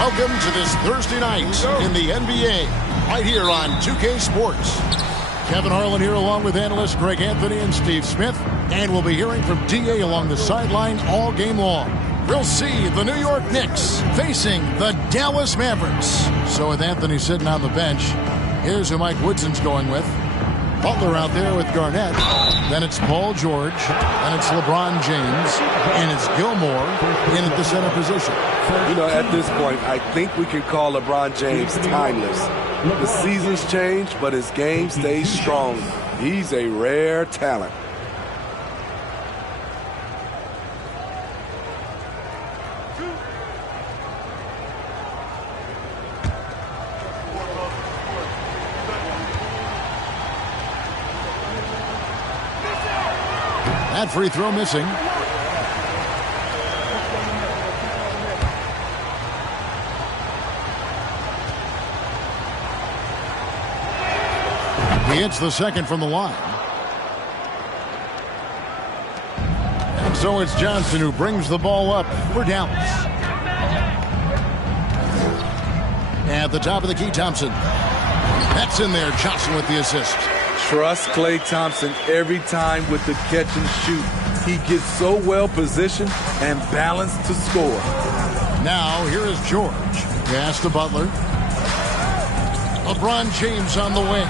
Welcome to this Thursday night in the NBA, right here on 2K Sports. Kevin Harlan here along with analysts Greg Anthony and Steve Smith. And we'll be hearing from DA along the sideline all game long. We'll see the New York Knicks facing the Dallas Mavericks. So with Anthony sitting on the bench, here's who Mike Woodson's going with. Butler out there with Garnett. Then it's Paul George. Then it's LeBron James. And it's Gilmore in at the center position. You know, at this point, I think we can call LeBron James timeless. The seasons change, but his game stays strong. He's a rare talent. That free throw missing. He hits the second from the line. And so it's Johnson who brings the ball up for Dallas. At the top of the key, Thompson. That's in there. Johnson with the assist. Trust Klay Thompson every time with the catch and shoot. He gets so well positioned and balanced to score. Now here is George. Pass to Butler. LeBron James on the wing.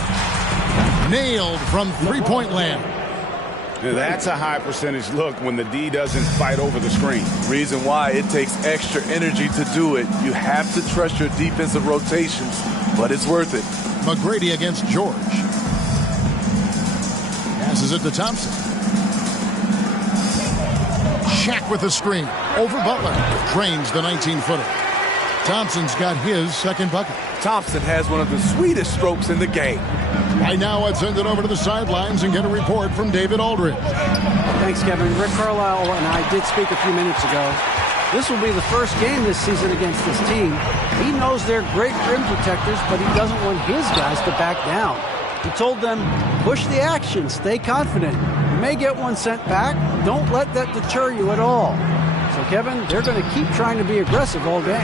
Nailed from three-point land. That's a high percentage look when the D doesn't fight over the screen. Reason why it takes extra energy to do it. You have to trust your defensive rotations, but it's worth it. McGrady against George. Passes it to Thompson. Shaq with the screen. Over Butler. Drains the 19-footer. Thompson's got his second bucket. Thompson has one of the sweetest strokes in the game. Right now, let's send it over to the sidelines and get a report from David Aldridge. Thanks, Kevin. Rick Carlisle and I did speak a few minutes ago. This will be the first game this season against this team. He knows they're great rim protectors, but he doesn't want his guys to back down. He told them, push the action, stay confident. You may get one sent back. Don't let that deter you at all. So So, Kevin, they're going to keep trying to be aggressive all game.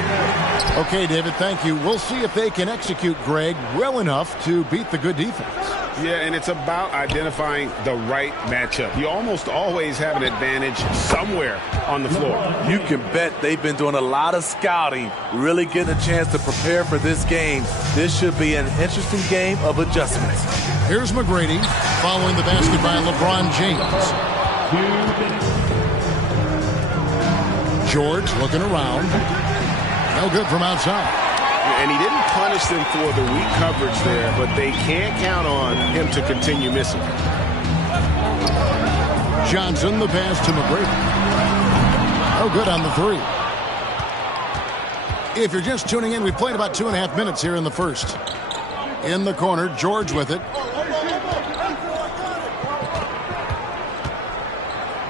Okay, David, thank you. We'll see if they can execute Greg well enough to beat the good defense. Yeah, and it's about identifying the right matchup. You almost always have an advantage somewhere on the floor. You can bet they've been doing a lot of scouting, really getting a chance to prepare for this game. This should be an interesting game of adjustments. Here's McGrady following the basket by LeBron James. George looking around. No good from outside. And he didn't punish them for the weak coverage there, but they can't count on him to continue missing. Johnson, the pass to McGrady. No good on the three. If you're just tuning in, we played about 2.5 minutes here in the first. In the corner, George with it.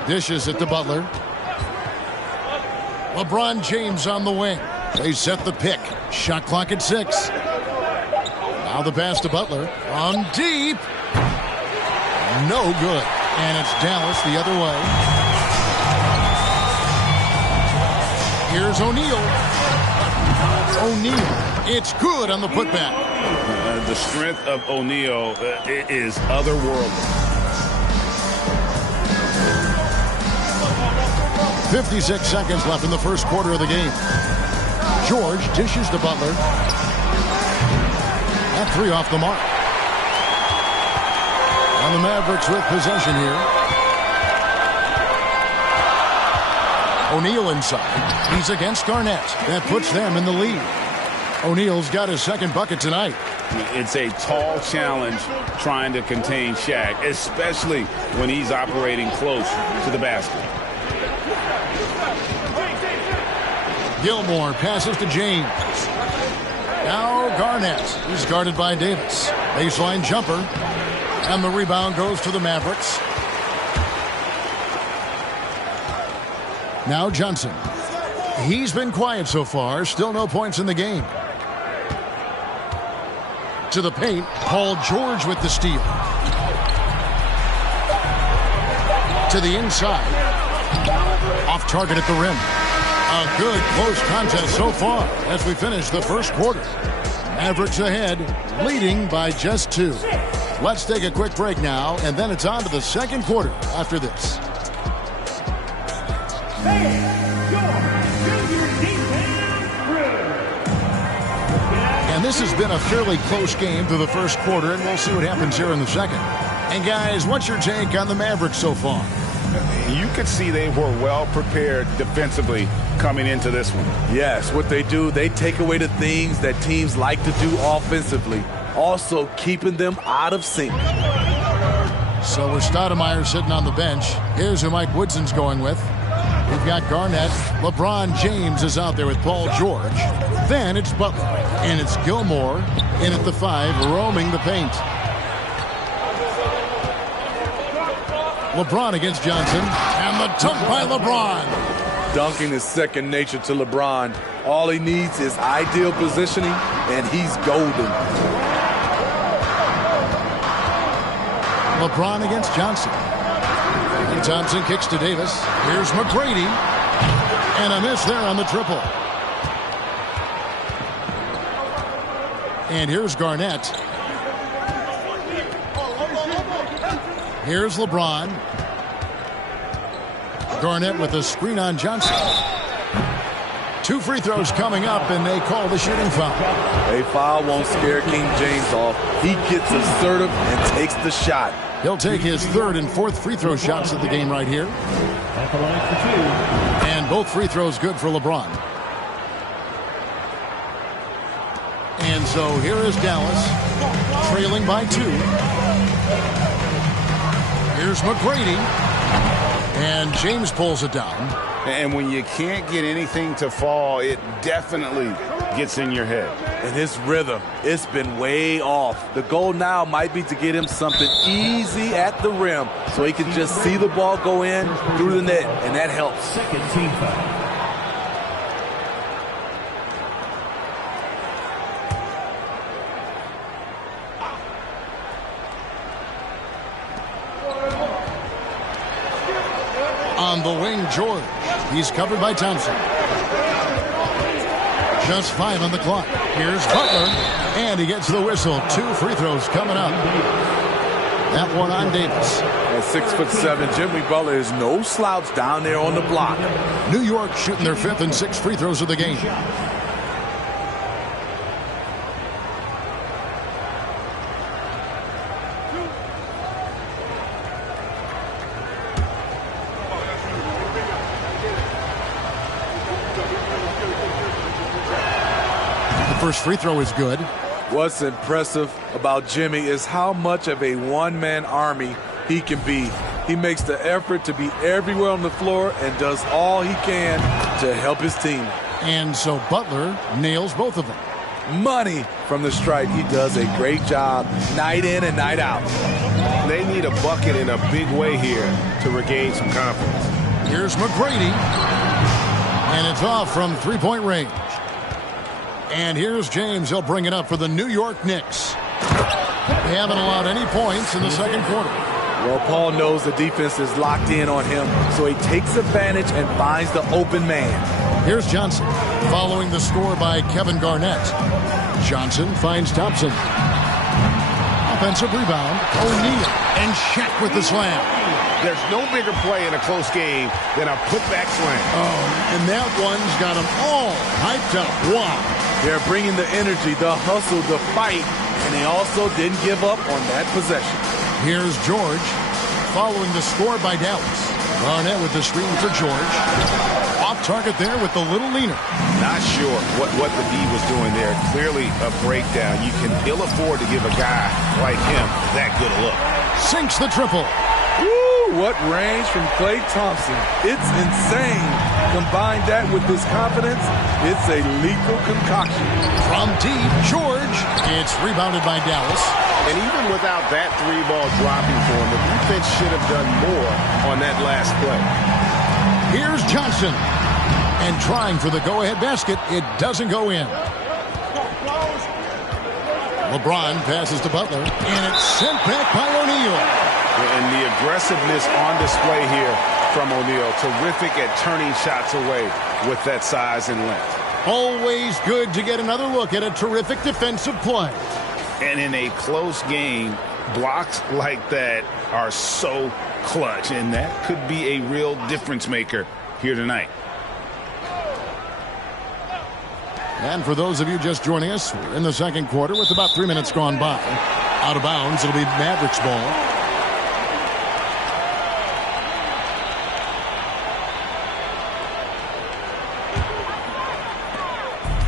Dishes it to Butler. LeBron James on the wing. They set the pick. Shot clock at 6. Now the pass to Butler. On deep. No good. And it's Dallas the other way. Here's O'Neal. It's good on the putback. The strength of O'Neal is otherworldly. 56 seconds left in the first quarter of the game. George dishes to Butler. That three off the mark. And the Mavericks with possession here. O'Neal inside. He's against Garnett. That puts them in the lead. O'Neal's got his second bucket tonight. It's a tall challenge trying to contain Shaq, especially when he's operating close to the basket. Gilmore passes to James. Now Garnett. He's guarded by Davis. Baseline jumper. And the rebound goes to the Mavericks. Now Johnson. He's been quiet so far. Still no points in the game. To the paint. Paul George with the steal. To the inside. Off target at the rim. A good close contest so far as we finish the first quarter. Mavericks ahead, leading by just 2. Let's take a quick break now, and then it's on to the second quarter after this. And this has been a fairly close game through the first quarter, and we'll see what happens here in the second. And guys, what's your take on the Mavericks so far? You could see they were well prepared defensively coming into this one. Yes, what they do, they take away the things that teams like to do offensively, also keeping them out of sync. So with Stoudemire sitting on the bench, here's who Mike Woodson's going with. We've got Garnett. LeBron James is out there with Paul George. Then it's Butler. And it's Gilmore in at the 5, roaming the paint. LeBron against Johnson. And the dunk by LeBron. Dunking is second nature to LeBron. All he needs is ideal positioning, and he's golden. LeBron against Johnson. And Johnson kicks to Davis. Here's McGrady. And a miss there on the triple. And here's Garnett. Here's LeBron. Garnett with a screen on Johnson. 2 free throws coming up, and they call the shooting foul. A foul won't scare King James off. He gets assertive and takes the shot. He'll take his 3rd and 4th free throw shots of the game right here. At the line for 2. And both free throws good for LeBron. And so here is Dallas, trailing by 2. Here's McGrady. And James pulls it down. And when you can't get anything to fall, it definitely gets in your head. And his rhythm, it's been way off. The goal now might be to get him something easy at the rim so he can just see the ball go in through the net, and that helps. Second team foul. On the wing, George. He's covered by Thompson. Just 5 on the clock. Here's Butler, and he gets the whistle. 2 free throws coming up. That one on Davis. At 6'7", Jimmy Butler is no slouch down there on the block. New York shooting their 5th and 6th free throws of the game. The first free throw is good. What's impressive about Jimmy is how much of a one-man army he can be. He makes the effort to be everywhere on the floor and does all he can to help his team. And so Butler nails both of them. Money from the stripe. He does a great job night in and night out. They need a bucket in a big way here to regain some confidence. Here's McGrady. And it's off from three-point range. And here's James. He'll bring it up for the New York Knicks. They haven't allowed any points in the second quarter. Well, Paul knows the defense is locked in on him, so he takes advantage and finds the open man. Here's Johnson, following the score by Kevin Garnett. Johnson finds Thompson. Offensive rebound, O'Neal, and Shaq with the slam. There's no bigger play in a close game than a putback slam. Oh, and that one's got them all hyped up. Wow. They're bringing the energy, the hustle, the fight, and they also didn't give up on that possession. Here's George, following the score by Dallas. Garnett with the screen for George. Off target there with the little leaner. Not sure what the D was doing there. Clearly a breakdown. You can ill afford to give a guy like him that good a look. Sinks the triple. Woo, what range from Klay Thompson. It's insane. Combine that with his confidence, it's a lethal concoction. From deep, George. It's rebounded by Dallas. And even without that 3-ball dropping for him, the defense should have done more on that last play. Here's Johnson. And trying for the go-ahead basket. It doesn't go in. LeBron passes to Butler. And it's sent back by O'Neal. And the aggressiveness on display here from O'Neal. Terrific at turning shots away with that size and length. Always good to get another look at a terrific defensive play. And in a close game, blocks like that are so clutch, and that could be a real difference maker here tonight. And for those of you just joining us, we're in the second quarter with about 3 minutes gone by. Out of bounds, it'll be Mavericks ball.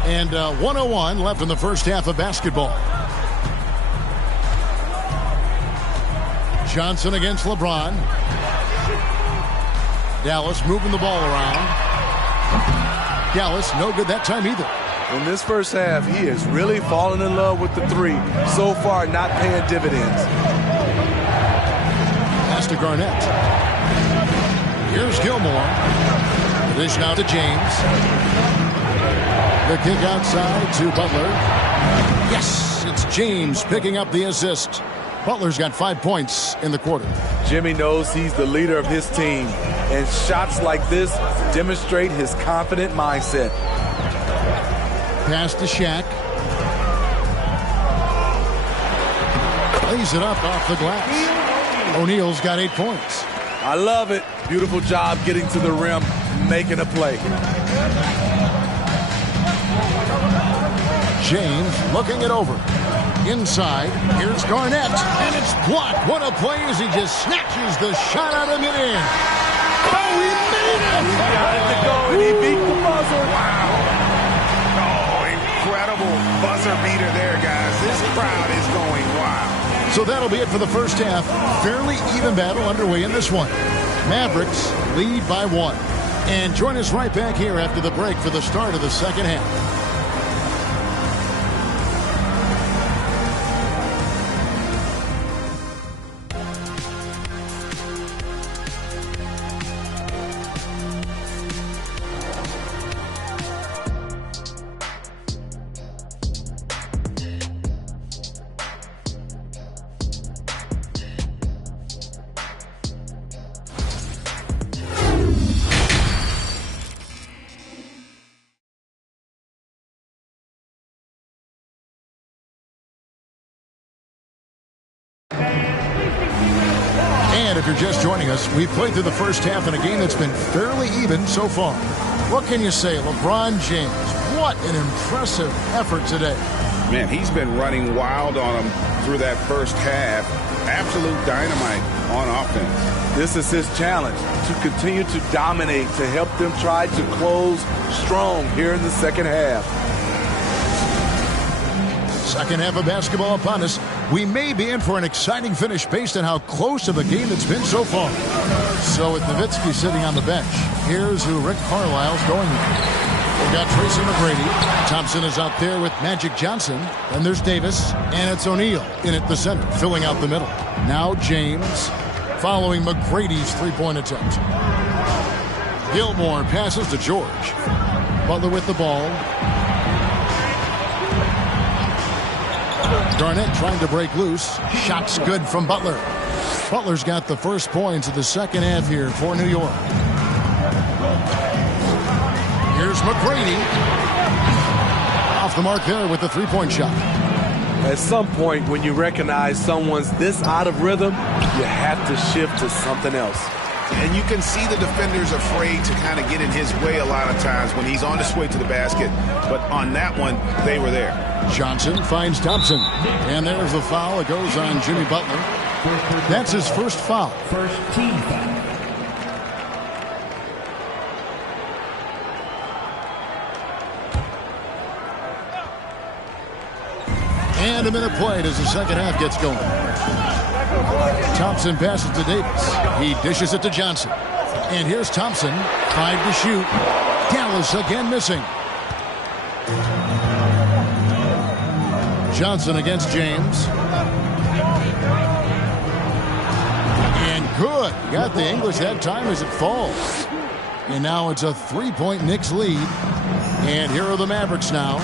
And 1:01 left in the first half of basketball. Johnson against LeBron. Dallas moving the ball around. Dallas no good that time either. In this first half, he has really fallen in love with the three. So far, not paying dividends. Pass to Garnett. Here's Gilmore. Dish now to James. The kick outside to Butler. Yes, it's James picking up the assist. Butler's got 5 points in the quarter. Jimmy knows he's the leader of his team, and shots like this demonstrate his confident mindset. Pass to Shaq. Lays it up off the glass. O'Neal's got 8 points. I love it. Beautiful job getting to the rim, making a play. James looking it over. Inside, here's Garnett, and it's blocked. What a play as he just snatches the shot out of midair. Oh, he made it! He got it to go, and he beat the buzzer. Wow. Oh, incredible buzzer beater there, guys. This crowd is going wild. So that'll be it for the first half. Fairly even battle underway in this one. Mavericks lead by 1. And join us right back here after the break for the start of the second half. And if you're just joining us, we've played through the first half in a game that's been fairly even so far. What can you say? LeBron James, what an impressive effort today. Man, he's been running wild on him through that first half. Absolute dynamite on offense. This is his challenge, to continue to dominate, to help them try to close strong here in the second half. Second half of basketball upon us. We may be in for an exciting finish based on how close of a game it's been so far. So with Nowitzki sitting on the bench, here's who Rick Carlisle's going with. We've got Tracy McGrady. Thompson is out there with Magic Johnson. Then there's Davis, and it's O'Neal in at the center, filling out the middle. Now James, following McGrady's three-point attempt. Gilmore passes to George. Butler with the ball. Garnett trying to break loose. Shots good from Butler. Butler's got the first points of the second half here for New York. Here's McGrady. Off the mark there with the three-point shot. At some point, when you recognize someone's this out of rhythm, you have to shift to something else. And you can see the defenders afraid to kind of get in his way a lot of times when he's on his way to the basket. But on that one, they were there. Johnson finds Thompson. And there's the foul. It goes on Jimmy Butler. That's his first foul. First team foul. And a minute played as the second half gets going. Thompson passes to Davis. He dishes it to Johnson. And here's Thompson. 5 to shoot. Dallas again missing. Johnson against James. And good. Got the English that time as it falls. And now it's a 3-point Knicks lead. And here are the Mavericks now.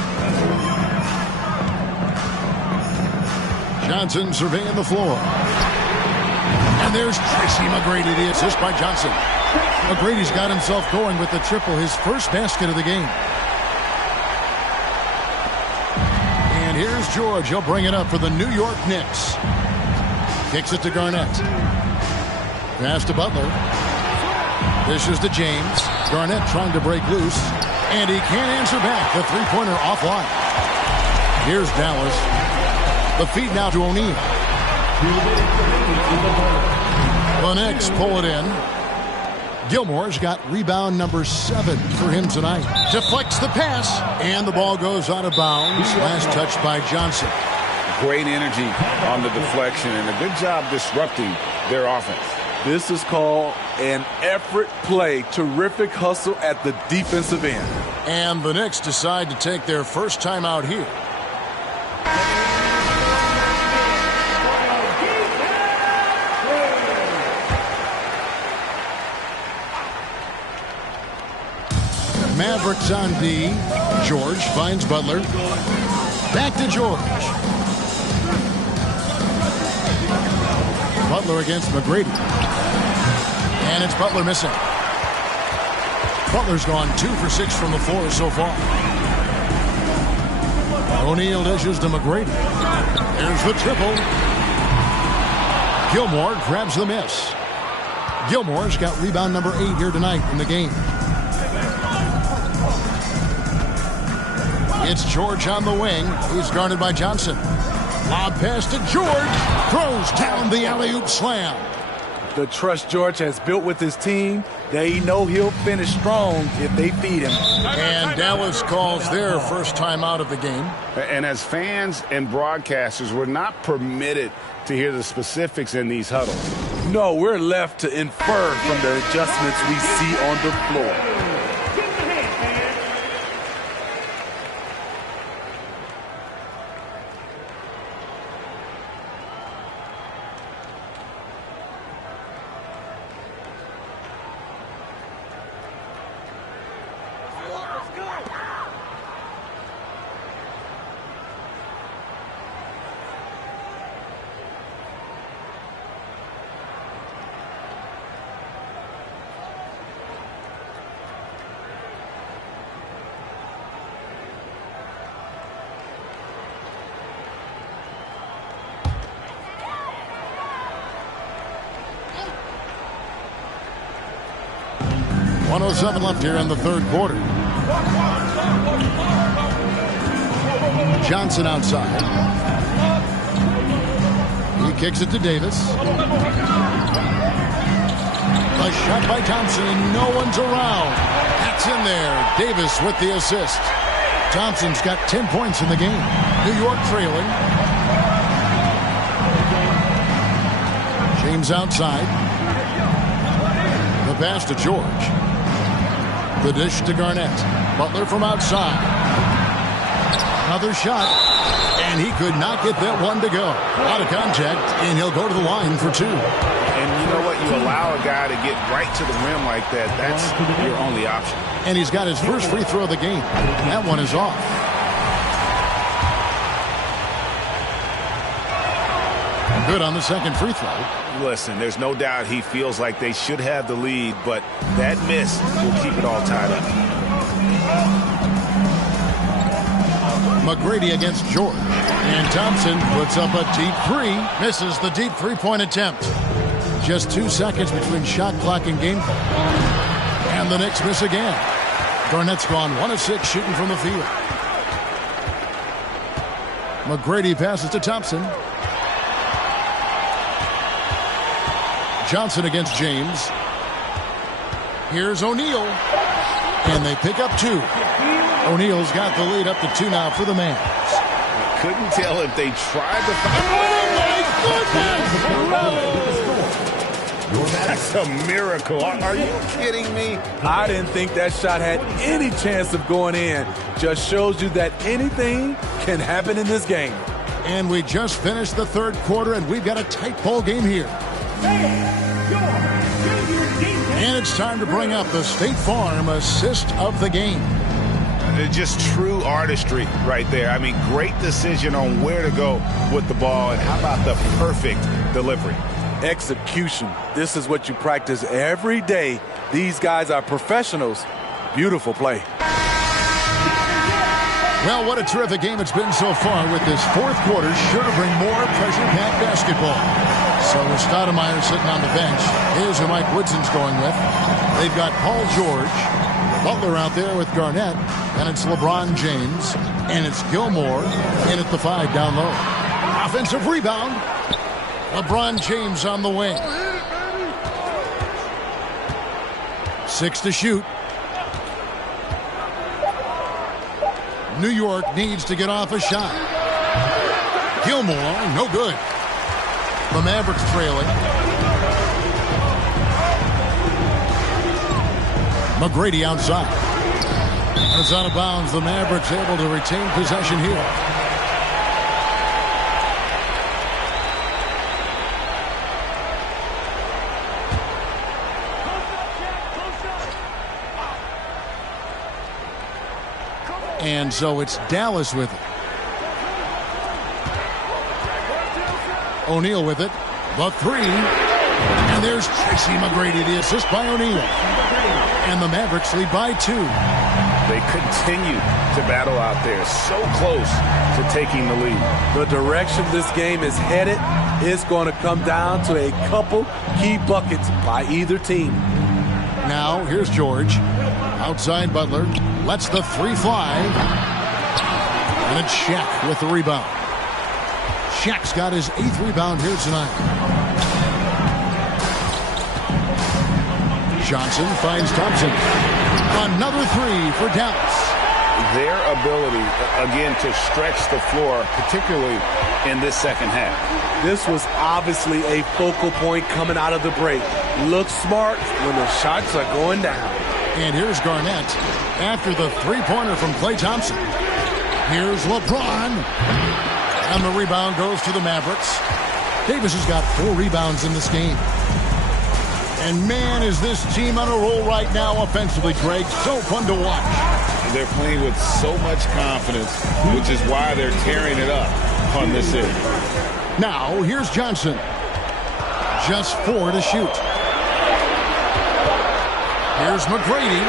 Johnson surveying the floor. And there's Tracy McGrady, the assist by Johnson. McGrady's got himself going with the triple, his first basket of the game. And here's George. He'll bring it up for the New York Knicks. Kicks it to Garnett. Pass to Butler. Dishes to James. Garnett trying to break loose. And he can't answer back. The three-pointer offline. Here's Dallas. The feed now to O'Neal. The Knicks pull it in. Gilmore's got rebound number 7 for him tonight. Deflects the pass, and the ball goes out of bounds. Last touch by Johnson. Great energy on the deflection and a good job disrupting their offense. This is called an effort play. Terrific hustle at the defensive end. And the Knicks decide to take their first time out here. Mavericks on D. George finds Butler. Back to George. Butler against McGrady. And it's Butler missing. Butler's gone 2 for 6 from the floor so far. O'Neal dishes to McGrady. There's the triple. Gilmore grabs the miss. Gilmore's got rebound number 8 here tonight in the game. It's George on the wing. He's guarded by Johnson. Lob pass to George. Throws down the alley-oop slam. The trust George has built with his team, they know he'll finish strong if they feed him. And Dallas calls their first time out of the game. And as fans and broadcasters, we're not permitted to hear the specifics in these huddles. No, we're left to infer from the adjustments we see on the floor. 1:07 left here in the third quarter. Johnson outside. He kicks it to Davis. A shot by Thompson. No one's around. That's in there. Davis with the assist. Thompson's got 10 points in the game. New York trailing. James outside. The pass to George. The dish to Garnett. Butler from outside. Another shot. And he could not get that one to go. Out of contact, and he'll go to the line for two. And you know what? You allow a guy to get right to the rim like that. That's your only option. And he's got his first free throw of the game. That one is off. Good on the second free throw. Listen, there's no doubt he feels like they should have the lead, but that miss will keep it all tied up. McGrady against George. And Thompson puts up a deep three. Misses the deep three-point attempt. Just 2 seconds between shot clock and game clock. And the Knicks miss again. Garnett's gone 1 of 6 shooting from the field. McGrady passes to Thompson. Johnson against James. Here's O'Neal. And they pick up 2. O'Neal's got the lead up to 2 now for the Mavs. I couldn't tell if they tried to find. Oh, my goodness! That's a miracle. Are you kidding me? I didn't think that shot had any chance of going in. Just shows you that anything can happen in this game. And we just finished the third quarter, and we've got a tight ball game here. And it's time to bring up the State Farm assist of the game. Just true artistry right there. I mean, great decision on where to go with the ball, and how about the perfect delivery? Execution. This is what you practice every day. These guys are professionals. Beautiful play. Well, what a terrific game it's been so far, with this fourth quarter sure to bring more pressure-packed basketball. So with Stoudemire sitting on the bench, here's who Mike Woodson's going with. They've got Paul George, Butler out there with Garnett, and it's LeBron James, and it's Gilmore in at the 5 down low. Offensive rebound. LeBron James on the wing. 6 to shoot. New York needs to get off a shot. Gilmore, no good. The Mavericks trailing. McGrady outside. It's out of bounds. The Mavericks able to retain possession here. And so it's Dallas with it. O'Neal with it. The 3. And there's Tracy McGrady, the assist by O'Neal. And the Mavericks lead by 2. They continue to battle out there, so close to taking the lead. The direction this game is headed is going to come down to a couple key buckets by either team. Now, here's George. Outside Butler. Lets the 3 fly. And it's Shaq with the rebound. Shaq's got his 8th rebound here tonight. Johnson finds Thompson. Another 3 for Dallas. Their ability, again, to stretch the floor, particularly in this second half. This was obviously a focal point coming out of the break. Look smart when the shots are going down. And here's Garnett after the 3-pointer from Klay Thompson. Here's LeBron. And the rebound goes to the Mavericks. Davis has got 4 rebounds in this game. And man, is this team on a roll right now offensively, Greg. So fun to watch. They're playing with so much confidence, which is why they're tearing it up on this end. Now, here's Johnson. Just 4 to shoot. Here's McGrady.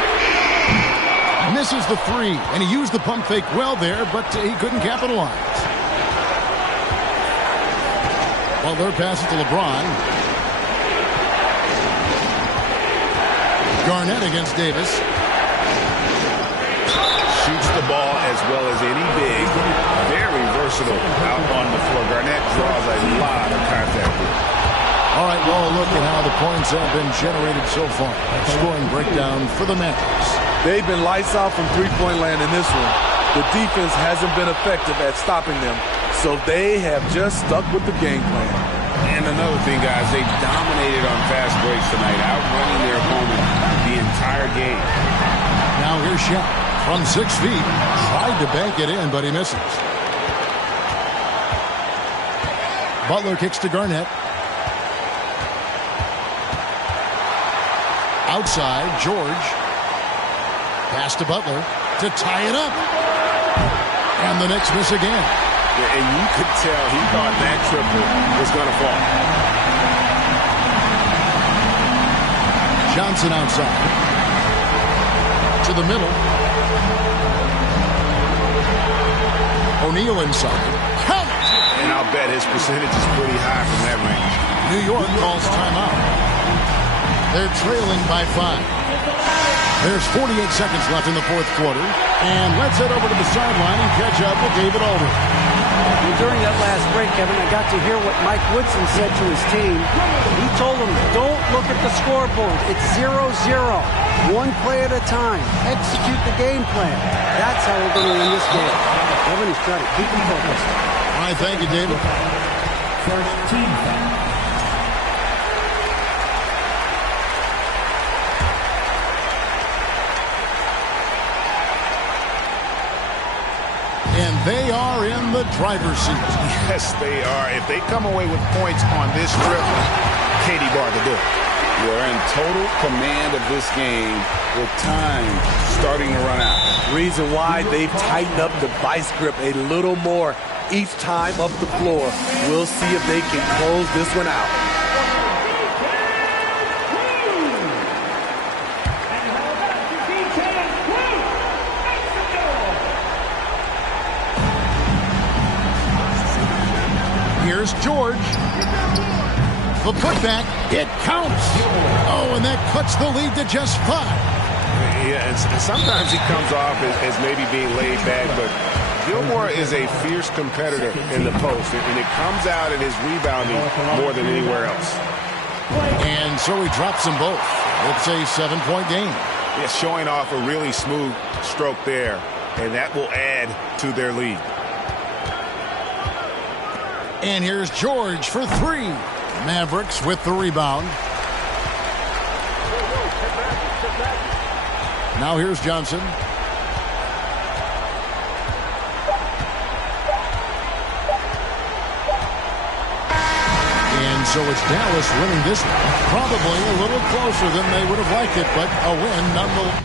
Misses the 3, and he used the pump fake well there, but he couldn't capitalize. Butler passes to LeBron. Garnett against Davis. Shoots the ball as well as any big. Very versatile out on the floor. Garnett draws a lot of contact here. All right, well, look at how the points have been generated so far. Scoring breakdown for the Mavericks. They've been lights out from three-point land in this one. The defense hasn't been effective at stopping them, so they have just stuck with the game plan. And another thing, guys, they've dominated on fast breaks tonight, outrunning their opponent the entire game. Now here's Shaq from 6 feet. Tried to bank it in, but he misses. Butler kicks to Garnett. Outside, George. Pass to Butler to tie it up. And the Knicks miss again. Yeah, and you could tell he thought that triple was going to fall. Johnson outside. To the middle. O'Neal inside. Count it! And I'll bet his percentage is pretty high from that range. New York calls timeout. They're trailing by 5. There's 48 seconds left in the fourth quarter. And let's head over to the sideline and catch up with David Aldridge. Well, during that last break, Kevin, I got to hear what Mike Woodson said to his team. He told them, don't look at the scoreboard. It's 0-0. One play at a time. Execute the game plan. That's how we're going to win this game. Kevin is trying to keep them focused. All right, thank you, David. First team foul. And they are in the driver's seat. Yes, they are. If they come away with points on this trip, Katie Bar to do it. We're in total command of this game with time starting to run out. Reason why they've tightened up the vice grip a little more each time up the floor. We'll see if they can close this one out. Here's George. The putback, it counts. Oh, and that cuts the lead to just 5. Yeah, and sometimes he comes off as maybe being laid back, but Gilmore is a fierce competitor in the post, and it comes out in his rebounding more than anywhere else. And so he drops them both. It's a 7-point game. Yeah, showing off a really smooth stroke there, and that will add to their lead. And here's George for 3. Mavericks with the rebound. Now here's Johnson. And so it's Dallas winning this one. Probably a little closer than they would have liked it, but a win nonetheless.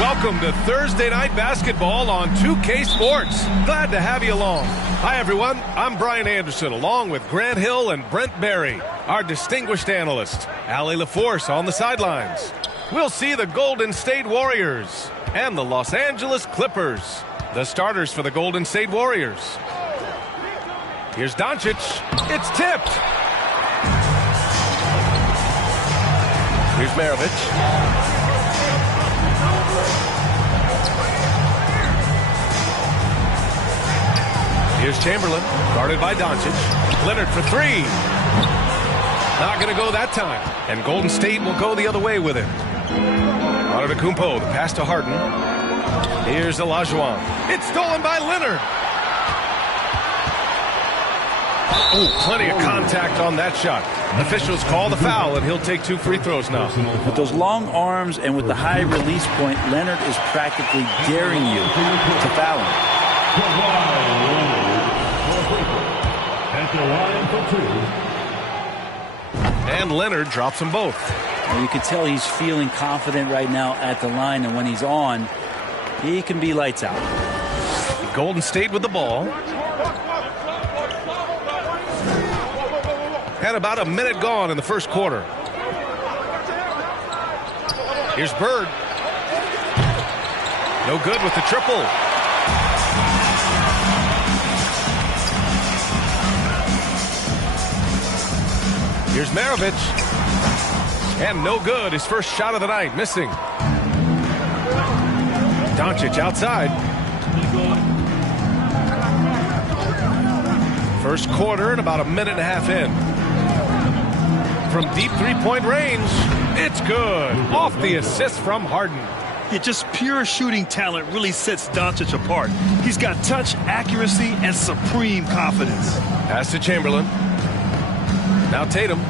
Welcome to Thursday Night Basketball on 2K Sports. Glad to have you along. Hi, everyone. I'm Brian Anderson, along with Grant Hill and Brent Barry, our distinguished analyst. Allie LaForce on the sidelines. We'll see the Golden State Warriors and the Los Angeles Clippers. The starters for the Golden State Warriors. Here's Doncic. It's tipped. Here's Maravich. Here's Chamberlain, guarded by Doncic. Leonard for three. Not going to go that time. And Golden State will go the other way with it. Antetokounmpo, the pass to Harden. Here's Olajuwon. It's stolen by Leonard. Oh, plenty of contact on that shot. Officials call the foul, and he'll take 2 free throws now. With those long arms and with the high release point, Leonard is practically daring you to foul him. And Leonard drops them both. Well, you can tell he's feeling confident right now at the line, and when he's on, he can be lights out. Golden State with the ball. And about a minute gone in the first quarter. Here's Bird. No good with the triple. Here's Maravich. And no good. His first shot of the night. Missing. Doncic outside. First quarter and about a minute and a half in. From deep three-point range. It's good. Off the assist from Harden. Yeah, just pure shooting talent really sets Doncic apart. He's got touch, accuracy, and supreme confidence. Pass to Chamberlain. Now Tatum.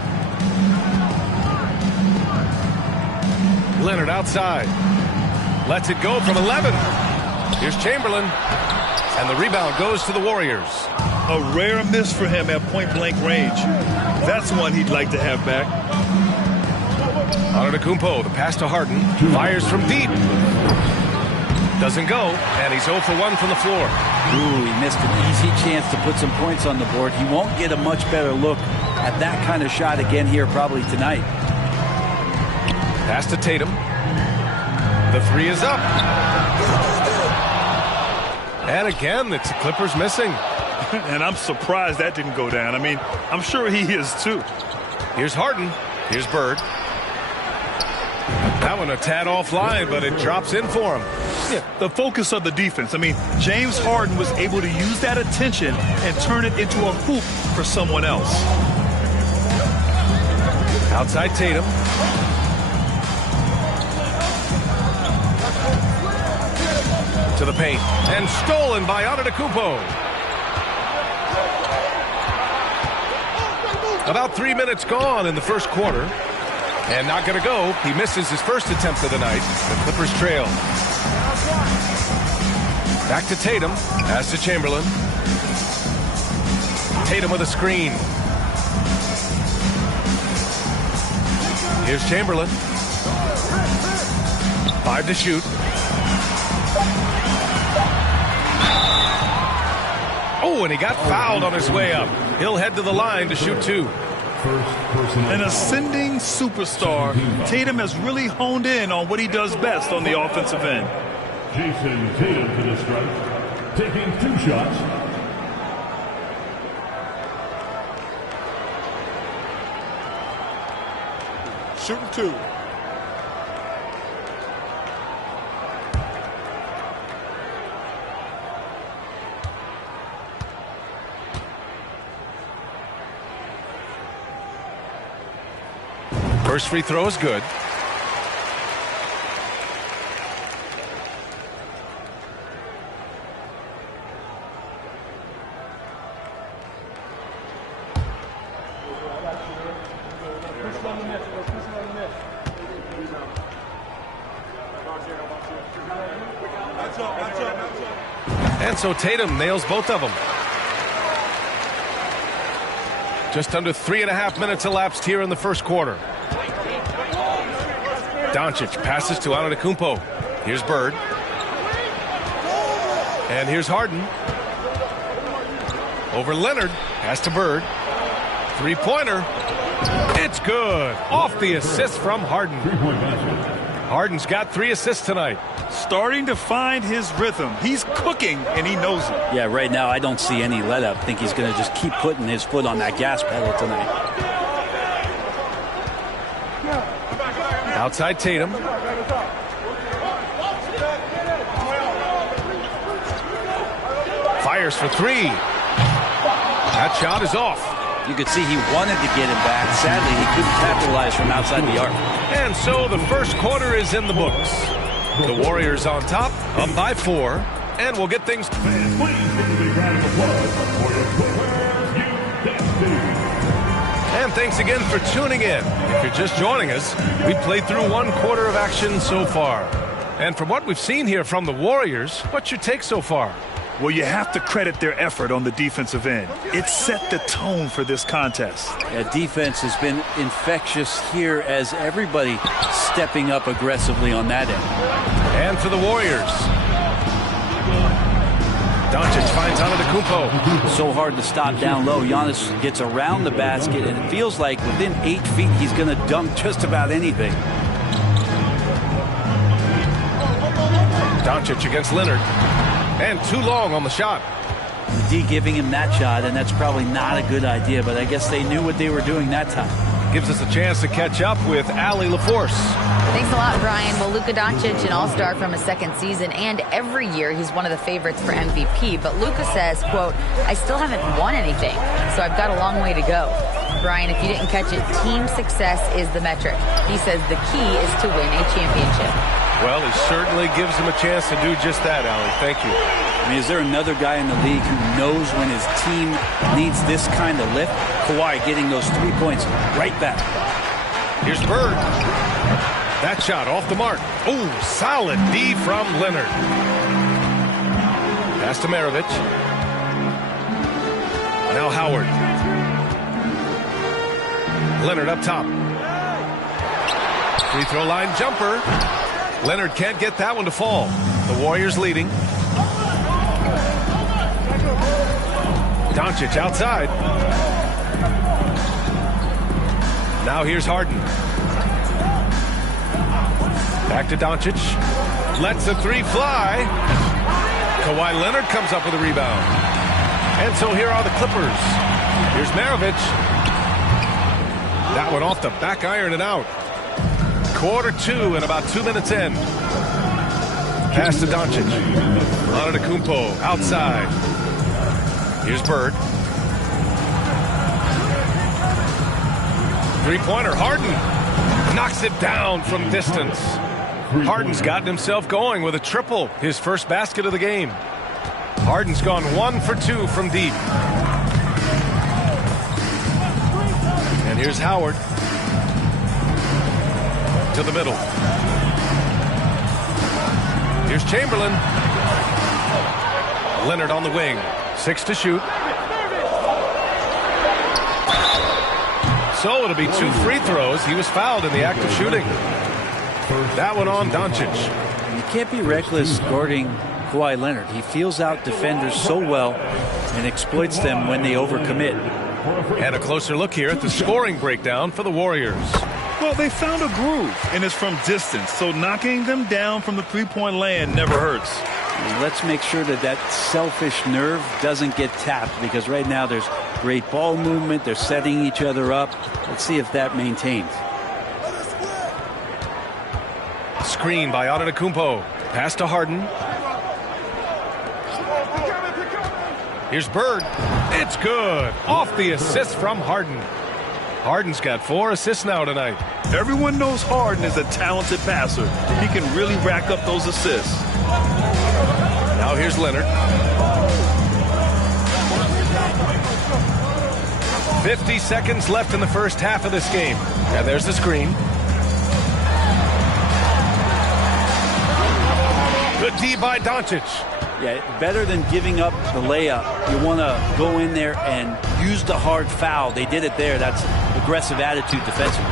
Leonard outside. Lets it go from 11. Here's Chamberlain. And the rebound goes to the Warriors. A rare miss for him at point-blank range. That's one he'd like to have back. Antetokounmpo, the pass to Harden. Fires from deep. Doesn't go. And he's 0 for 1 from the floor. Ooh, he missed an easy chance to put some points on the board. He won't get a much better look at that kind of shot again here probably tonight. Pass to Tatum. The three is up. And again, it's the Clippers missing. And I'm surprised that didn't go down. I mean, I'm sure he is too. Here's Harden. Here's Bird. That one a tad offline, but it drops in for him. Yeah, the focus of the defense. I mean, James Harden was able to use that attention and turn it into a hoop for someone else. Outside Tatum. To the paint. And stolen by Antetokounmpo. About 3 minutes gone in the first quarter. And not going to go. He misses his first attempt of the night. The Clippers trail. Back to Tatum. Pass to Chamberlain. Tatum with a screen. Here's Chamberlain. 5 to shoot. Oh, and he got fouled on his way up. He'll head to the line to shoot 2. An ascending superstar, Tatum has really honed in on what he does best on the offensive end. Jason Tatum to the strike, taking 2 shots. Shooting 2. First free throw is good. And so Tatum nails both of them. Just under 3.5 minutes elapsed here in the first quarter. Doncic passes to Antetokounmpo. Here's Bird. And here's Harden. Over Leonard. Pass to Bird. Three-pointer. It's good. Off the assist from Harden. Harden's got 3 assists tonight. Starting to find his rhythm. He's cooking, and he knows it. Yeah, right now I don't see any let-up. I think he's going to just keep putting his foot on that gas pedal tonight. Outside Tatum. Fires for 3. That shot is off. You could see he wanted to get him back. Sadly, he couldn't capitalize from outside the arc. And so the first quarter is in the books. The Warriors on top, up by 4, and we'll get things. Please give a big round of applause for your players, you And thanks again for tuning in. If you're just joining us, we played through 1 quarter of action so far. And from what we've seen here from the Warriors, what's your take so far? Well, you have to credit their effort on the defensive end. It set the tone for this contest. Yeah, defense has been infectious here as everybody stepping up aggressively on that end. And for the Warriors, Doncic finds Antetokounmpo. So hard to stop down low. Giannis gets around the basket, and it feels like within 8 feet he's going to dunk just about anything. Doncic against Leonard. And too long on the shot. The D giving him that shot, and that's probably not a good idea, but I guess they knew what they were doing that time. Gives us a chance to catch up with Allie LaForce. Thanks a lot, Brian. Well, Luka Doncic, an all-star from his 2nd season, and every year he's one of the favorites for MVP. But Luka says, quote, I still haven't won anything, so I've got a long way to go. Brian, if you didn't catch it, team success is the metric. He says the key is to win a championship. Well, he certainly gives him a chance to do just that, Allie. Thank you. I mean, is there another guy in the league who knows when his team needs this kind of lift? Kawhi getting those 3 points right back. Here's Bird. That shot off the mark. Oh, solid D from Leonard. Pass to Maravich. Now Howard. Leonard up top. Free throw line jumper. Leonard can't get that one to fall. The Warriors leading. Doncic outside. Now here's Harden. Back to Doncic. Lets the 3 fly. Kawhi Leonard comes up with a rebound. And so here are the Clippers. Here's Maravich. That one off the back iron and out. Quarter 2 and about 2 minutes in. Pass to Doncic. Antetokounmpo outside. Here's Bird. Three-pointer. Harden knocks it down from distance. Harden's gotten himself going with a triple. His first basket of the game. Harden's gone 1 for 2 from deep. And here's Howard. To the middle. Here's Chamberlain. Leonard on the wing. 6 to shoot. So it'll be 2 free throws. He was fouled in the act of shooting. That one on Doncic. You can't be reckless guarding Kawhi Leonard. He feels out defenders so well and exploits them when they overcommit. And a closer look here at the scoring breakdown for the Warriors. Well, they found a groove, and it's from distance, so knocking them down from the three-point land never hurts. And let's make sure that that selfish nerve doesn't get tapped, because right now there's great ball movement. They're setting each other up. Let's see if that maintains. Screen by Antetokounmpo. Pass to Harden. Here's Bird. It's good. Off the assist from Harden. Harden's got 4 assists now tonight. Everyone knows Harden is a talented passer. He can really rack up those assists. Now here's Leonard. 50 seconds left in the first half of this game. And there's the screen. Good D by Doncic. Yeah, better than giving up the layup. You want to go in there and use the hard foul. They did it there. That's aggressive attitude defensively.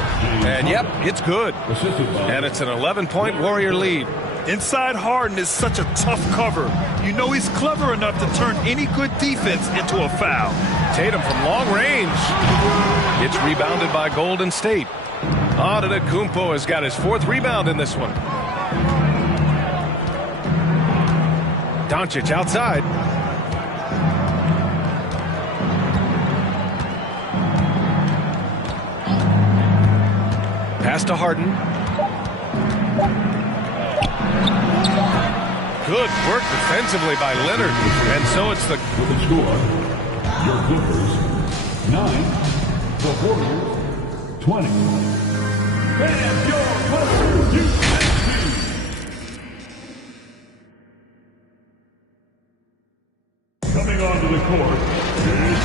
And yep, it's good. And it's an 11-point Warrior lead. Inside Harden is such a tough cover. You know he's clever enough to turn any good defense into a foul. Tatum from long range. It's rebounded by Golden State. Antetokounmpo has got his 4th rebound in this one. Doncic outside. Pass to Harden. Good work defensively by Leonard. And so it's the... With the score, your Clippers 9, the Warriors 20. And your Clippers USA. Coming onto the court.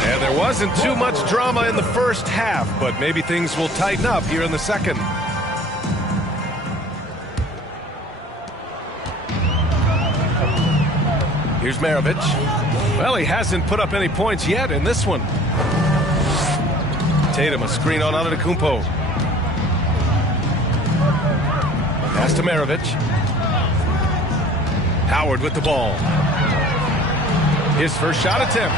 And there wasn't too much drama in the first half, but maybe things will tighten up here in the second. Here's Maravich. Well, he hasn't put up any points yet in this one. Tatum, a screen on Antetokounmpo. Pass to Maravich. Howard with the ball. His first shot attempt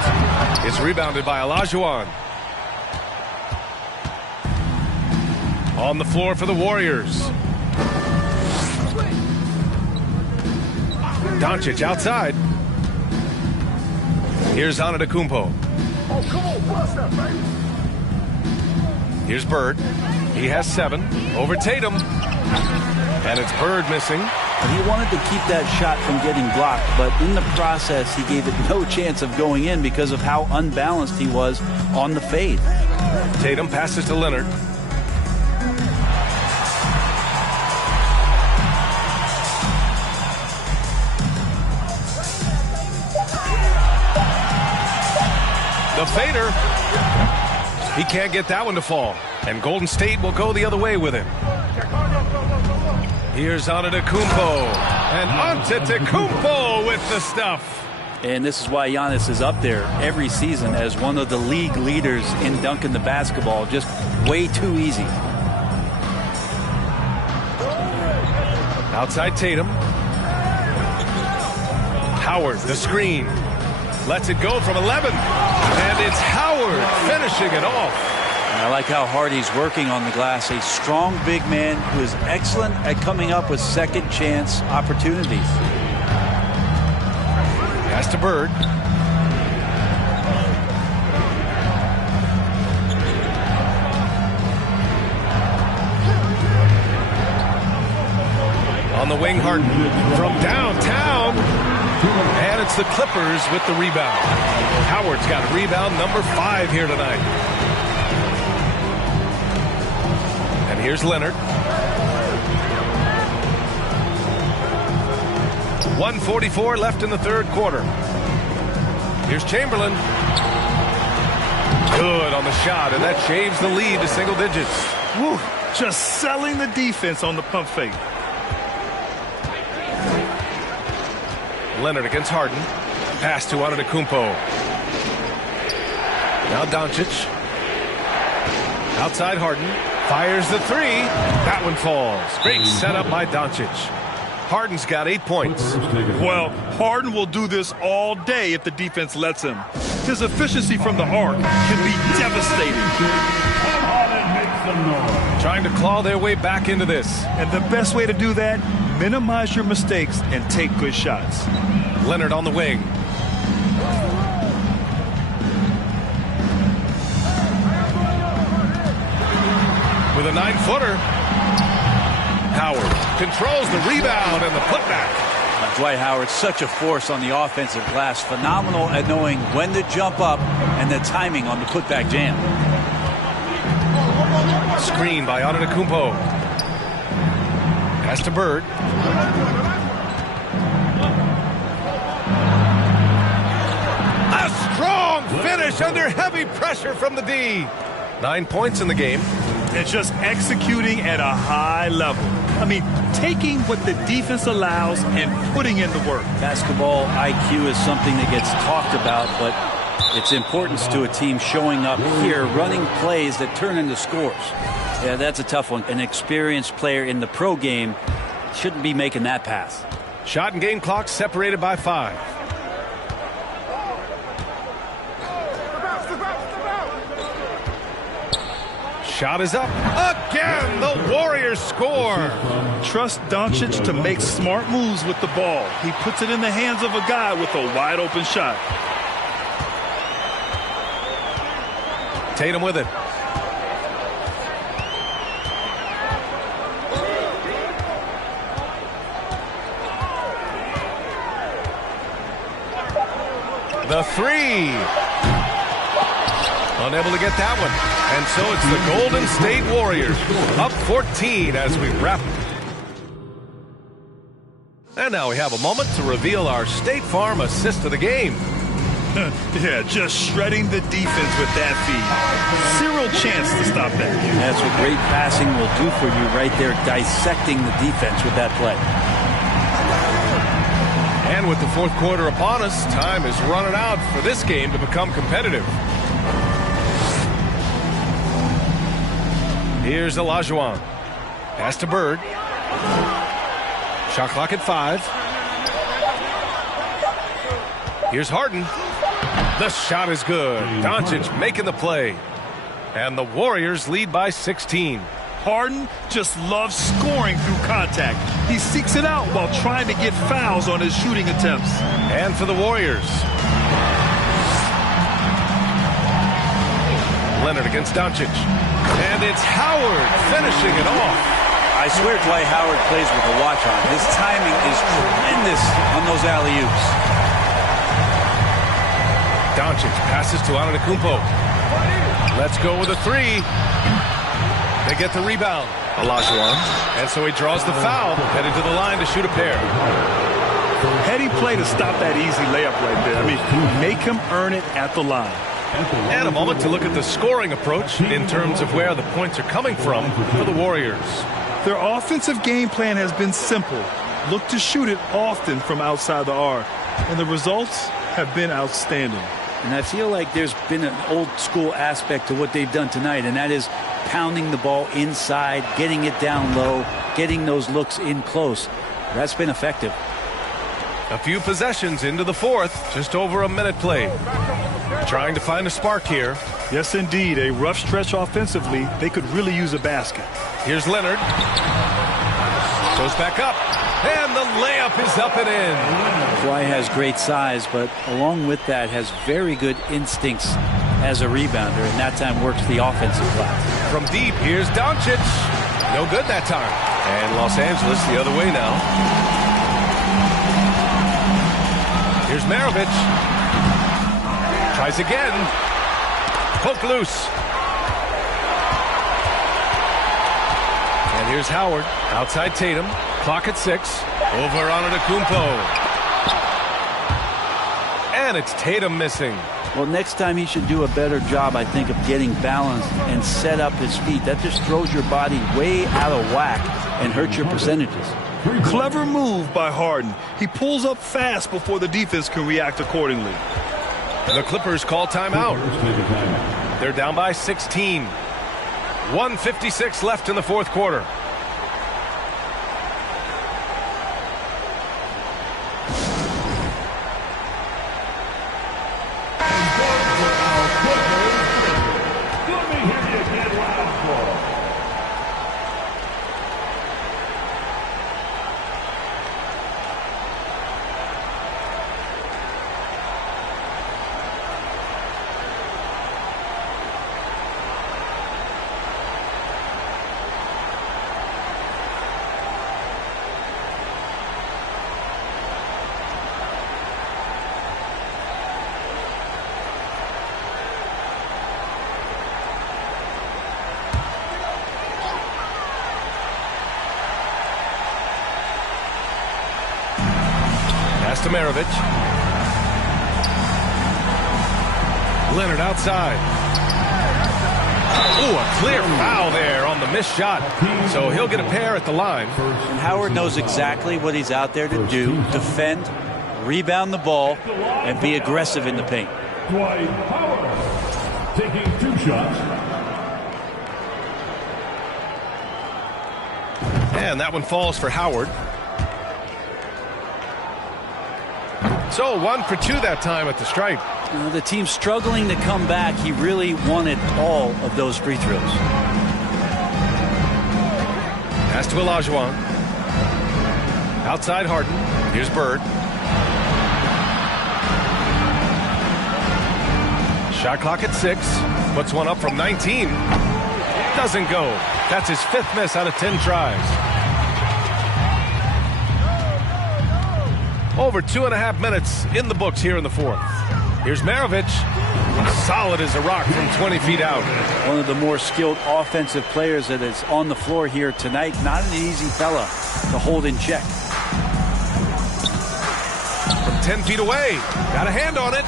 is rebounded by Olajuwon. On the floor for the Warriors. Doncic outside. Here's Antetokounmpo. Here's Bird. He has 7 over Tatum. And it's Bird missing. He wanted to keep that shot from getting blocked, but in the process, he gave it no chance of going in because of how unbalanced he was on the fade. Tatum passes to Leonard. The fader. He can't get that one to fall. And Golden State will go the other way with him. Here's Antetokounmpo. And Antetokounmpo with the stuff. And this is why Giannis is up there every season as one of the league leaders in dunking the basketball. Just way too easy. Outside Tatum. Howard, the screen. Lets it go from 11. And it's Howard finishing it off. I like how hard he's working on the glass. A strong big man who is excellent at coming up with second chance opportunities. Pass to Bird. On the wing, Harden from downtown. And it's the Clippers with the rebound. Howard's got rebound number 5 here tonight. And here's Leonard. 1:44 left in the third quarter. Here's Chamberlain. Good on the shot, and that shaves the lead to single digits. Whew, just selling the defense on the pump fake. Leonard against Harden. Pass to Antetokounmpo. Now Doncic. Outside Harden. Fires the 3. That one falls. Great setup by Doncic. Harden's got 8 points. Well, Harden will do this all day if the defense lets him. His efficiency from the arc can be devastating. Trying to claw their way back into this. And the best way to do that, minimize your mistakes and take good shots. Leonard on the wing. With a 9-footer. Howard controls the rebound and the putback. Dwight Howard, such a force on the offensive glass. Phenomenal at knowing when to jump up and the timing on the putback jam. Screen by Antetokounmpo. Pass to Bird. A strong finish under heavy pressure from the D. 9 points in the game. And just executing at a high level. I mean, taking what the defense allows and putting in the work. Basketball IQ is something that gets talked about, but its importance to a team showing up here, running plays that turn into scores. Yeah, that's a tough one. An experienced player in the pro game shouldn't be making that pass. Shot and game clock separated by 5. Shot is up. Again, the Warriors score. Trust Doncic to make smart moves with the ball. He puts it in the hands of a guy with a wide open shot. Tatum with it. The 3. Unable to get that one. And so it's the Golden State Warriors up 14 as we wrap. And now we have a moment to reveal our State Farm assist of the game. Yeah, just shredding the defense with that feed. Zero chance to stop that. That's what great passing will do for you right there, dissecting the defense with that play. And with the fourth quarter upon us, time is running out for this game to become competitive. Here's Olajuwon. Pass to Bird. Shot clock at 5. Here's Harden. The shot is good. Doncic making the play. And the Warriors lead by 16. Harden just loves scoring through contact. He seeks it out while trying to get fouls on his shooting attempts. And for the Warriors, Leonard against Doncic. And it's Howard finishing it off. I swear Dwight Howard plays with a watch on. His timing is tremendous on those alley-oops. Doncic passes to Antetokounmpo. Let's go with a 3. They get the rebound. Olajuwon. And so he draws the foul, headed to the line to shoot a pair. Heady play to stop that easy layup right there. I mean, make him earn it at the line. And a moment to look at the scoring approach in terms of where the points are coming from for the Warriors. Their offensive game plan has been simple. Look to shoot it often from outside the arc. And the results have been outstanding. And I feel like there's been an old school aspect to what they've done tonight, and that is pounding the ball inside, getting it down low, getting those looks in close. That's been effective. A few possessions into the fourth, just over a minute played. Trying to find a spark here. Yes, indeed. A rough stretch offensively. They could really use a basket. Here's Leonard. Goes back up. And the layup is up and in. Kawhi has great size, but along with that has very good instincts as a rebounder, and that time works the offensive glass. From deep, here's Doncic. No good that time. And Los Angeles the other way now. Here's Maravich. Tries again. Poke loose. And here's Howard. Outside Tatum. Clock at 6. Over Antetokounmpo. And it's Tatum missing. Well, next time he should do a better job, I think, of getting balanced and set up his feet. That just throws your body way out of whack and hurts your percentages. Clever move by Harden. He pulls up fast before the defense can react accordingly. The Clippers call timeout. They're down by 16. 1:56 left in the fourth quarter. To Maravich. Leonard outside. Ooh, a clear foul there on the missed shot. So he'll get a pair at the line. And Howard knows exactly what he's out there to do. Defend, rebound the ball, and be aggressive in the paint. Dwight Howard taking 2 shots. And that one falls for Howard. So 1 for 2 that time at the stripe. The team's struggling to come back. He really wanted all of those free throws. Pass to Olajuwon. Outside Harden. Here's Bird. Shot clock at 6. Puts one up from 19. Doesn't go. That's his 5th miss out of 10 tries. Over 2.5 minutes in the books here in the 4th. Here's Maravich. Solid as a rock from 20 feet out. One of the more skilled offensive players that is on the floor here tonight. Not an easy fella to hold in check. From 10 feet away. Got a hand on it.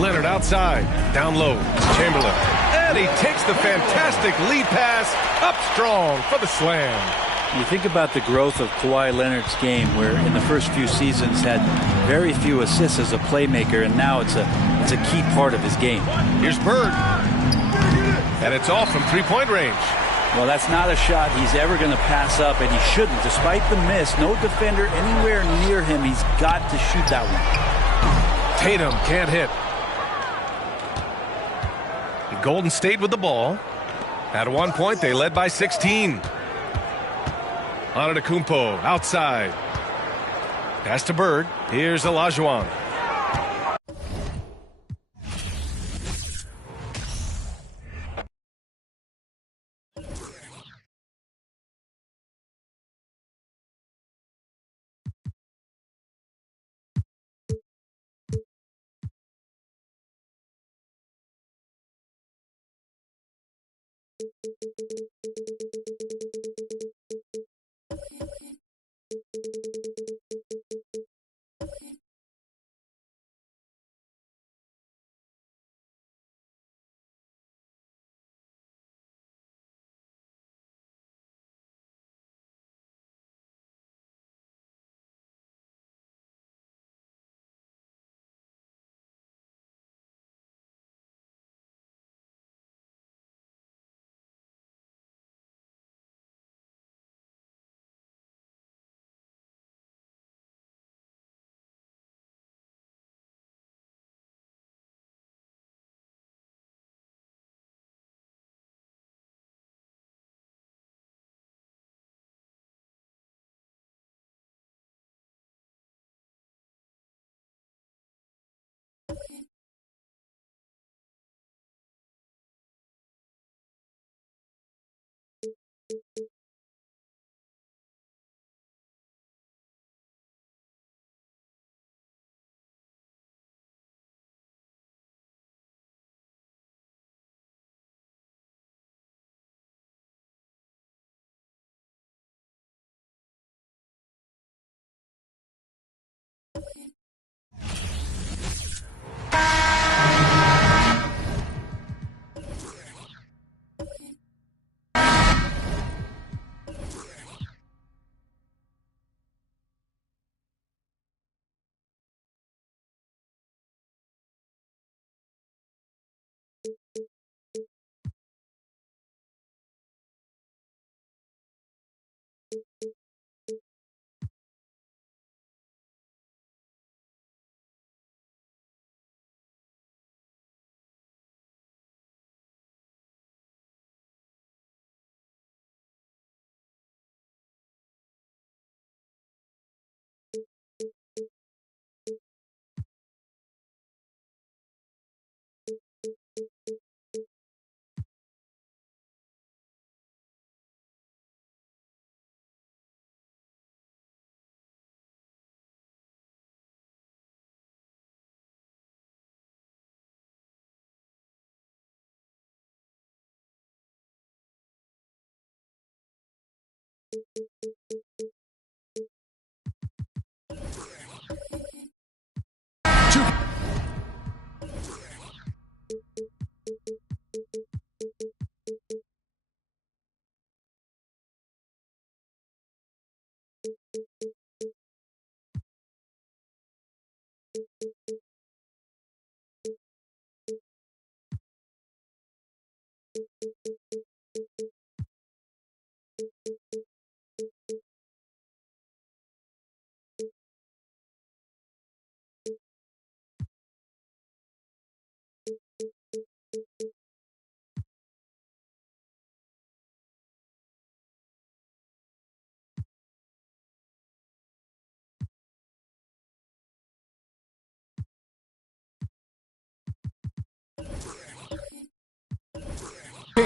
Leonard outside. Down low. Chamberlain. And he takes the fantastic lead pass up strong for the slam. You think about the growth of Kawhi Leonard's game, where in the first few seasons had very few assists as a playmaker, and now it's a key part of his game. Here's Bird. And it's off from three-point range. Well, that's not a shot he's ever going to pass up, and he shouldn't. Despite the miss, no defender anywhere near him. He's got to shoot that one. Tatum can't hit. Golden State with the ball. At one point, they led by 16. Antetokounmpo outside. Pass to Bird. Here's Olajuwon.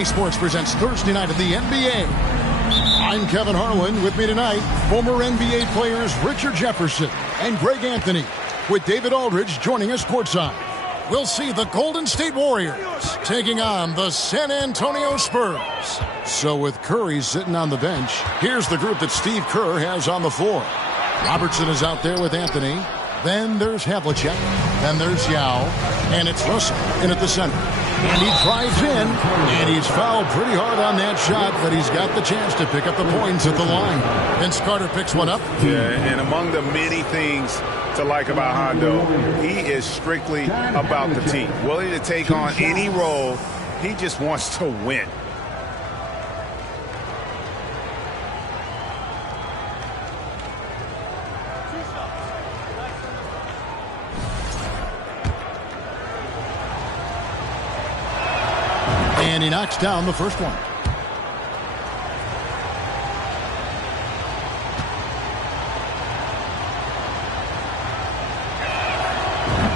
2K Sports presents Thursday night of the NBA. I'm Kevin Harlan. With me tonight, former NBA players Richard Jefferson and Greg Anthony, with David Aldridge joining us courtside. We'll see the Golden State Warriors taking on the San Antonio Spurs. So with Curry sitting on the bench, here's the group that Steve Kerr has on the floor. Robertson is out there with Anthony. Then there's Havlicek. Then there's Yao. And it's Russell in at the center. And he drives in, and he's fouled pretty hard on that shot, but he's got the chance to pick up the points at the line. Vince Carter picks one up. Yeah, and among the many things to like about Hondo, he is strictly about the team. Willing to take on any role. He just wants to win. And he knocks down the first one.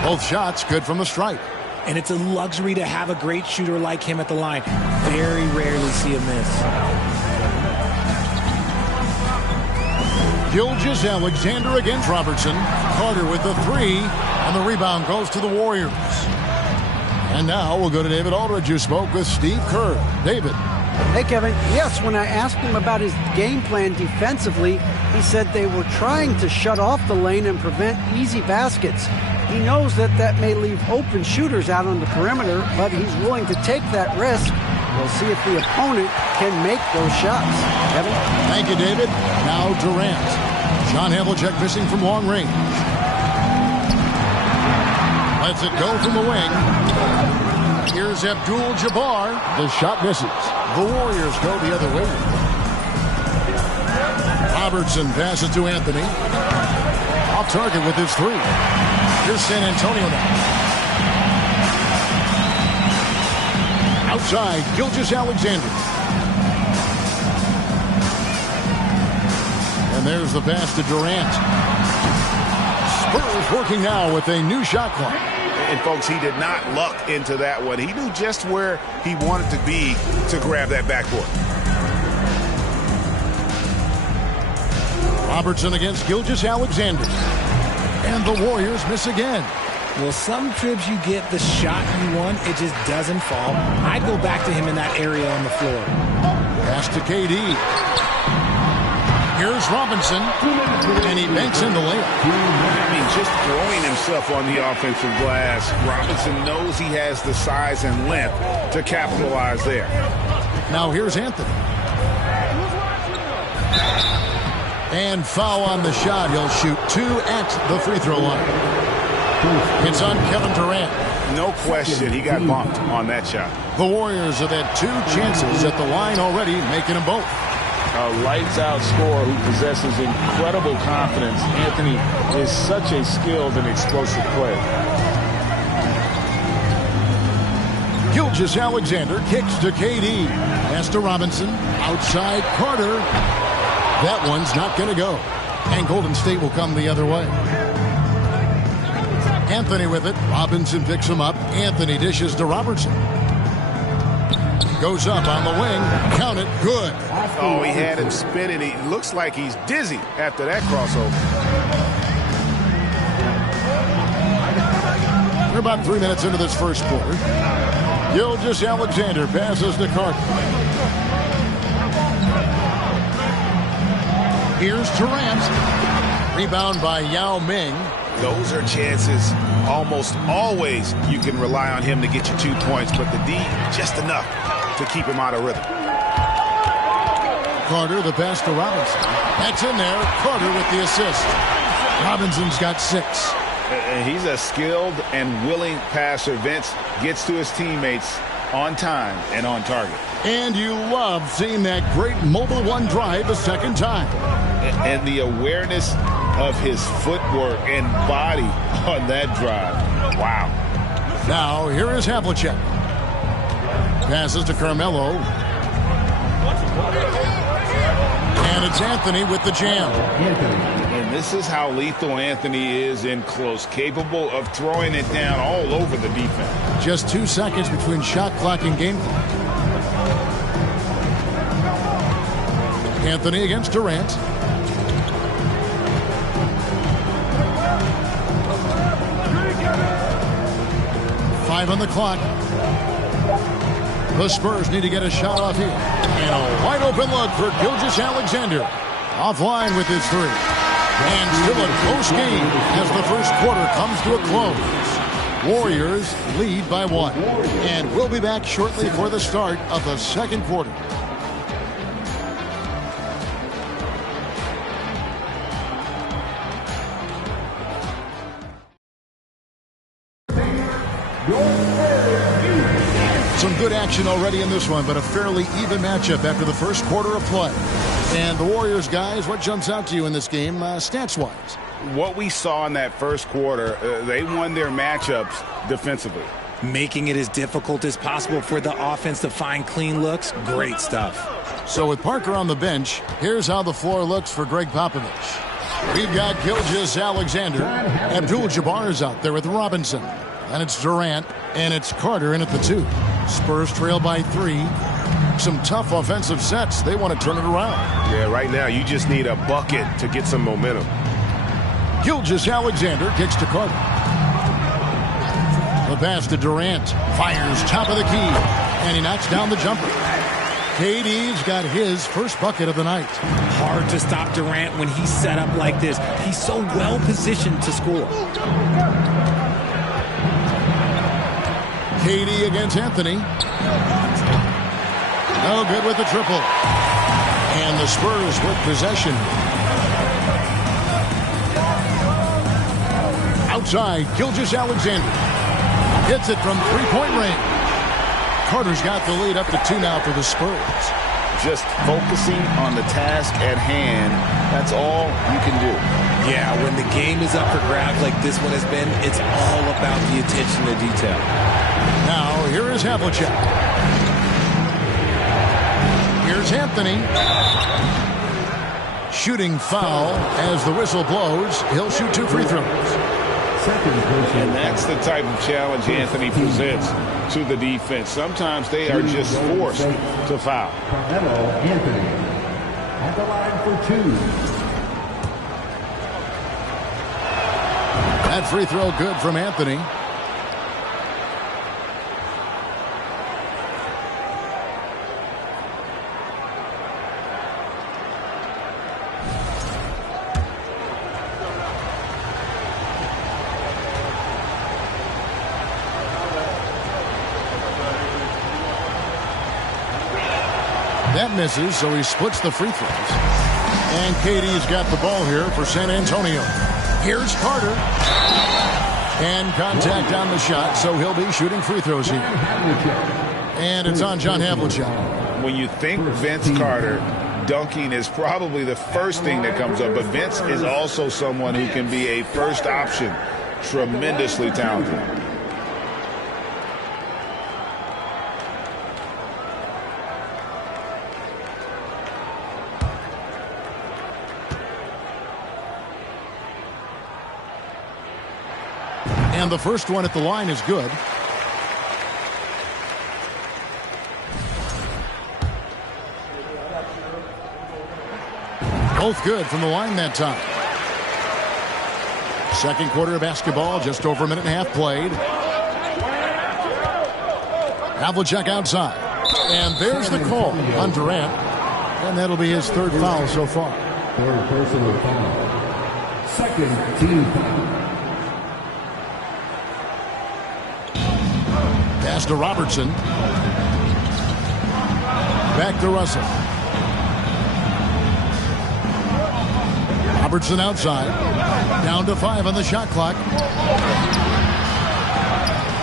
Both shots good from the stripe. And it's a luxury to have a great shooter like him at the line. Very rarely see a miss. Gilgeous-Alexander against Robertson. Carter with the three. And the rebound goes to the Warriors. And now we'll go to David Aldridge, who spoke with Steve Kerr. David. Hey, Kevin. Yes, when I asked him about his game plan defensively, he said they were trying to shut off the lane and prevent easy baskets. He knows that may leave open shooters out on the perimeter, but he's willing to take that risk. We'll see if the opponent can make those shots. Kevin? Thank you, David. Now Durant. John Havlicek missing from long range. Lets it go from the wing. Here's Abdul-Jabbar. The shot misses. The Warriors go the other way. Robertson passes to Anthony. Off target with his three. Here's San Antonio now. Outside, Gilgeous-Alexander. And there's the pass to Durant. Spurs working now with a new shot clock. And, folks, he did not luck into that one. He knew just where he wanted to be to grab that backboard. Robertson against Gilgeous-Alexander. And the Warriors miss again. Well, some trips you get the shot you want, it just doesn't fall. I'd go back to him in that area on the floor. Pass to KD. Here's Robinson, and he banks in the layup. I mean, just throwing himself on the offensive glass, Robinson knows he has the size and length to capitalize there. Now here's Anthony. And foul on the shot. He'll shoot two at the free throw line. It's on Kevin Durant. No question, he got bumped on that shot. The Warriors have had two chances at the line already, making them both. A lights-out scorer who possesses incredible confidence. Anthony is such a skilled and explosive player. Gilgeous-Alexander kicks to KD. Pass to Robinson. Outside Carter. That one's not going to go. And Golden State will come the other way. Anthony with it. Robinson picks him up. Anthony dishes to Robertson. Goes up on the wing. Count it. Good. Oh, he had him spinning. He looks like he's dizzy after that crossover. We're about 3 minutes into this first quarter. Gilgeous-Alexander passes to Carter. Here's Durant. Rebound by Yao Ming. Those are chances almost always you can rely on him to get you 2 points, but the D just enough to keep him out of rhythm. Carter, the pass to Robinson. That's in there. Carter with the assist. Robinson's got 6. He's a skilled and willing passer. Vince gets to his teammates on time and on target. And you love seeing that great mobile one drive a second time. And the awareness of his footwork and body on that drive. Wow. Now, here is Havlicek. Passes to Carmelo. And it's Anthony with the jam. And this is how lethal Anthony is in close, capable of throwing it down all over the defense. Just 2 seconds between shot clock and game clock. Anthony against Durant. Five on the clock. The Spurs need to get a shot off here. And a wide open look for Gilgeous-Alexander. Offline with his three. And still a close game as the first quarter comes to a close. Warriors lead by 1. And we'll be back shortly for the start of the second quarter. Some good action already in this one, but a fairly even matchup after the first quarter of play. And the Warriors, guys, what jumps out to you in this game stats-wise? What we saw in that first quarter, they won their matchups defensively. Making it as difficult as possible for the offense to find clean looks. Great stuff. So with Parker on the bench, here's how the floor looks for Greg Popovich. We've got Gilgeous-Alexander. Abdul-Jabbar is out there with Robinson. And it's Durant, and it's Carter in at the 2. Spurs trail by 3. Some tough offensive sets. They want to turn it around. Yeah, right now you just need a bucket to get some momentum. Gilgeous-Alexander kicks to Carter. The pass to Durant. Fires top of the key. And he knocks down the jumper. KD's got his first bucket of the night. Hard to stop Durant when he's set up like this. He's so well positioned to score. KD against Anthony. No good with the triple. And the Spurs with possession. Outside, Gilgeous-Alexander. Hits it from three-point range. Carter's got the lead up to 2 now for the Spurs. Just focusing on the task at hand, that's all you can do. Yeah, when the game is up for grabs like this one has been, it's all about the attention to detail. Now, here is Havlicek. Here's Anthony. Shooting foul as the whistle blows. He'll shoot 2 free throws. And that's the type of challenge Anthony presents to the defense. Sometimes they are just forced to foul. Carmelo Anthony at the line for 2. That free throw good from Anthony. That misses, so he splits the free throws. And KD's got the ball here for San Antonio. Here's Carter. And contact on the shot, so he'll be shooting free throws here. And it's on John Havlicek. When you think Vince Carter, dunking is probably the first thing that comes up. But Vince is also someone who can be a first option. Tremendously talented. And the first one at the line is good. Both good from the line that time. Second quarter of basketball, just over a minute and a half played. Havlicek outside. And there's the call on Durant. And that'll be his 3rd foul so far. 3rd personal foul. 2nd team foul. Pass to Robertson. Back to Russell. Robertson outside. Down to 5 on the shot clock.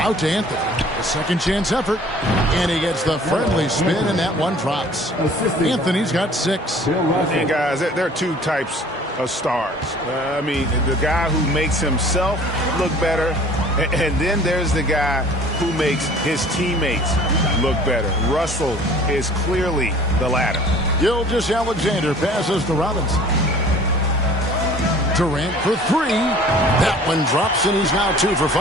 Out to Anthony. A second chance effort. And he gets the friendly spin, and that one drops. Anthony's got 6. And guys, there are 2 types of stars. I mean, the guy who makes himself look better, and then there's the guy who makes his teammates look better. Russell is clearly the latter. Gilgeous-Alexander passes to Robinson. Durant for 3. That one drops, and he's now 2 for 5.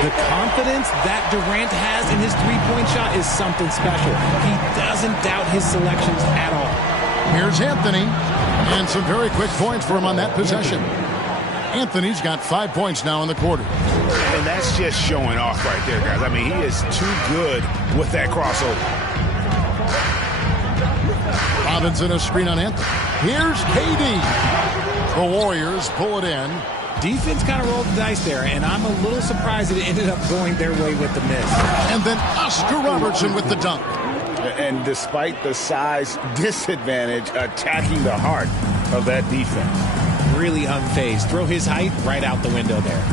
The confidence that Durant has in his three-point shot is something special. He doesn't doubt his selections at all. Here's Anthony. And some very quick points for him on that possession. Anthony's got 5 points now in the quarter. And that's just showing off right there, guys. I mean, he is too good with that crossover. Robinson a screen on Anthony. Here's KD. The Warriors pull it in. Defense kind of rolled the dice there, and I'm a little surprised that it ended up going their way with the miss. And then Oscar Robertson with the dunk. And despite the size disadvantage, attacking the heart of that defense. Really unfazed. Throw his height right out the window there.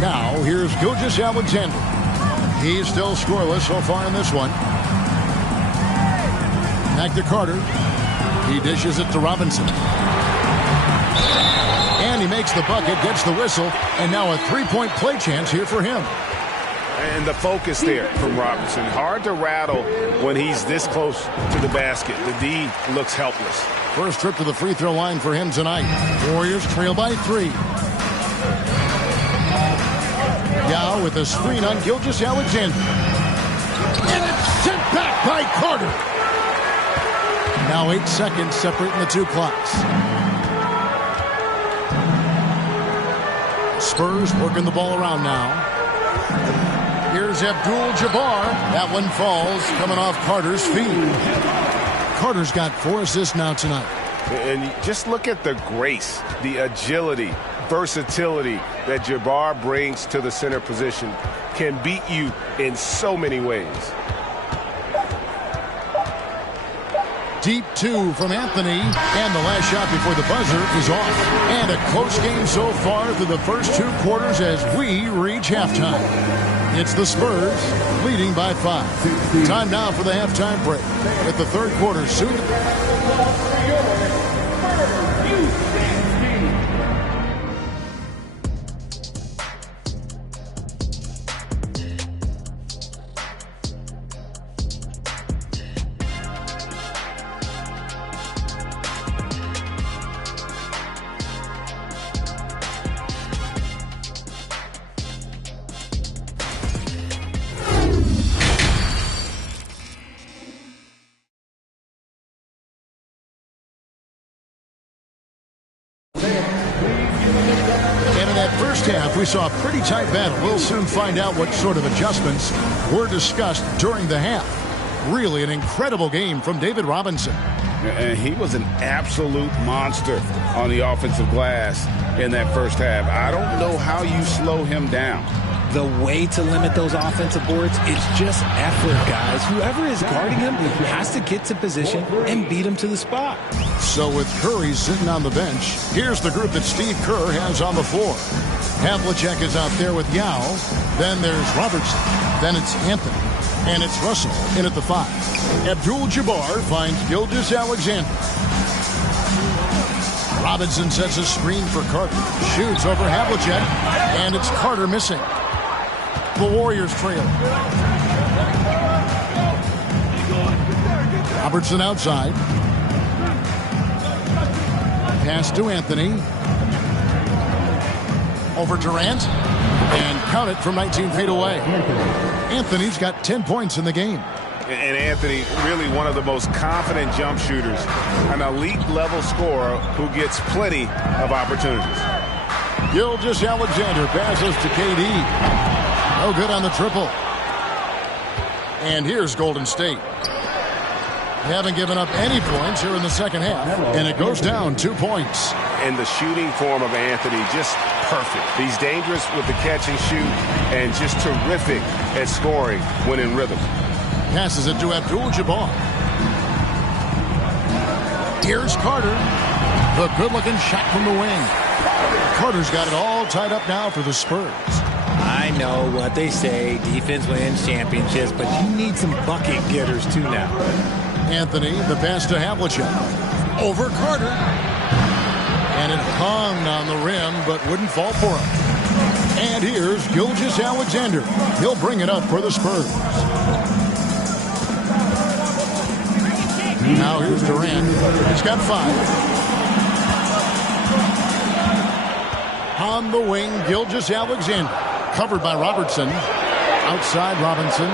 Now, here's Gilgeous-Alexander. He's still scoreless so far in this one. Back to Carter. He dishes it to Robinson. And he makes the bucket, gets the whistle, and now a three-point play chance here for him. And the focus there from Robinson. Hard to rattle when he's this close to the basket. The D looks helpless. First trip to the free throw line for him tonight. Warriors trail by 3. Yao with a screen on Gilgeous-Alexander. And it's sent back by Carter. Now 8 seconds separating the two clocks. Spurs working the ball around now. Here's Abdul-Jabbar. That one falls, coming off Carter's feet. Carter's got 4 assists now tonight. And just look at the grace, the agility, versatility that Jabbar brings to the center position. Can beat you in so many ways. Deep 2 from Anthony, and the last shot before the buzzer is off. And a close game so far through the first 2 quarters as we reach halftime. It's the Spurs leading by 5. Time now for the halftime break. With the third quarter soon. We saw a pretty tight battle. We'll soon find out what sort of adjustments were discussed during the half. Really an incredible game from David Robinson. And he was an absolute monster on the offensive glass in that first half. I don't know how you slow him down. The way to limit those offensive boards, it's just effort, guys. Whoever is guarding him has to get to position and beat him to the spot. So with Curry sitting on the bench, here's the group that Steve Kerr has on the floor. Havlicek is out there with Yao. Then there's Robertson. Then it's Anthony. And it's Russell in at the 5. Abdul-Jabbar finds Gilgeous-Alexander. Robinson sets a screen for Carter. Shoots over Havlicek. And it's Carter missing. The Warriors trail. Robertson outside. Pass to Anthony. Over Durant. And count it from 19 feet away. Anthony's got 10 points in the game. And Anthony, really one of the most confident jump shooters. An elite-level scorer who gets plenty of opportunities. Gilgeous-Alexander passes to KD. No good on the triple. And here's Golden State. They haven't given up any points here in the second half. And it goes down 2 points. And the shooting form of Anthony just perfect. He's dangerous with the catch and shoot and just terrific at scoring when in rhythm. Passes it to Abdul-Jabbar. Here's Carter. The good-looking shot from the wing. Carter's got it all tied up now for the Spurs. I know what they say, defense wins championships, but you need some bucket getters too now. Anthony, the pass to Havlicek. Over Carter. And it hung on the rim, but wouldn't fall for him. And here's Gilgeous-Alexander. He'll bring it up for the Spurs. Now here's Durant. He's got 5. On the wing, Gilgeous-Alexander. Covered by Robertson. Outside Robinson.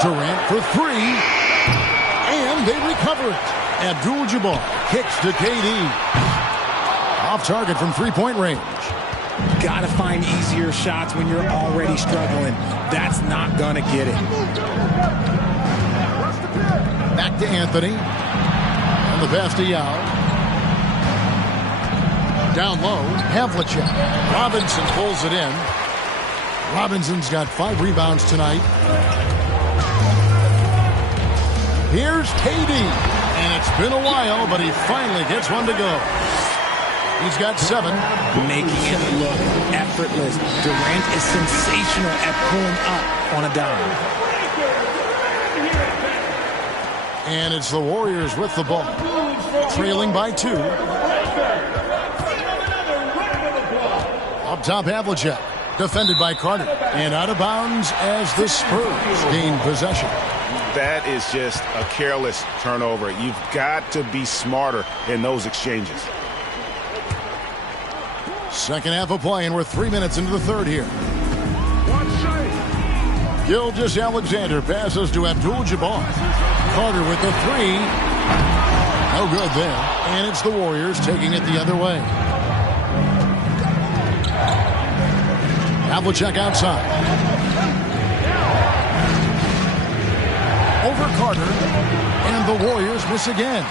Durant for 3. And they recover it. Abdul-Jabbar kicks to KD. Off target from three-point range. Got to find easier shots when you're already struggling. That's not going to get it. Back to Anthony. And the pass to Yao. Down low, Havlicek. Robinson pulls it in. Robinson's got 5 rebounds tonight. Here's KD. And it's been a while, but he finally gets one to go. He's got 7. Making it look effortless. Durant is sensational at pulling up on a dime. And it's the Warriors with the ball. Trailing by 2. Up top, Havlicek. Defended by Carter. And out of bounds as the Spurs gain possession. That is just a careless turnover. You've got to be smarter in those exchanges. Second half of play, and we're 3 minutes into the third here. Gilgeous-Alexander passes to Abdul-Jabbar. Carter with the 3. No good there. And it's the Warriors taking it the other way. Havlicek outside. Over Carter. And the Warriors miss again.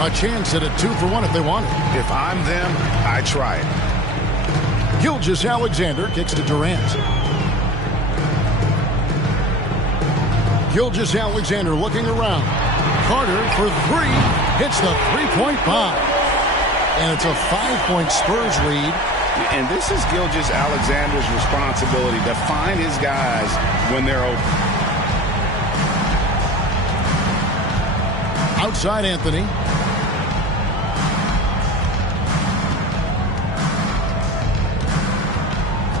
A chance at a 2-for-1 if they want it. If I'm them, I try it. Gilgeous-Alexander kicks to Durant. Gilgeous-Alexander looking around. Carter for 3. Hits the three-point bomb. And it's a 5-point Spurs lead. And this is Gilgeous-Alexander's responsibility to find his guys when they're open. Outside Anthony.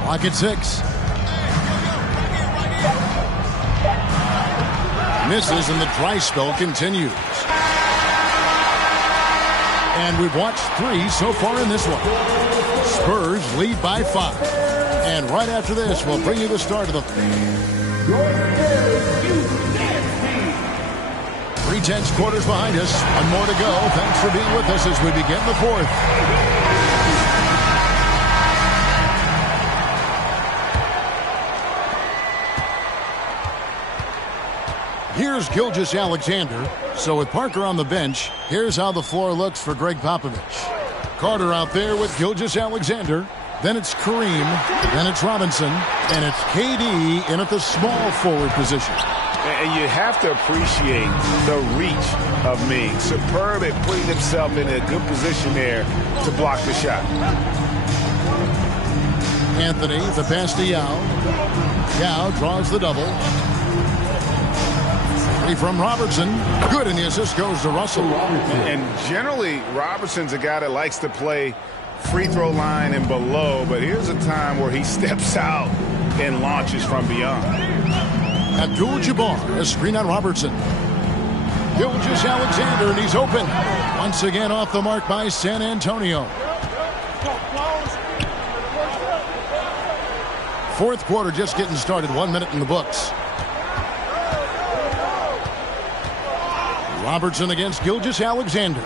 Clock at 6. Misses and the dry spell continues. And we've watched 3 so far in this one. Spurs lead by 5. And right after this, we'll bring you the start of the 3/10 quarters behind us. One more to go. Thanks for being with us as we begin the fourth. Here's Gilgeous-Alexander. So with Parker on the bench, here's how the floor looks for Greg Popovich. Carter out there with Gilgeous-Alexander. Then it's Kareem. Then it's Robinson. And it's KD in at the small forward position. And you have to appreciate the reach of Ming. Superb at putting himself in a good position there to block the shot. Anthony, the pass to Yao. Yao draws the double. From Robertson. Good, and the assist goes to Russell. And generally, Robertson's a guy that likes to play free throw line and below, but here's a time where he steps out and launches from beyond. Abdul-Jabbar, a screen on Robertson. Gilgeous-Alexander, and he's open. Once again off the mark by San Antonio. Fourth quarter just getting started. 1 minute in the books. Robertson against Gilgeous-Alexander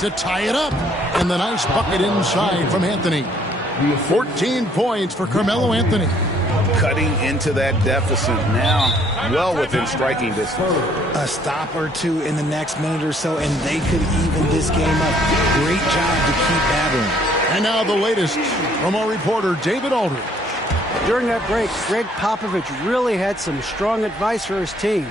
to tie it up. And the nice bucket inside from Anthony. 14 points for Carmelo Anthony. Cutting into that deficit now, well within striking distance. A stop or 2 in the next minute or so, and they could even this game up. Great job to keep battling. And now the latest from our reporter, David Aldridge. During that break, Greg Popovich really had some strong advice for his team.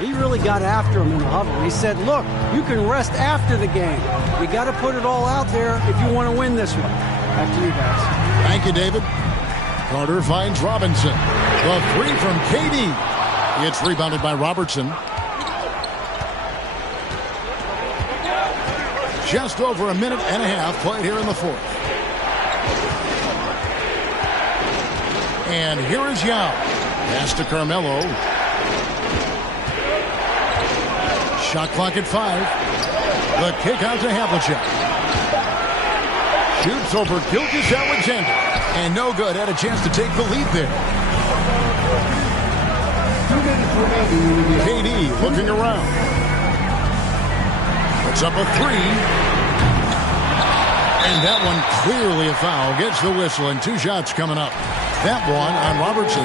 He really got after him in the huddle. He said, look, you can rest after the game. You got to put it all out there if you want to win this one. Back to you guys. Thank you, David. Carter finds Robinson. The 3 from KD. It's rebounded by Robertson. Just over a minute and a half played here in the fourth. And here is Yao. Pass to Carmelo. Shot clock at 5. The kick out to Havlicek. Shoots over Gilgeous-Alexander. And no good. Had a chance to take the lead there. KD looking around. The Puts up a three. And that one clearly a foul. Gets the whistle, and 2 shots coming up. That one on Robertson.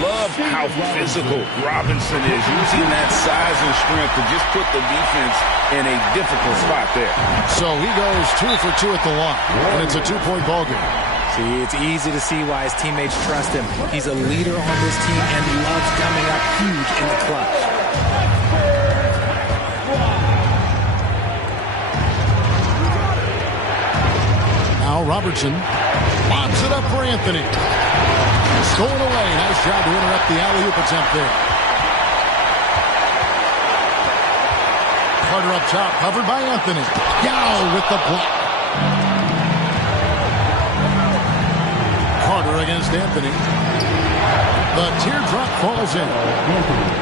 Love how physical Robinson is, using that size and strength to just put the defense in a difficult spot there. So he goes 2 for 2 at the line, and it's a 2-point ball game. See, it's easy to see why his teammates trust him. He's a leader on this team and loves coming up huge in the clutch. Now Robertson lobs it up for Anthony. Stolen away. Nice job to interrupt the alley-oop attempt there. Carter up top, covered by Anthony. Yao with the block. Carter against Anthony. The teardrop falls in.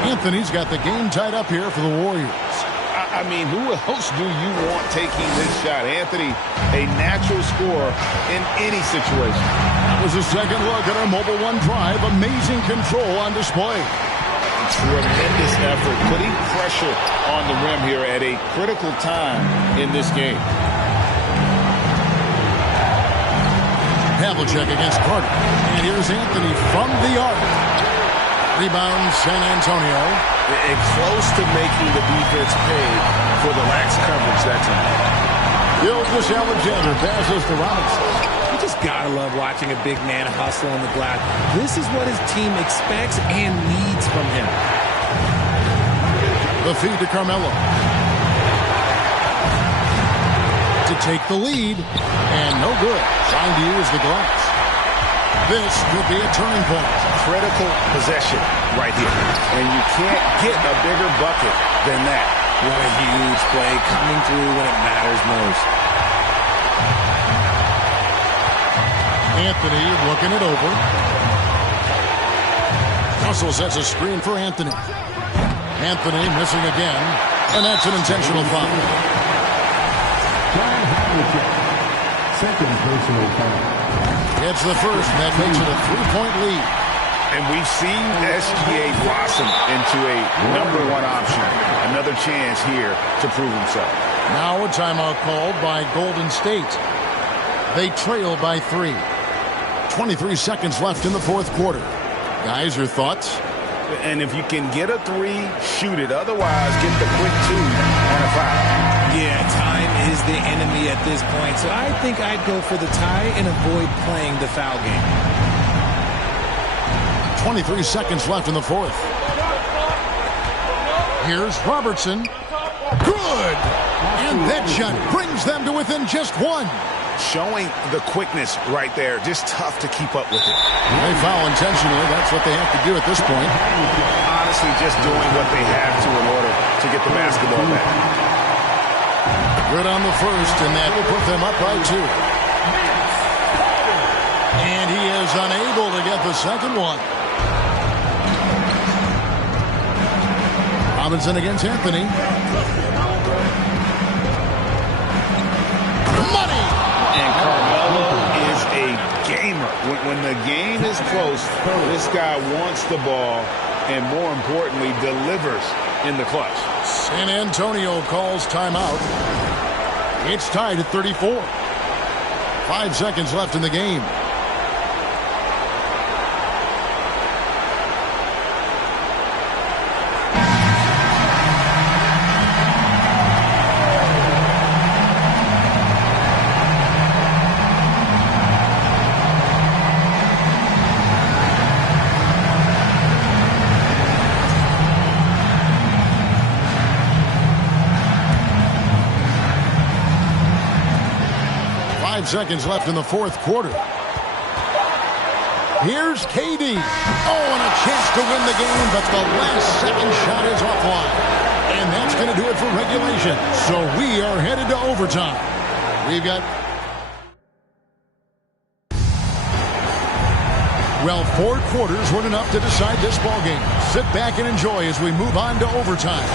Anthony's got the game tied up here for the Warriors. I mean, who else do you want taking this shot? Anthony, a natural scorer in any situation. That was a second look at our Mobile One drive. Amazing control on display. Tremendous effort, putting pressure on the rim here at a critical time in this game. Havlicek against Carter. And here's Anthony from the arc. Rebound, San Antonio. And close to making the defense pay for the lax coverage that time. Gilgeous Alexander passes to Robinson. You just gotta love watching a big man hustle on the glass. This is what his team expects and needs from him. The feed to Carmelo. To take the lead, and no good. Trying to use the glass. This could be a turning point. Critical possession right here. And you can't get a bigger bucket than that. What a huge play coming through when it matters most. Anthony looking it over. Russell sets a screen for Anthony. Anthony missing again, and that's an intentional foul. Second personal foul. It's the first, and that makes it a 3-point lead. And we've seen SGA blossom into a #1 option. Another chance here to prove himself. Now a timeout called by Golden State. They trail by 3. 23 seconds left in the fourth quarter. Guys, your thoughts? And if you can get a 3, shoot it. Otherwise, get the quick 2 on a foul. Yeah, time is the enemy at this point, so I think I'd go for the tie and avoid playing the foul game. 23 seconds left in the fourth. Here's Robertson. Good! And that shot brings them to within just 1. Showing the quickness right there. Just tough to keep up with it. They foul intentionally. That's what they have to do at this point. Honestly, just doing what they have to in order to get the basketball back. Good on the first, and that will put them up by 2. And he is unable to get the second one. Robinson against Anthony. Money! And Carmelo is a gamer. When the game is close, this guy wants the ball and, more importantly, delivers in the clutch. San Antonio calls timeout. It's tied at 34. 5 seconds left in the game. Seconds left in the fourth quarter. Here's KD. Oh, and a chance to win the game, but the last second shot is offline. And that's going to do it for regulation. So we are headed to overtime. We've got... Well, 4 quarters weren't enough to decide this ball game. Sit back and enjoy as we move on to overtime.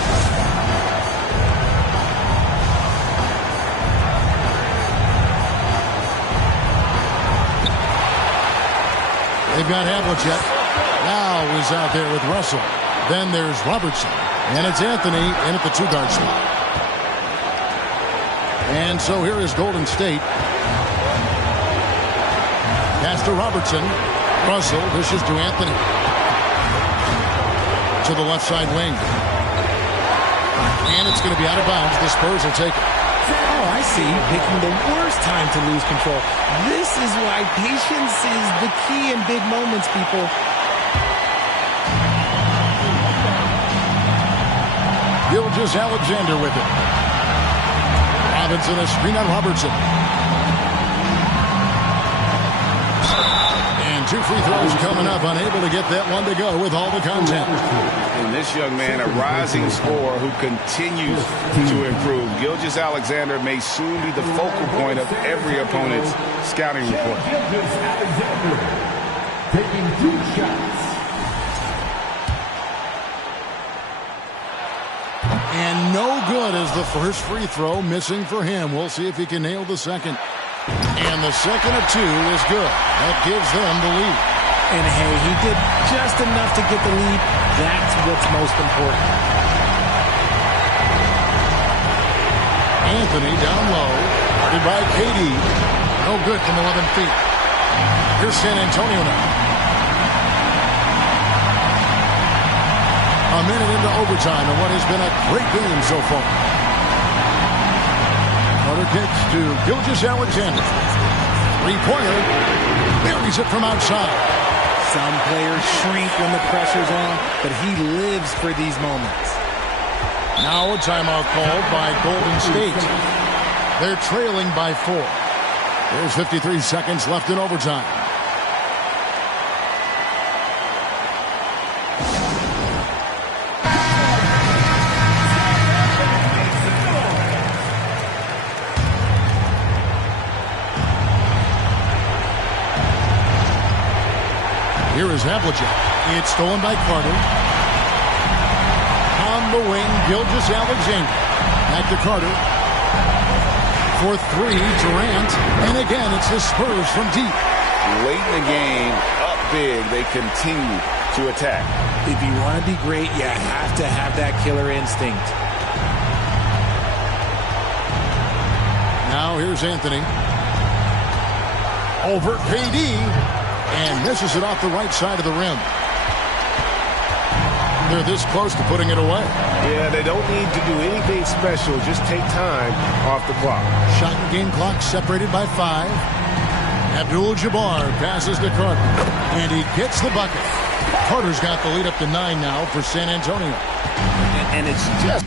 They've got Havlicek. Now is out there with Russell. Then there's Robertson. And it's Anthony in at the 2-guard spot. And so here is Golden State. Pass to Robertson. Russell dishes to Anthony. To the left side wing. And it's going to be out of bounds. The Spurs will take it. Oh, I see. Picking the worst time to lose control. This is why patience is the key in big moments, people. Gilgeous-Alexander with it. Robinson a screen on Robertson. And 2 free throws coming up. Unable to get that one to go with all the content. And this young man, a rising scorer who continues to improve. Gilgeous-Alexander may soon be the focal point of every opponent's scouting report. Gilgeous-Alexander taking 2 shots. And no good as the first free throw missing for him. We'll see if he can nail the second. And the second of 2 is good. That gives them the lead. And hey, he did just enough to get the lead. That's what's most important. Anthony down low. Guarded by KD. No good from 11 feet. Here's San Antonio now. A minute into overtime in what has been a great game so far. Carter kicks to Gilgeous-Alexander. Three-pointer. Buries it from outside. Some players shrink when the pressure's on, but he lives for these moments. Now a timeout called by Golden State. They're trailing by 4. There's 53 seconds left in overtime. Here is Havlicek. It's stolen by Carter. On the wing, Gilgeous-Alexander. Back to Carter. For 3, Durant. And again, it's the Spurs from deep. Late in the game, up big, they continue to attack. If you want to be great, you have to have that killer instinct. Now here's Anthony. Over KD. And misses it off the right side of the rim. They're this close to putting it away. Yeah, they don't need to do anything special. Just take time off the clock. Shot and game clock separated by 5. Abdul-Jabbar passes to Carter. And he gets the bucket. Carter's got the lead up to 9 now for San Antonio. And it's just...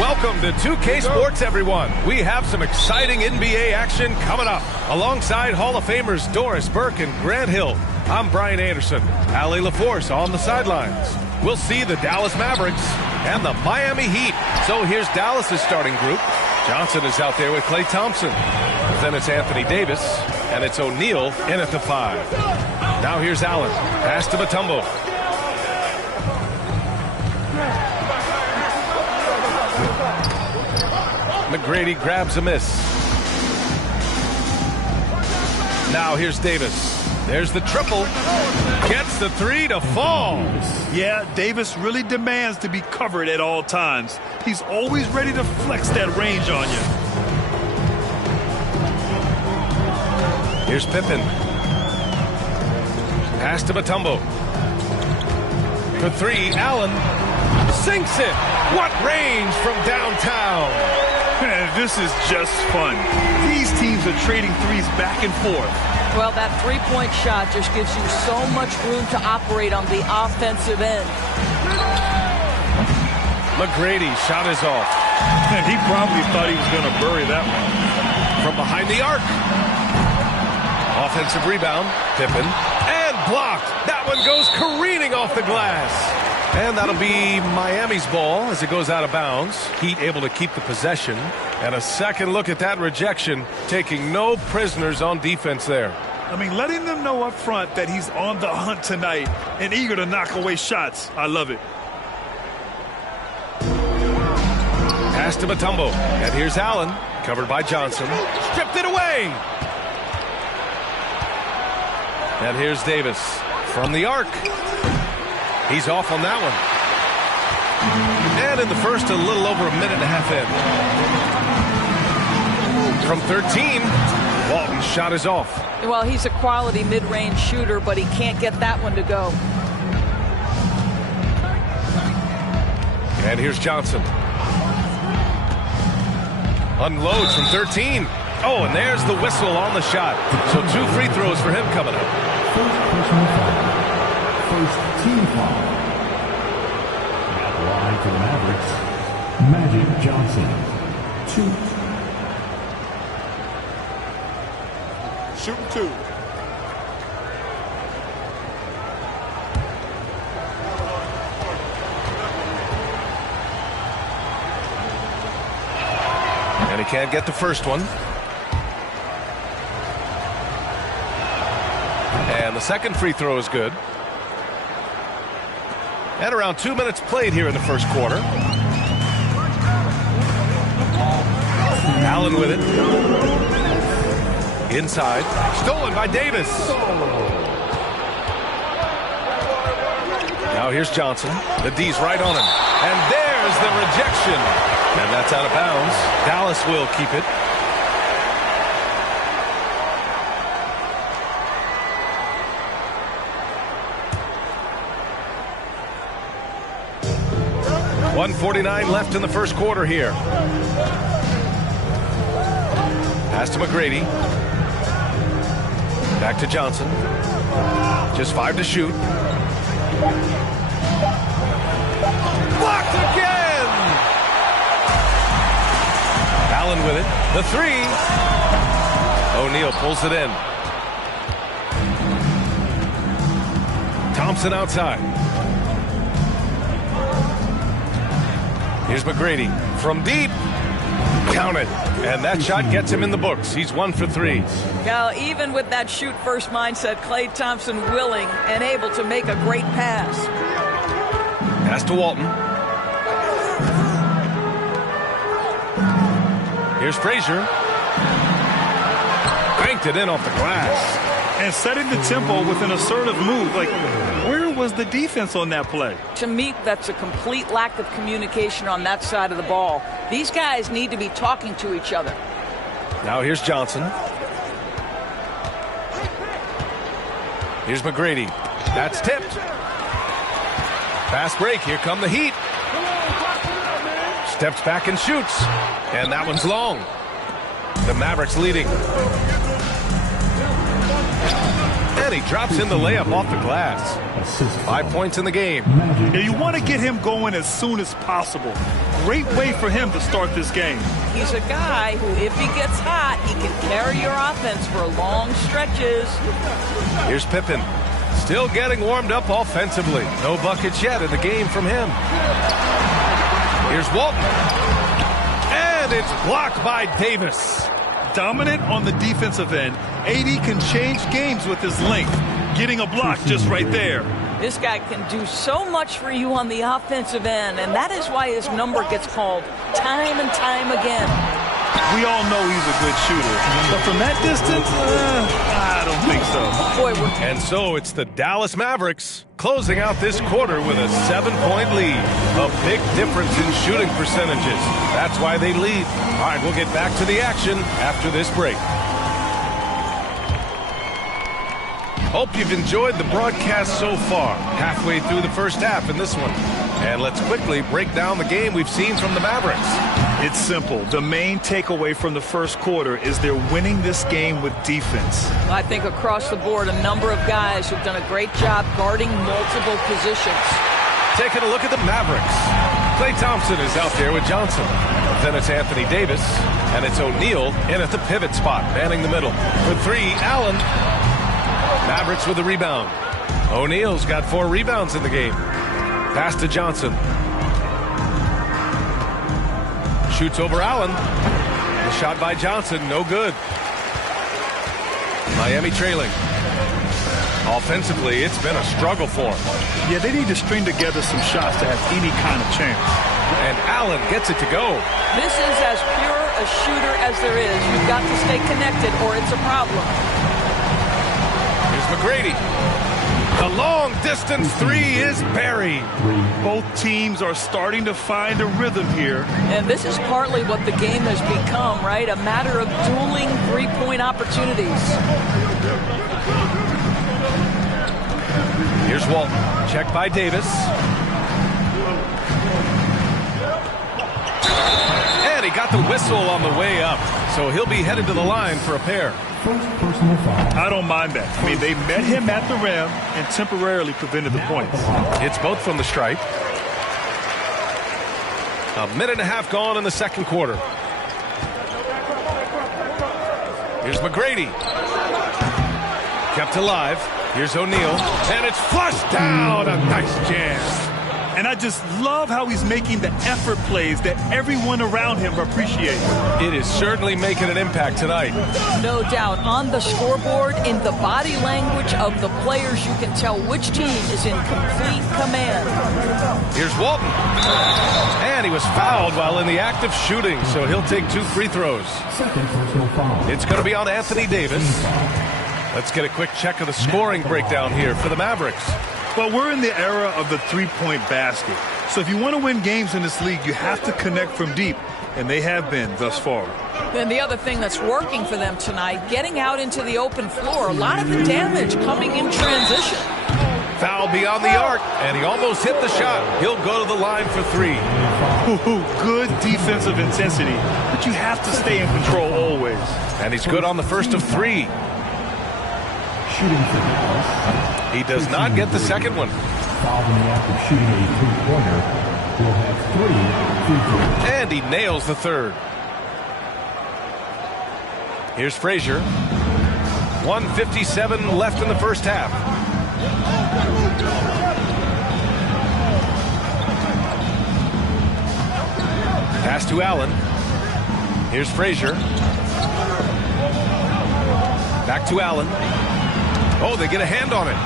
Welcome to 2K Sports, everyone. We have some exciting NBA action coming up. Alongside Hall of Famers Doris Burke and Grant Hill, I'm Brian Anderson. Ali LaForce on the sidelines. We'll see the Dallas Mavericks and the Miami Heat. So here's Dallas's starting group. Johnson is out there with Klay Thompson. Then it's Anthony Davis, and it's O'Neal in at the 5. Now here's Allen. Pass to Mutombo. McGrady grabs a miss. Now here's Davis. There's the triple. Gets the 3 to fall. Yeah, Davis really demands to be covered at all times. He's always ready to flex that range on you. Here's Pippen. Pass to Mutombo. For 3, Allen sinks it. What range from downtown? This is just fun. These teams are trading threes back and forth. Well, that three-point shot just gives you so much room to operate on the offensive end. McGrady shot is off. He probably thought he was going to bury that one. From behind the arc. Offensive rebound. Pippen. And blocked. That one goes careening off the glass. And that'll be Miami's ball as it goes out of bounds. Heat able to keep the possession. And a second look at that rejection, taking no prisoners on defense there. I mean, letting them know up front that he's on the hunt tonight and eager to knock away shots. I love it. Pass to Mutombo. And here's Allen, covered by Johnson. Stripped it away. And here's Davis from the arc. He's off on that one. And in the first, a little over a minute and a half in. From 13, Walton's shot is off. Well, he's a quality mid-range shooter, but he can't get that one to go. And here's Johnson. Unloads from 13. Oh, and there's the whistle on the shot. So 2 free throws for him coming up. First personal foul. First team foul. At the line for the Mavericks, Magic Johnson. 2. Shooting 2. And he can't get the first one. And the second free throw is good. And around 2 minutes played here in the first quarter. Allen with it. Inside. Stolen by Davis. Now here's Johnson. The D's right on him. And there's the rejection. And that's out of bounds. Dallas will keep it. .149 left in the first quarter here. Pass to McGrady. Back to Johnson. Just 5 to shoot. Blocked again! Allen with it. The 3. O'Neal pulls it in. Thompson outside. Here's McGrady from deep. Count it. And that shot gets him in the books. He's 1 for 3. Now, even with that shoot-first mindset, Klay Thompson willing and able to make a great pass. Pass to Walton. Here's Frazier. Banked it in off the glass. And setting the tempo with an assertive move. Like, where was the defense on that play? To me, that's a complete lack of communication on that side of the ball. These guys need to be talking to each other. Now here's Johnson. Here's McGrady. That's tipped. Fast break. Here come the Heat. Steps back and shoots. And that one's long. The Mavericks leading. And he drops in the layup off the glass. 5 points in the game. Yeah, you want to get him going as soon as possible. Great way for him to start this game. He's a guy who, if he gets hot, he can carry your offense for long stretches. Here's Pippen. Still getting warmed up offensively. No buckets yet in the game from him. Here's Walton. And it's blocked by Davis. Dominant on the defensive end. AD can change games with his length. Getting a block just right there. This guy can do so much for you on the offensive end, and that is why his number gets called time and time again. We all know he's a good shooter, but from that distance, I don't think so. And so it's the Dallas Mavericks closing out this quarter with a 7-point lead. A big difference in shooting percentages. That's why they lead. All right, we'll get back to the action after this break. Hope you've enjoyed the broadcast so far. Halfway through the first half in this one. And let's quickly break down the game we've seen from the Mavericks. It's simple. The main takeaway from the first quarter is they're winning this game with defense. I think across the board, a number of guys who've done a great job guarding multiple positions. Taking a look at the Mavericks. Klay Thompson is out there with Johnson. Then it's Anthony Davis. And it's O'Neal in at the pivot spot, manning the middle. For 3, Allen. Mavericks with the rebound. O'Neal's got 4 rebounds in the game. Pass to Johnson. Shoots over Allen. The shot by Johnson, no good. Miami trailing. Offensively, it's been a struggle for them. Yeah, they need to string together some shots to have any kind of chance. And Allen gets it to go. This is as pure a shooter as there is. You've got to stay connected or it's a problem. Here's McGrady. The long-distance three is buried. Both teams are starting to find a rhythm here. And this is partly what the game has become, right? A matter of dueling three-point opportunities. Here's Walton. Checked by Davis. And he got the whistle on the way up. So he'll be headed to the line for a pair. I don't mind that. I mean, they met him at the rim and temporarily prevented the points. It's both from the stripe. A minute and a half gone in the second quarter. Here's McGrady. Kept alive. Here's O'Neal. And it's flushed down. A nice jam. And I just love how he's making the effort plays that everyone around him appreciates. It is certainly making an impact tonight. No doubt. On the scoreboard, in the body language of the players, you can tell which team is in complete command. Here's Walton. And he was fouled while in the act of shooting, so he'll take 2 free throws. It's going to be on Anthony Davis. Let's get a quick check of the scoring breakdown here for the Mavericks. Well, we're in the era of the three-point basket. So if you want to win games in this league, you have to connect from deep, and they have been thus far. And the other thing that's working for them tonight, getting out into the open floor, a lot of the damage coming in transition. Foul beyond the arc, and he almost hit the shot. He'll go to the line for 3. Good defensive intensity, but you have to stay in control always. And he's good on the first of 3. Shooting for Dallas. He does not get the second one. Fouled in the act of shooting a three-pointer. Will have 3 free throws. And he nails the third. Here's Frazier. 1:57 left in the first half. Pass to Allen. Here's Frazier. Back to Allen. Oh, they get a hand on it.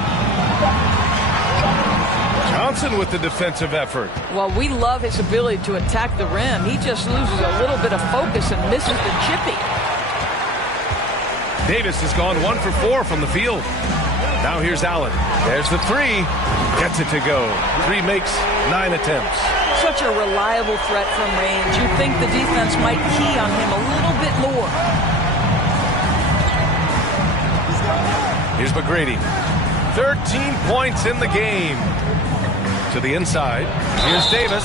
Johnson with the defensive effort. Well, we love his ability to attack the rim. He just loses a little bit of focus and misses the chippy. Davis has gone 1 for 4 from the field. Now here's Allen. There's the 3. Gets it to go. 3 makes 9 attempts. Such a reliable threat from range. You'd think the defense might key on him a little bit more. Here's McGrady. 13 points in the game. To the inside. Here's Davis.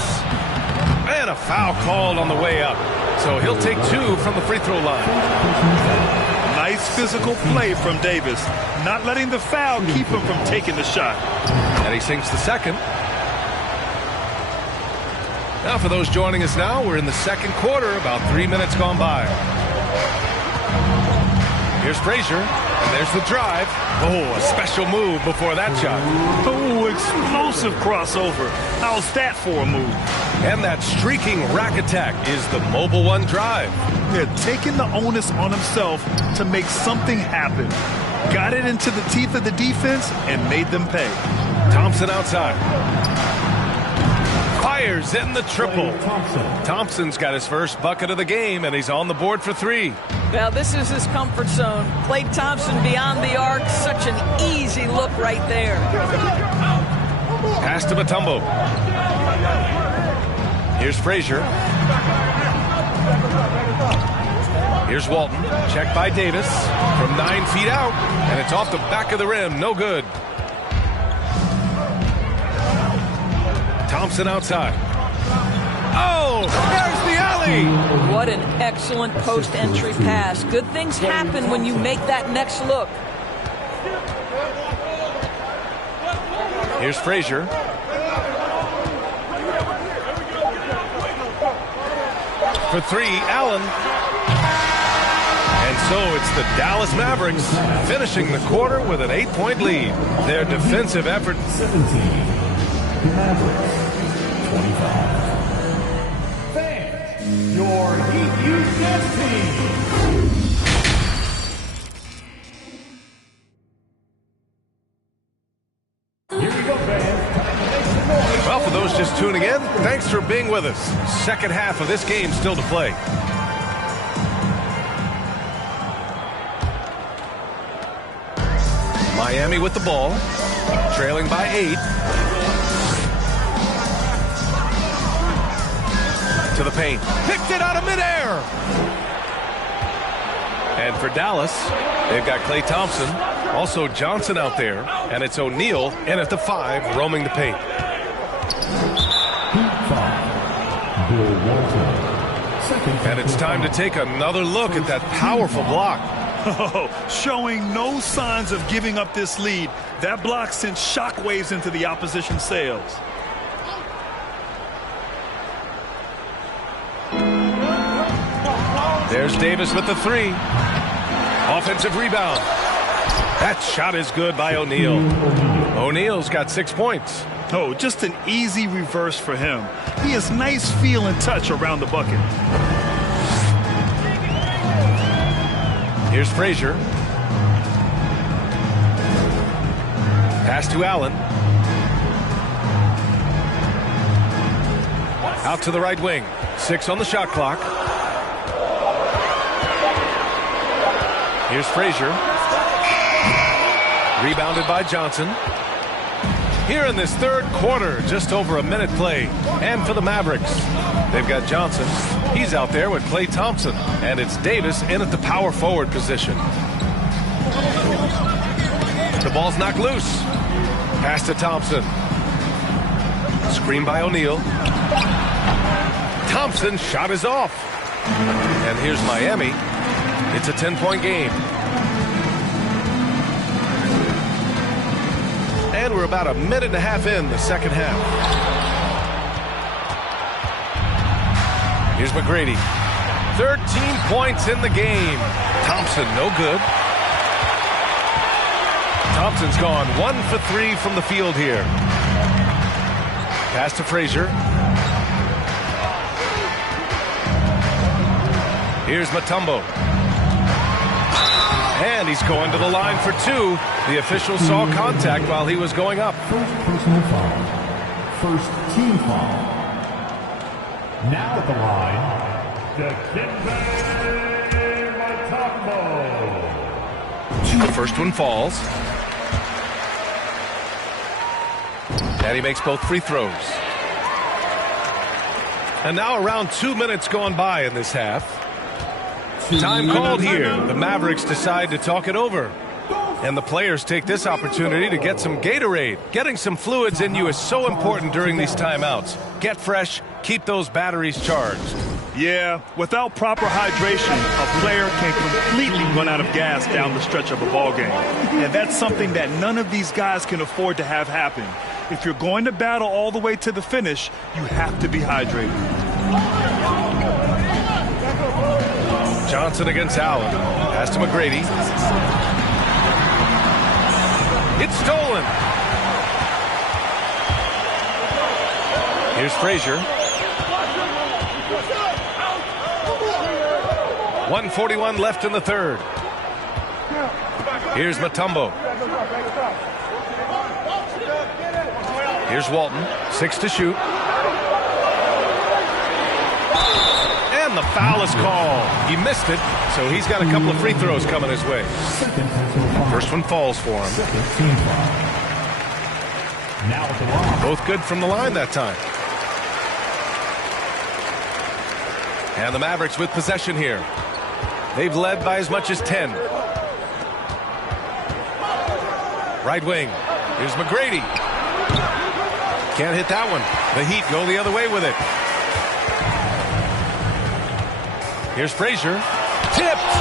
And a foul called on the way up. So he'll take 2 from the free throw line. Nice physical play from Davis. Not letting the foul keep him from taking the shot. And he sinks the second. Now for those joining us now, we're in the second quarter, about 3 minutes gone by. Here's Frazier, and there's the drive. Oh, a special move before that shot. Oh, explosive crossover. How's that for a move? And that streaking rack attack is the Mobile One drive. Yeah, taking the onus on himself to make something happen. Got it into the teeth of the defense and made them pay. Thompson outside. Fires in the triple. Thompson's got his first bucket of the game, and he's on the board for 3. Now, this is his comfort zone. Klay Thompson beyond the arc. Such an easy look right there. Pass to Mutombo. Here's Frazier. Here's Walton. Checked by Davis from 9 feet out, and it's off the back of the rim. No good. Thompson outside. Oh, there's the alley. What an excellent post-entry pass. Good things happen when you make that next look. Here's Frazier. For 3, Allen. And so it's the Dallas Mavericks finishing the quarter with an 8-point lead. Their defensive effort. 17. Mavericks 25. Fans, your Heat U10 team. Here we go, fans. Well, for those just tuning in, thanks for being with us. Second half of this game still to play. Miami with the ball. trailing by 8. To the paint. Picked it out of midair. And for Dallas, they've got Klay Thompson, also Johnson out there, and it's O'Neal in at the 5, roaming the paint. And it's time to take another look at that powerful block. Oh, showing no signs of giving up this lead. That block sent shockwaves into the opposition sails. There's Davis with the 3. Offensive rebound. That shot is good by O'Neal. O'Neal's got 6 points. Oh, just an easy reverse for him. He has nice feel and touch around the bucket. Here's Frazier. Pass to Allen. Out to the right wing. 6 on the shot clock. Here's Frazier. Rebounded by Johnson. Here in this third quarter, just over a minute play. And for the Mavericks, they've got Johnson. He's out there with Klay Thompson. And it's Davis in at the power forward position. The ball's knocked loose. Pass to Thompson. Screen by O'Neal. Thompson's shot is off. And here's Miami. It's a 10-point game. And we're about a minute and a half in the second half. Here's McGrady. 13 points in the game. Thompson, no good. Thompson's gone 1 for 3 from the field here. Pass to Frazier. Here's Mutombo. And he's going to the line for 2. The official saw contact while he was going up. First personal foul. First team foul. Now at the line, Mutombo. The first one falls. And he makes both free throws. And now around 2 minutes gone by in this half. Time called here. The Mavericks decide to talk it over. And the players take this opportunity to get some Gatorade. Getting some fluids in you is so important during these timeouts. Get fresh, keep those batteries charged. Yeah, without proper hydration, a player can completely run out of gas down the stretch of a ball game. And that's something that none of these guys can afford to have happen. If you're going to battle all the way to the finish, you have to be hydrated. Johnson against Allen. Pass to McGrady. It's stolen. Here's Frazier. 1:41 left in the third. Here's Mutombo. Here's Walton. 6 to shoot. And the foul is called. He missed it, so he's got a couple of free throws coming his way. First one falls for him. Both good from the line that time. And the Mavericks with possession here. They've led by as much as 10. Right wing. Here's McGrady. Can't hit that one. The Heat go the other way with it. Here's Frazier. Tipped.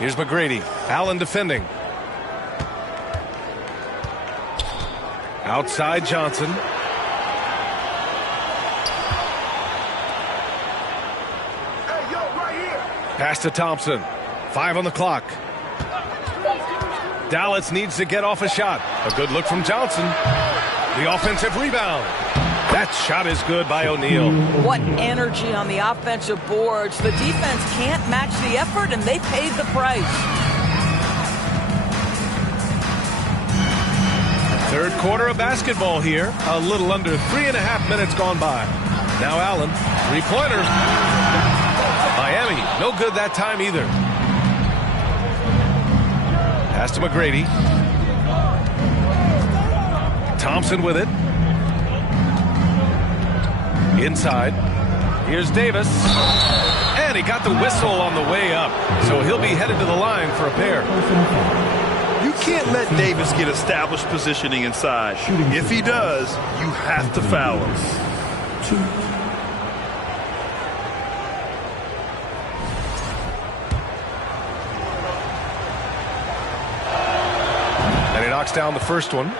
Here's McGrady. Allen defending. Outside Johnson. Pass to Thompson. 5 on the clock. Dallas needs to get off a shot. A good look from Johnson. The offensive rebound. That shot is good by O'Neal. What energy on the offensive boards. The defense can't match the effort, and they paid the price. Third quarter of basketball here. A little under 3.5 minutes gone by. Now Allen. Three-pointer. Miami, no good that time either. Pass to McGrady. Thompson with it. Inside. Here's Davis. And he got the whistle on the way up. So he'll be headed to the line for a pair. You can't let Davis get established positioning inside. If he does, you have to foul him. And he knocks down the first one.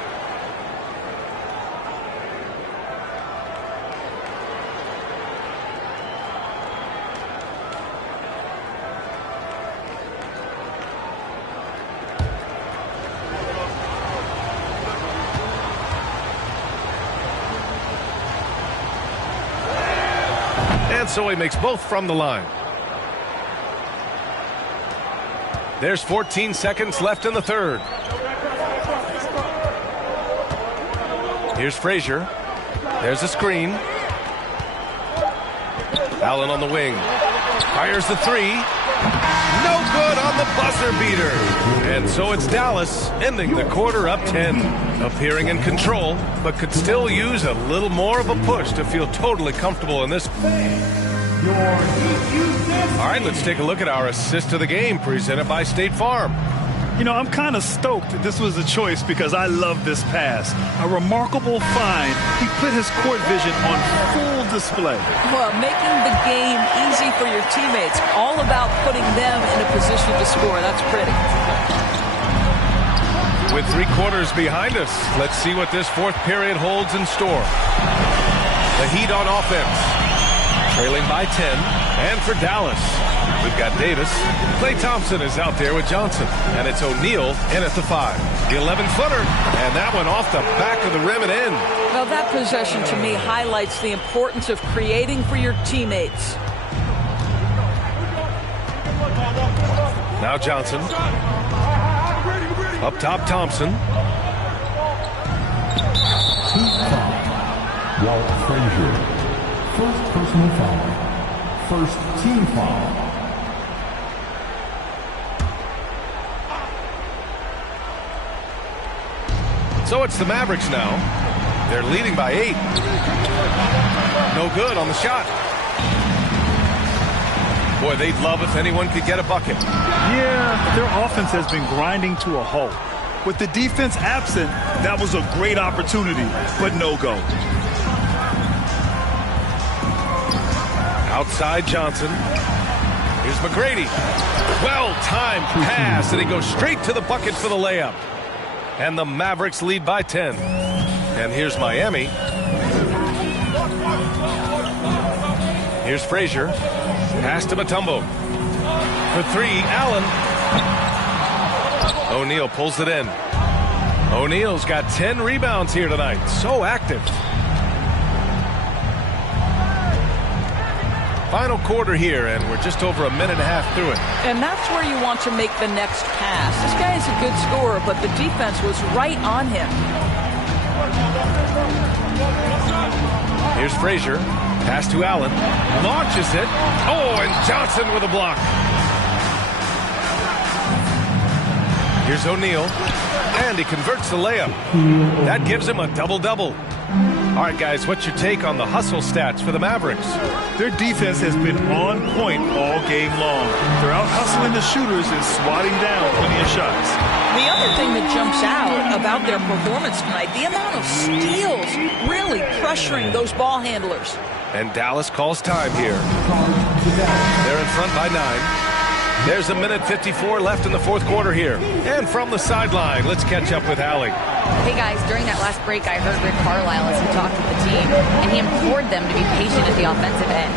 So he makes both from the line. There's 14 seconds left in the third. Here's Frazier. There's a screen. Allen on the wing. Fires the three. No good on the buzzer beater. And so it's Dallas ending the quarter up 10. Appearing in control, but could still use a little more of a push to feel totally comfortable in this. All right, let's take a look at our assist of the game presented by State Farm. You know, I'm kind of stoked that this was a choice because I love this pass. A remarkable find. He put his court vision on full display. Well, making the game easy for your teammates. All about putting them in a position to score. That's pretty. With 3 quarters behind us, let's see what this fourth period holds in store. The Heat on offense. Trailing by 10. And for Dallas, we've got Davis. Klay Thompson is out there with Johnson. And it's O'Neal in at the 5. The 11-footer. And that one off the back of the rim and in. Well, that possession to me highlights the importance of creating for your teammates. Now Johnson. Up top, Thompson. Walt Frazier. First personal foul. First team foul. So it's the Mavericks now. They're leading by 8. No good on the shot. Boy, they'd love if anyone could get a bucket. Yeah, their offense has been grinding to a halt. With the defense absent, that was a great opportunity, but no go. Outside Johnson. Here's McGrady. Well-timed pass, and he goes straight to the bucket for the layup. And the Mavericks lead by 10. And here's Miami. Here's Frazier. Pass to Mutombo. For 3, Allen. O'Neal pulls it in. O'Neal's got 10 rebounds here tonight. So active. Final quarter here, and we're just over a minute and a half through it. And that's where you want to make the next pass. This guy is a good scorer, but the defense was right on him. Here's Frazier. Pass to Allen. Launches it. Oh, and Johnson with a block. Here's O'Neal. And he converts the layup. That gives him a double-double. All right, guys, what's your take on the hustle stats for the Mavericks? Their defense has been on point all game long. They're out hustling the shooters and swatting down plenty of shots. The other thing that jumps out about their performance tonight, the amount of steals, really pressuring those ball handlers. And Dallas calls time here. They're in front by 9. There's a minute 54 left in the fourth quarter here. And from the sideline, let's catch up with Allie. Hey guys, during that last break, I heard Rick Carlisle as he talked with the team, and he implored them to be patient at the offensive end.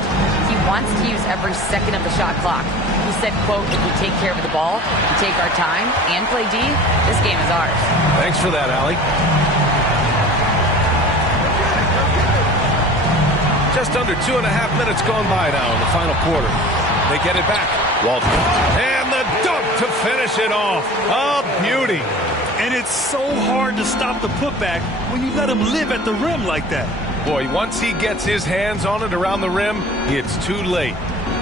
He wants to use every second of the shot clock. He said, quote, if we take care of the ball, we take our time, and play D, this game is ours. Thanks for that, Allie. Just under 2.5 minutes gone by now in the final quarter. They get it back. Walton. And the dunk to finish it off. A beauty. And it's so hard to stop the putback when you let him live at the rim like that. Boy, once he gets his hands on it around the rim, it's too late.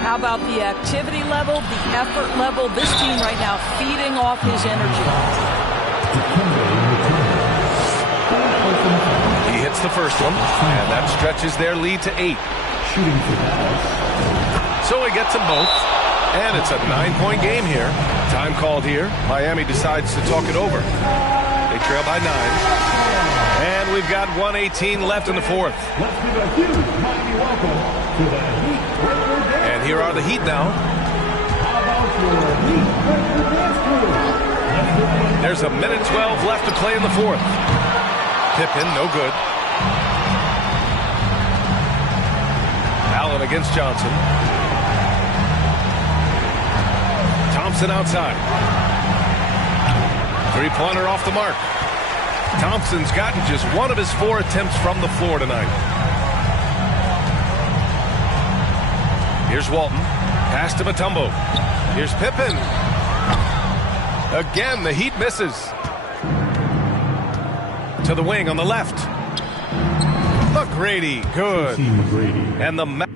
How about the activity level, the effort level? This team right now feeding off his energy. He hits the first one, and that stretches their lead to 8. So he gets them both, and it's a 9-point game here. Time called here. Miami decides to talk it over. They trail by 9. And we've got 1:18 left in the fourth. Let's give a huge mighty welcome to the Heat Breaker Dance. And here are the Heat now. How about your Heat Breaker Dance crew? There's 1:12 left to play in the fourth. Pippen, no good. Allen against Johnson. Thompson outside. Three-pointer off the mark. Thompson's gotten just one of his 4 attempts from the floor tonight. Here's Walton. Pass to Mutombo. Here's Pippen. Again, the Heat misses. To the wing on the left. McGrady, good. And the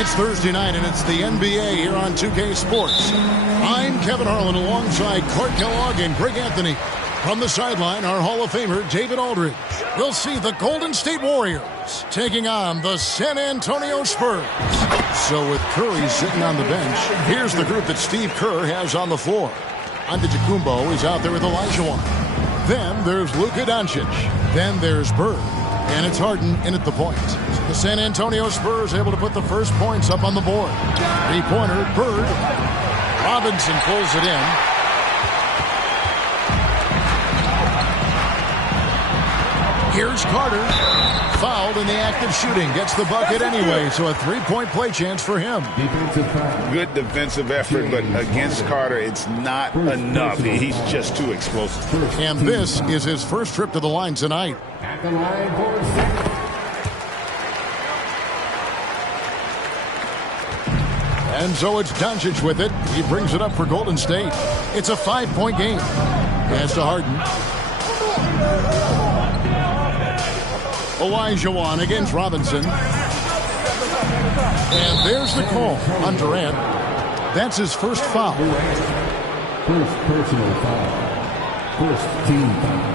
It's Thursday night, and it's the NBA here on 2K Sports. I'm Kevin Harlan alongside Clark Kellogg and Greg Anthony. From the sideline, our Hall of Famer, David Aldridge. We'll see the Golden State Warriors taking on the San Antonio Spurs. So with Curry sitting on the bench, here's the group that Steve Kerr has on the floor. Antetokounmpo is out there with Olajuwon. Then there's Luka Doncic. Then there's Bird. And it's Harden in at the point. The San Antonio Spurs able to put the first points up on the board. Three-pointer, Bird. Robinson pulls it in. Here's Carter. Fouled in the act of shooting. Gets the bucket anyway, so a three-point play chance for him. Good defensive effort, but against Carter, it's not enough. He's just too explosive. And this is his first trip to the line tonight. At the line for second. And so it's Doncic with it. He brings it up for Golden State. It's a 5-point game. Pass to Harden. Olajuwon against Robinson. And there's the call on Durant. That's his first foul. First personal foul. First team foul.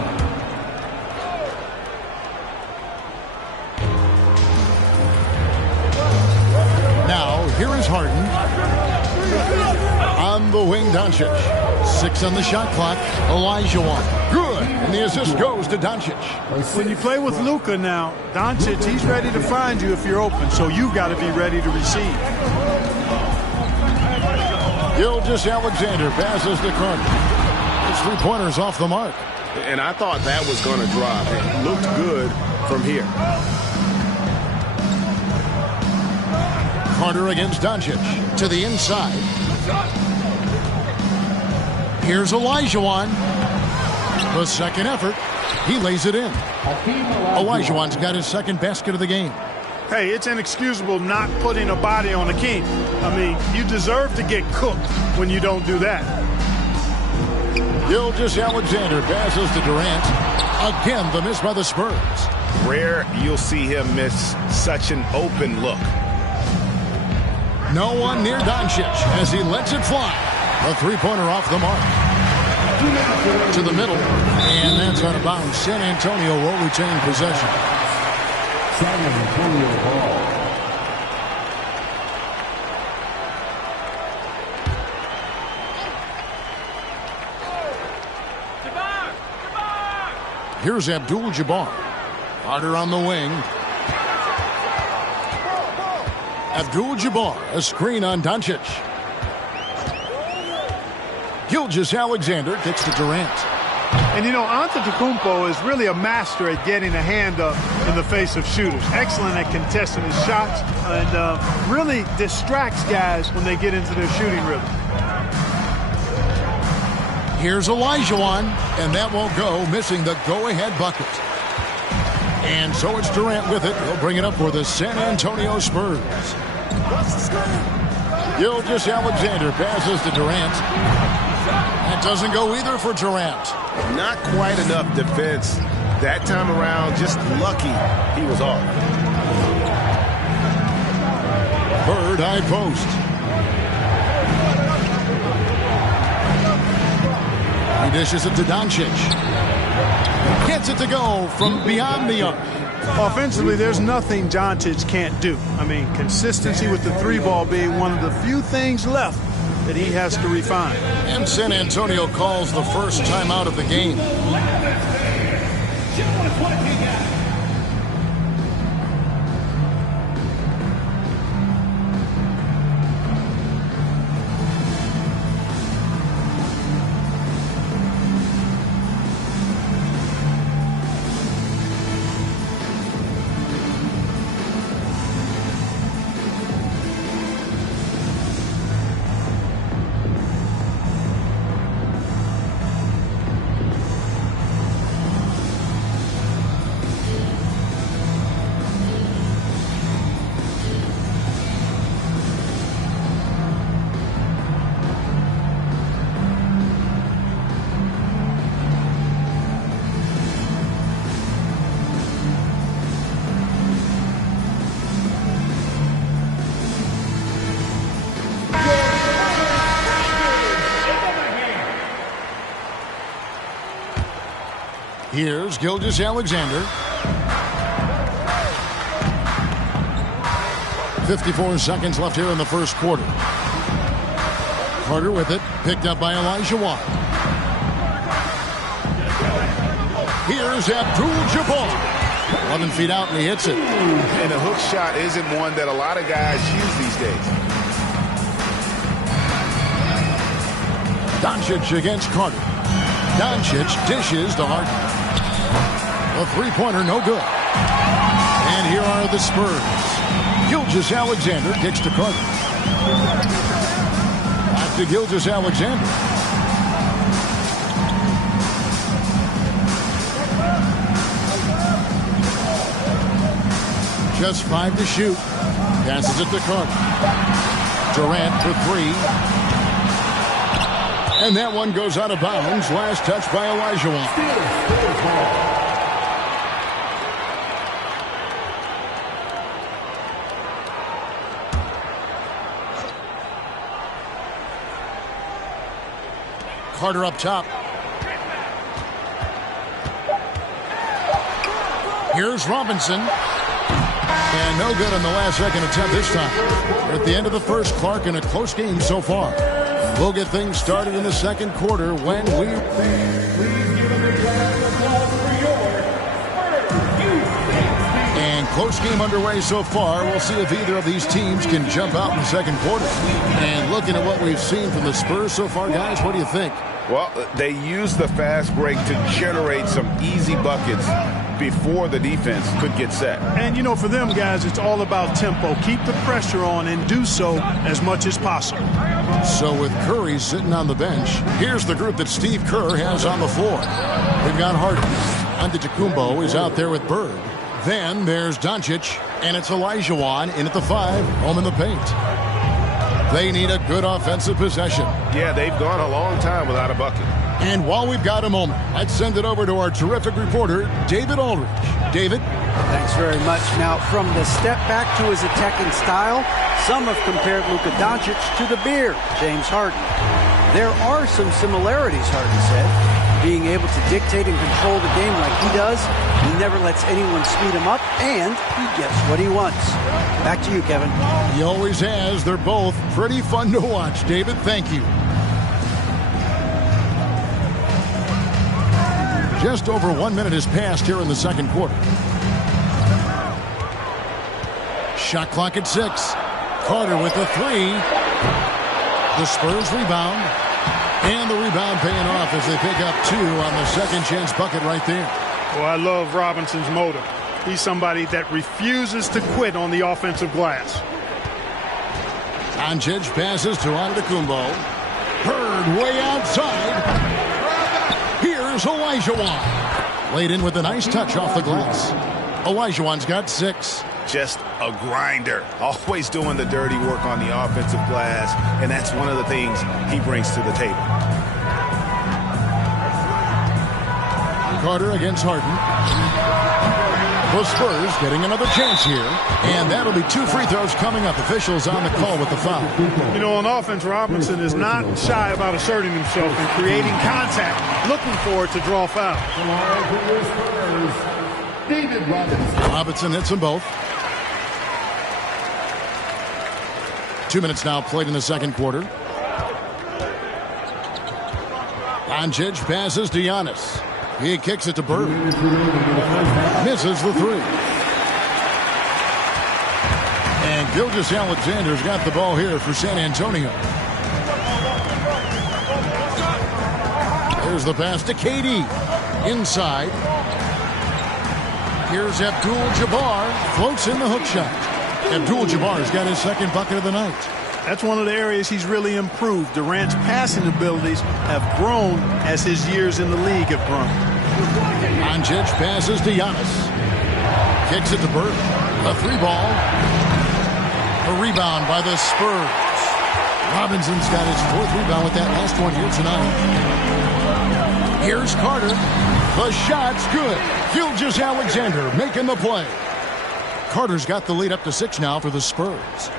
Now, here is Harden. On the wing, Doncic. 6 on the shot clock. Olajuwon. Good. And the assist goes to Doncic. When you play with Luka now, Doncic, he's ready to find you if you're open, so you've got to be ready to receive. Gilgeous-Alexander passes to Carter. His three-pointer's off the mark. And I thought that was going to drop. It looked good from here. Carter against Doncic. To the inside. Here's Olajuwon. The second effort. He lays it in. Olajuwon's got his second basket of the game. Hey, it's inexcusable not putting a body on the king. I mean, you deserve to get cooked when you don't do that. Gilgeous-Alexander passes to Durant. Again, the miss by the Spurs. Rare you'll see him miss such an open look. No one near Doncic as he lets it fly. A three-pointer off the mark. To the middle. And that's out of bounds. San Antonio will retain possession. San Antonio ball. Here's Abdul-Jabbar. Carter on the wing. Abdul-Jabbar, a screen on Doncic. Gilgeous-Alexander gets to Durant. And, you know, Antetokounmpo is really a master at getting a hand up in the face of shooters. Excellent at contesting his shots and really distracts guys when they get into their shooting rhythm. Here's Olajuwon, and that won't go, missing the go-ahead bucket. And so it's Durant with it. He'll bring it up for the San Antonio Spurs. Gilgeous-Alexander passes to Durant. That doesn't go either for Durant. Not quite enough defense. That time around, just lucky he was off. Bird high post. He dishes it to Doncic. Gets it to go from beyond the arc. Offensively, there's nothing Doncic can't do. I mean, consistency with the three ball being one of the few things left that he has to refine. And San Antonio calls the first timeout of the game. Here's Gilgeous-Alexander. 54 seconds left here in the first quarter. Carter with it, picked up by Elijah. Here's Abdul-Jabbar. 11 feet out, and he hits it. And the hook shot isn't one that a lot of guys use these days. Doncic against Carter. Doncic dishes to Harden. A three-pointer, no good. And here are the Spurs. Gilgeous-Alexander kicks to Carter. Back to Gilgeous-Alexander. Just 5 to shoot. Passes it to Carter. Durant for 3. And that one goes out of bounds. Last touch by Elijah. Carter up top. Here's Robinson. And no good on the last second attempt this time. We're at the end of the first, Clark, in a close game so far. We'll get things started in the second quarter when we... And close game underway so far. We'll see if either of these teams can jump out in the second quarter. And looking at what we've seen from the Spurs so far, guys, what do you think? Well, they used the fast break to generate some easy buckets before the defense could get set. And, you know, for them, guys, it's all about tempo. Keep the pressure on and do so as much as possible. So with Curry sitting on the bench, here's the group that Steve Kerr has on the floor. We've got Harden. Antetokounmpo is out there with Bird. Then there's Doncic, and it's Elijah in at the 5, home in the paint. They need a good offensive possession. Yeah, they've gone a long time without a bucket. And while we've got a moment, let's send it over to our terrific reporter, David Aldridge. David? Thanks very much. Now, from the step back to his attacking style, some have compared Luka Doncic to the Bear, James Harden. There are some similarities, Harden said. Being able to dictate and control the game like he does, he never lets anyone speed him up, and he gets what he wants. Back to you, Kevin. He always has. They're both pretty fun to watch. David, thank you. Just over 1 minute has passed here in the second quarter. Shot clock at 6. Carter with the 3. The Spurs rebound. And the rebound paying off as they pick up 2 on the second chance bucket right there. Well, I love Robinson's motive. He's somebody that refuses to quit on the offensive glass. Doncic passes to Antetokounmpo. Bird way outside. Here's Elijah. Laid in with a nice touch off the glass. Elijah's got 6. Just a grinder. Always doing the dirty work on the offensive glass, and that's one of the things he brings to the table. Carter against Harden. The Spurs getting another chance here, and that'll be 2 free throws coming up. Officials on the call with the foul. You know, on offense, Robinson is not shy about asserting himself and creating contact, looking for it to draw foul. David Robinson hits them both. 2 minutes now played in the second quarter. Doncic passes to Giannis. He kicks it to Bird. Misses the 3. And Gilgeous-Alexander's got the ball here for San Antonio. There's the pass to KD. Inside. Here's Abdul-Jabbar. Floats in the hook shot. Abdul-Jabbar's got his second bucket of the night. That's one of the areas he's really improved. Durant's passing abilities have grown as his years in the league have grown. Doncic passes to Giannis. Kicks it to Bird. A 3-ball. A rebound by the Spurs. Robinson's got his 4th rebound with that last one here tonight. Here's Carter. The shot's good. Gilgeous-Alexander making the play. Carter's got the lead up to 6 now for the Spurs.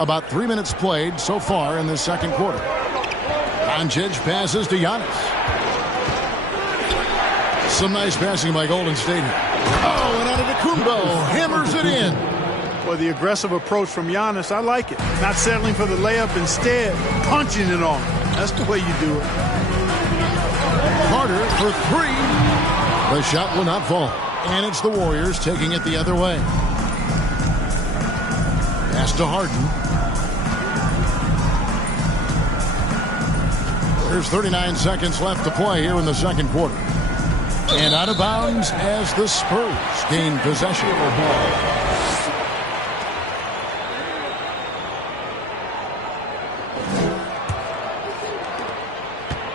About 3 minutes played so far in the second quarter. Doncic passes to Giannis. Some nice passing by Golden State here. Oh, and Antetokounmpo hammers it in. Well, the aggressive approach from Giannis, I like it. Not settling for the layup, instead punching it on. That's the way you do it. Carter for three. The shot will not fall. And it's the Warriors taking it the other way. Pass to Harden. There's 39 seconds left to play here in the second quarter. And out of bounds as the Spurs gain possession.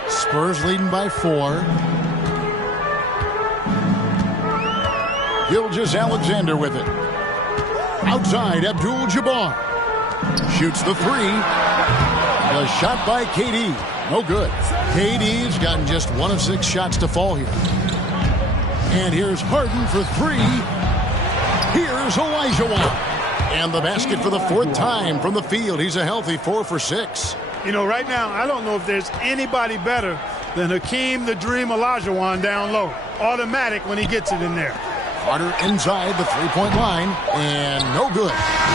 Spurs leading by 4. Gilgeous-Alexander with it. Outside, Abdul-Jabbar. Shoots the three. The shot by KD. No good. KD's gotten just 1 of 6 shots to fall here. And here's Harden for 3. Here's Olajuwon. And the basket for the 4th time from the field. He's a healthy 4 for 6. You know, right now, I don't know if there's anybody better than Hakeem the Dream Olajuwon down low. Automatic when he gets it in there. Carter inside the three-point line, and no good.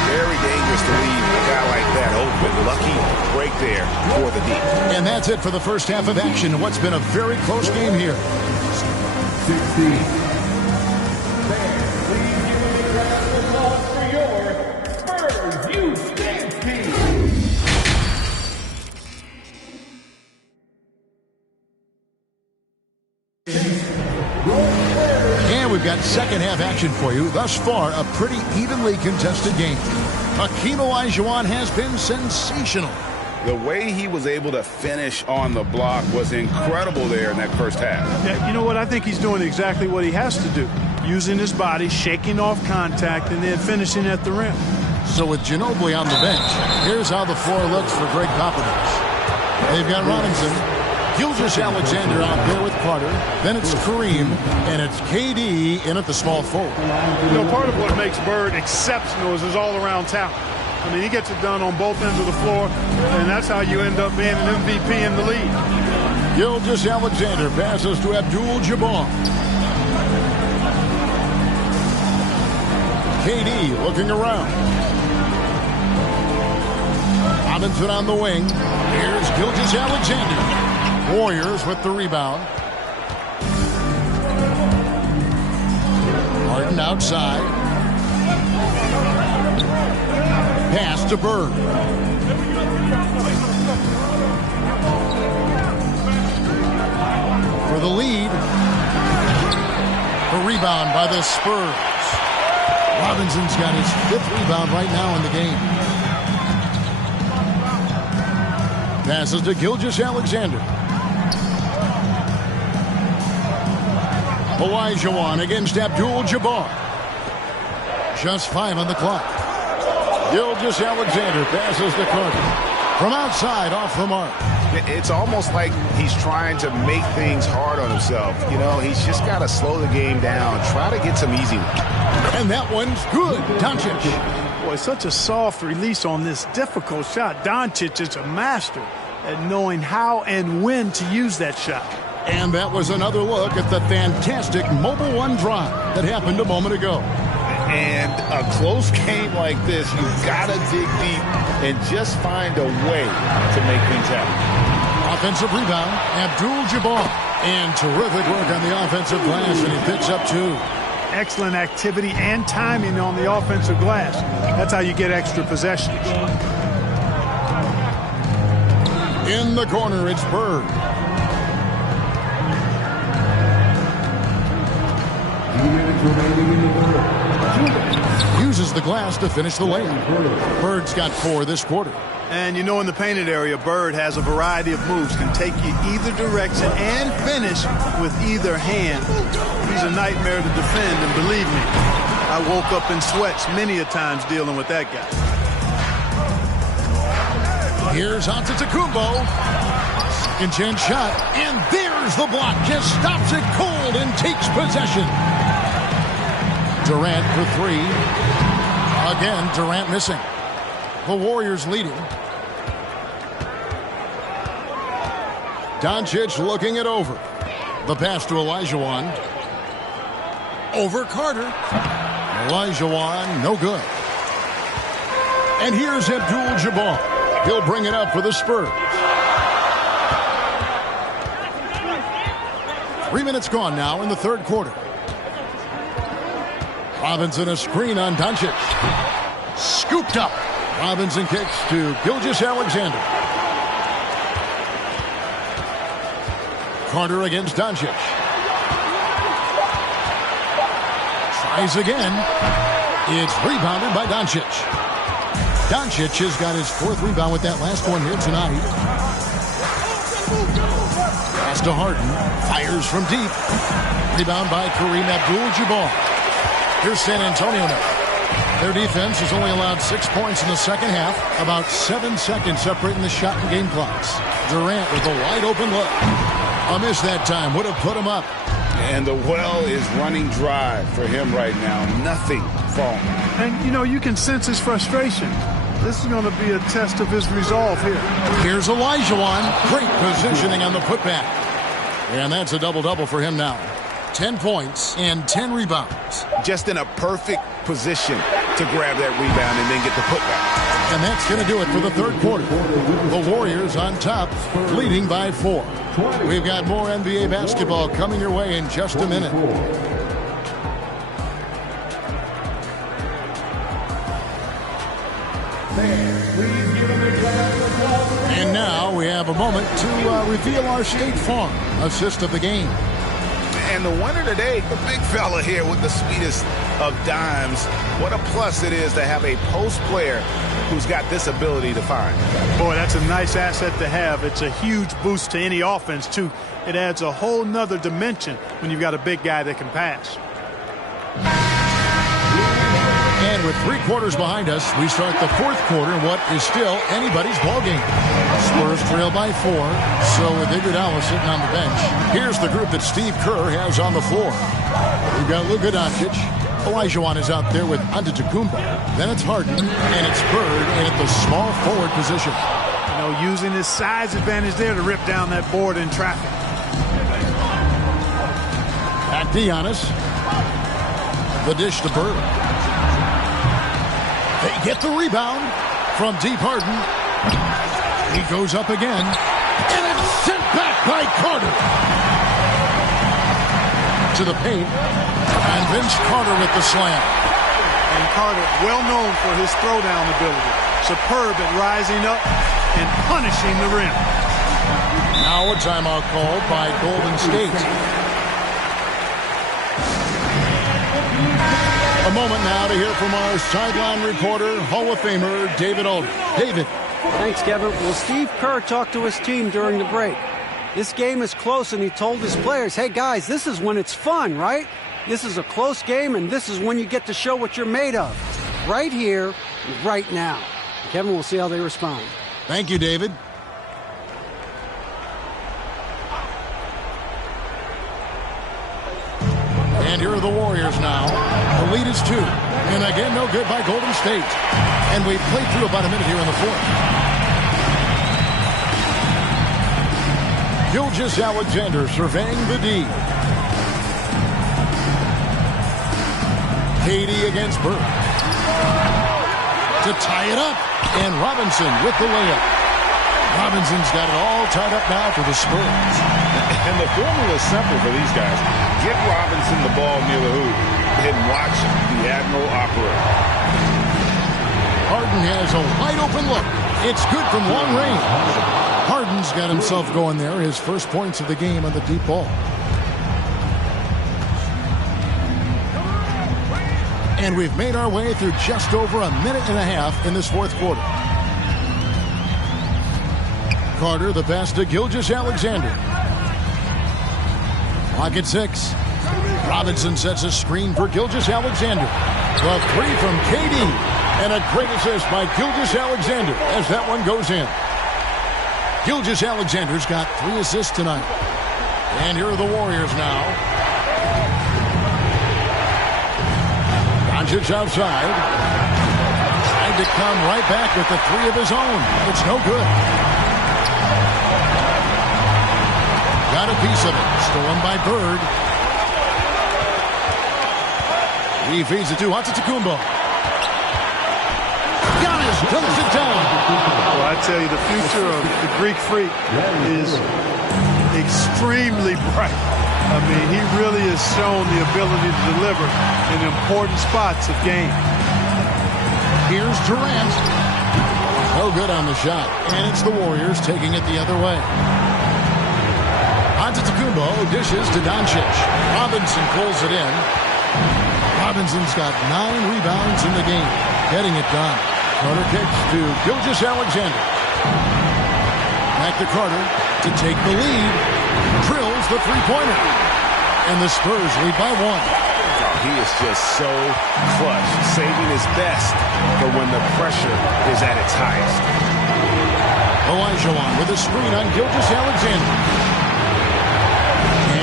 Very dangerous to leave a guy like that open. Lucky break there for the D. And that's it for the first half of action in what's been a very close game here. 16. We've got second half action for you. Thus far, a pretty evenly contested game. Hakeem Olajuwon has been sensational. The way he was able to finish on the block was incredible there in that first half. Yeah, you know what? I think he's doing exactly what he has to do. Using his body, shaking off contact, and then finishing at the rim. So with Ginobili on the bench, here's how the floor looks for Greg Popovich. They've got Robinson. Gilgeous-Alexander out there with Carter. Then it's Kareem, and it's KD in at the small forward. You know, part of what makes Bird exceptional is his all-around talent. I mean, he gets it done on both ends of the floor, and that's how you end up being an MVP in the league. Gilgeous-Alexander passes to Abdul-Jabbar. KD looking around. Robinson on the wing. Here's Gilgeous-Alexander. Warriors with the rebound. Harden outside. Pass to Bird. For the lead. The rebound by the Spurs. Robinson's got his 5th rebound right now in the game. Passes to Gilgeous-Alexander. Olajuwon against Abdul-Jabbar. Just 5 on the clock. Gilgeous-Alexander passes to Carter. From outside, off the mark. It's almost like he's trying to make things hard on himself. You know, he's just got to slow the game down. Try to get some easy ones. And that one's good. Doncic. Boy, such a soft release on this difficult shot. Doncic is a master at knowing how and when to use that shot. And that was another look at the fantastic Mobile One drive that happened a moment ago. And a close game like this, you've got to dig deep and just find a way to make things happen. Offensive rebound, Abdul-Jabbar. And terrific work on the offensive glass, and he picks up 2. Excellent activity and timing on the offensive glass. That's how you get extra possessions. In the corner, it's Bird. Uses the glass to finish the layup. Bird's got 4 this quarter. And you know, in the painted area, Bird has a variety of moves. Can take you either direction and finish with either hand. He's a nightmare to defend, and believe me, I woke up in sweats many a times dealing with that guy. Here's Antetokounmpo. Second chance shot, and there's the block. Just stops it cold and takes possession. Durant for 3. Again, Durant missing. The Warriors leading. Doncic looking it over. The pass to Olajuwon. over Carter. Olajuwon, no good. And here's Abdul-Jabbar. He'll bring it up for the Spurs. 3 minutes gone now in the third quarter. Robinson a screen on Doncic. Scooped up. Robinson kicks to Gilgeous-Alexander. Carter against Doncic. Tries again. It's rebounded by Doncic. Doncic has got his fourth rebound with that last one here tonight. Pass to Harden. Fires from deep. Rebound by Kareem Abdul-Jabbar. Here's San Antonio now. Their defense has only allowed 6 points in the second half. About 7 seconds separating the shot and game clocks. Durant with a wide open look. A miss that time. Would have put him up. And the well is running dry for him right now. Nothing falling. And, you know, you can sense his frustration. This is going to be a test of his resolve here. Here's Olajuwon. Great positioning on the putback. And that's a double-double for him now. 10 points and 10 rebounds. Just in a perfect position to grab that rebound and then get the putback. And that's going to do it for the third quarter. The Warriors on top, leading by 4. We've got more NBA basketball coming your way in just a minute. And now we have a moment to reveal our State Farm assist of the game. And the winner today, the big fella here with the sweetest of dimes. What a plus it is to have a post player who's got this ability to find. Boy, that's a nice asset to have. It's a huge boost to any offense, too. It adds a whole nother dimension when you've got a big guy that can pass. And with 3 quarters behind us, we start the fourth quarter in what is still anybody's ballgame. Spurs trail by 4, so with Iguodala sitting on the bench, here's the group that Steve Kerr has on the floor. We've got Luka Doncic. Olajuwon is out there with Antetokounmpo. Then it's Harden, and it's Bird in at the small forward position. You know, using his size advantage there to rip down that board in traffic. Back to Giannis. The dish to Bird. They get the rebound from deep. Harden. He goes up again. And it's sent back by Carter. To the paint. And Vince Carter with the slam. And Carter, well known for his throwdown ability. Superb at rising up and punishing the rim. Now a timeout called by Golden State. A moment now to hear from our sideline reporter, Hall of Famer David Aldridge. David. Thanks, Kevin. Well, Steve Kerr talked to his team during the break. This game is close, and he told his players, hey, guys, this is when it's fun, right? This is a close game, and this is when you get to show what you're made of. Right here, right now. Kevin, we'll see how they respond. Thank you, David. And here are the Warriors now. The lead is 2. And again, no good by Golden State. And we've played through about a minute here in the fourth. Gilgeous-Alexander surveying the D. KD against Bird. To tie it up. And Robinson with the layup. Robinson's got it all tied up now for the Spurs. And the formula is simple for these guys. Get Robinson the ball near the hoop and watch the Admiral operate. Harden has a wide open look. It's good from long range. Harden's got himself going there. His first points of the game on the deep ball. And we've made our way through just over a minute and a half in this fourth quarter. Carter, the pass to Gilgeous-Alexander. Clock at 6. Robinson sets a screen for Gilgeous-Alexander. The 3 from KD. And a great assist by Gilgeous-Alexander as that one goes in. Gilgeous-Alexander's got 3 assists tonight. And here are the Warriors now. Doncic outside. Tried to come right back with the 3 of his own. It's no good. Got a piece of it. Stolen by Bird. He feeds it to Antetokounmpo. Giannis dumps it down. Well, I tell you, the future of the Greek Freak is extremely bright. I mean, he really has shown the ability to deliver in important spots of game. Here's Durant. No good on the shot. And it's the Warriors taking it the other way. Antetokounmpo dishes to Doncic. Robinson pulls it in. Robinson's got 9 rebounds in the game. Getting it done. Carter kicks to Gilgeous-Alexander. Back to Carter to take the lead. Drills the three-pointer. And the Spurs lead by 1. He is just so clutch, saving his best for when the pressure is at its highest. Olajuwon with a screen on Gilgeous-Alexander.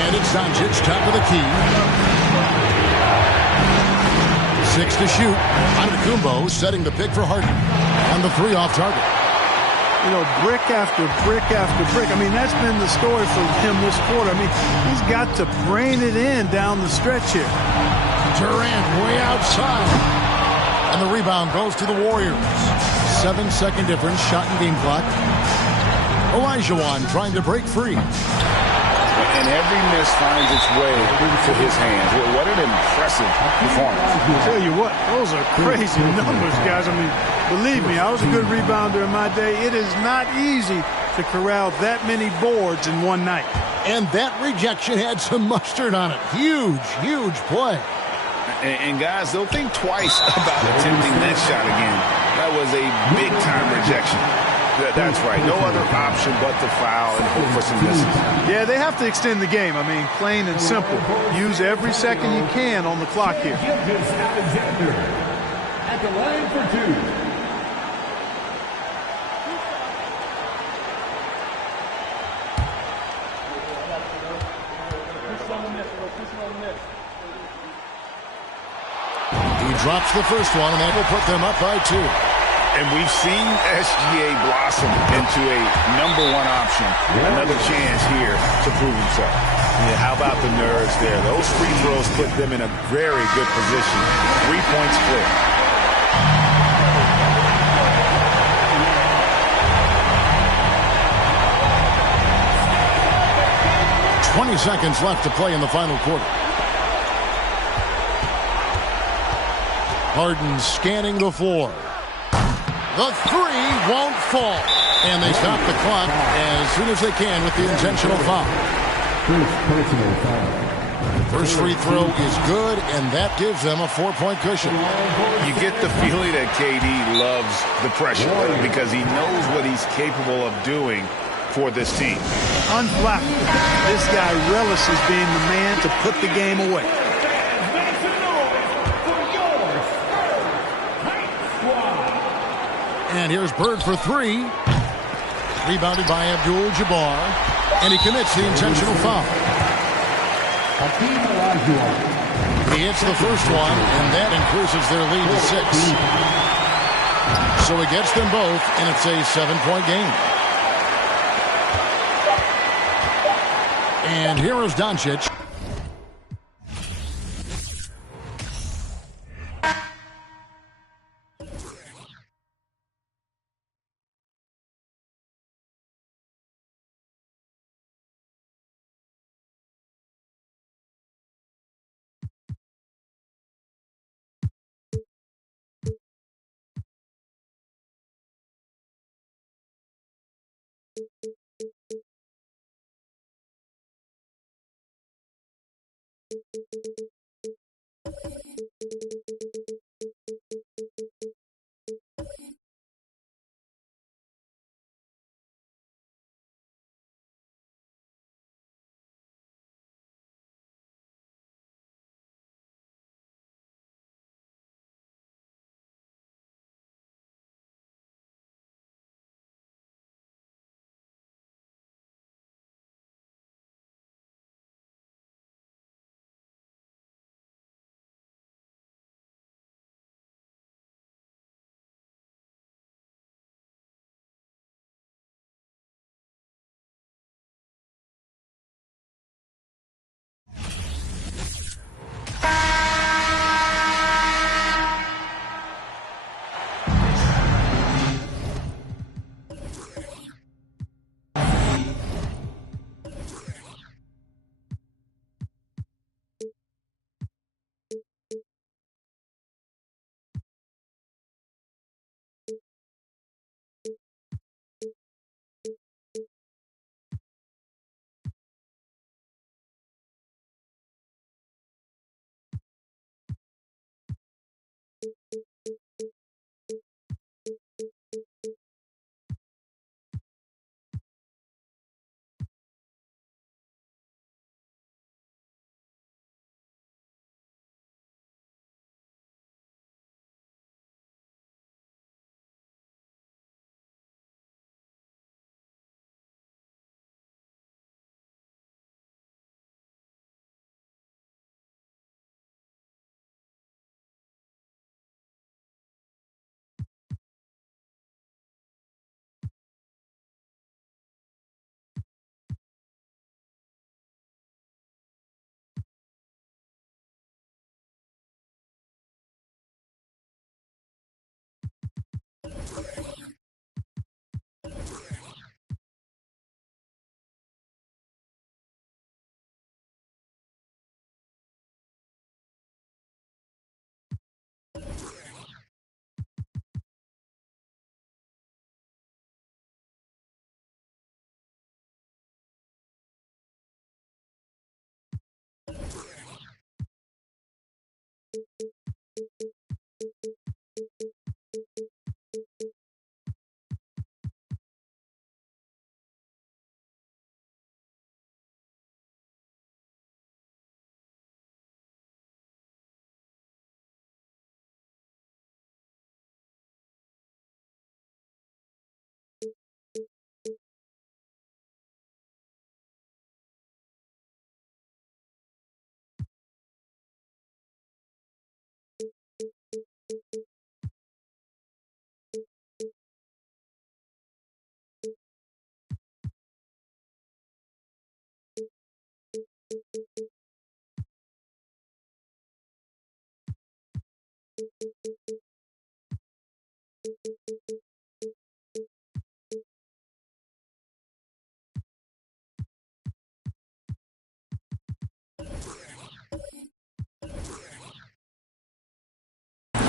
And it's Doncic, top of the key. 6 to shoot. Antetokounmpo setting the pick for Harden. On the 3 off target. You know, brick after brick after brick. I mean, that's been the story for him this quarter. I mean, he's got to brain it in down the stretch here. Durant way outside. And the rebound goes to the Warriors. 7-second difference, shot and game clock. Olajuwon trying to break free. And every miss finds its way to his hands. What an impressive performance. I tell you what, those are crazy numbers, guys. I mean, believe me, I was a good rebounder in my day. It is not easy to corral that many boards in one night. And that rejection had some mustard on it. Huge, huge play. And guys, they'll think twice about attempting that shot again. That was a big-time rejection. That's right. No other option but to foul and hope for some misses. Yeah, they have to extend the game. I mean, plain and simple. Use every second you can on the clock here. Alexander at the line for 2. He drops the first one, and that will put them up by 2. And we've seen SGA blossom into a #1 option. Another chance here to prove himself. Yeah, how about the nerves there? Those free throws put them in a very good position. 3 points clear. .20 seconds left to play in the final quarter. Harden scanning the floor. The 3 won't fall. And they stop the clock as soon as they can with the intentional foul. First free throw is good, and that gives them a 4-point cushion. You get the feeling that KD loves the pressure because he knows what he's capable of doing for this team. Unflappable. This guy relishes being the man to put the game away. And here's Bird for 3. Rebounded by Abdul-Jabbar. And he commits the intentional foul. He hits the first one, and that increases their lead to 6. So he gets them both, and it's a 7-point game. And here is Doncic.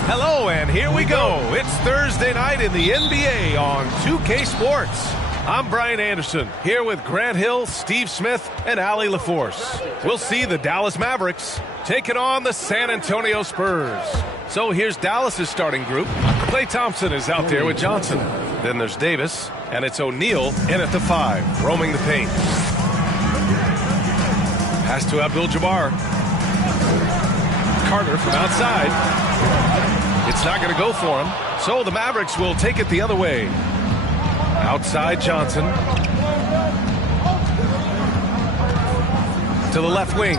Hello, and here we go. It's Thursday night in the NBA on 2K Sports. I'm Brian Anderson, here with Grant Hill, Steve Smith, and Allie LaForce. We'll see the Dallas Mavericks taking on the San Antonio Spurs. So here's Dallas's starting group. Klay Thompson is out there with Johnson. Then there's Davis, and it's O'Neal in at the 5, roaming the paint. Pass to Abdul-Jabbar. Carter from outside. It's not going to go for him, so the Mavericks will take it the other way. Outside Johnson. To the left wing.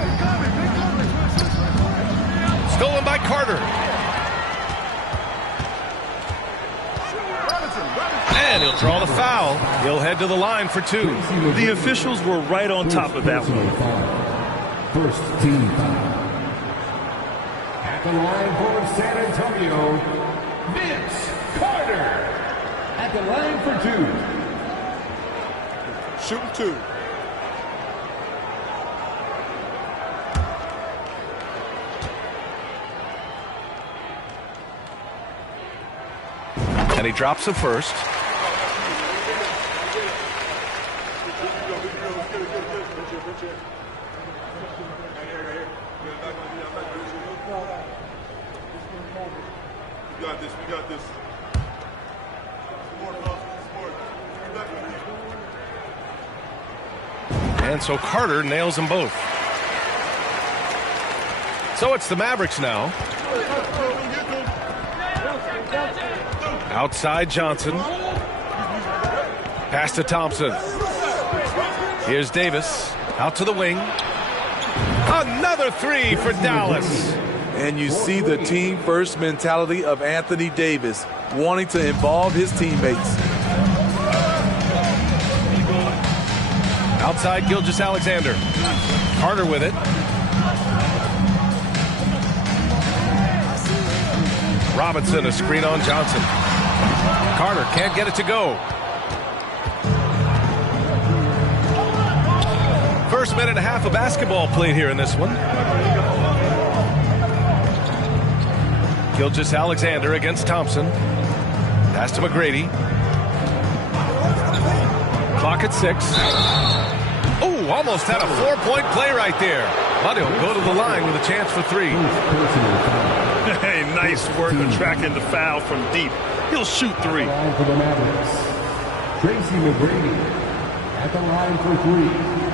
Stolen by Carter. And he'll draw the foul. He'll head to the line for 2. The officials were right on top of that one. First team foul. At the line for San Antonio, Vince Carter. At the line for 2. Shooting 2. And he drops the first. We got this. And so Carter nails them both. So it's the Mavericks now. Outside Johnson. Pass to Thompson. Here's Davis. Out to the wing. Another 3 for Dallas. And you see the team-first mentality of Anthony Davis, wanting to involve his teammates. Outside Gilgeous-Alexander. Carter with it. Robinson, a screen on Johnson. Carter can't get it to go. First minute and a half of basketball played here in this one. Gilgeous-Alexander against Thompson. Pass to McGrady. Clock at 6. Oh, almost had a 4-point play right there. But he'll go to the line with a chance for 3. Hey, nice work attracting the foul from deep. He'll shoot 3. For the Mavericks, Tracy McGrady at the line for 3.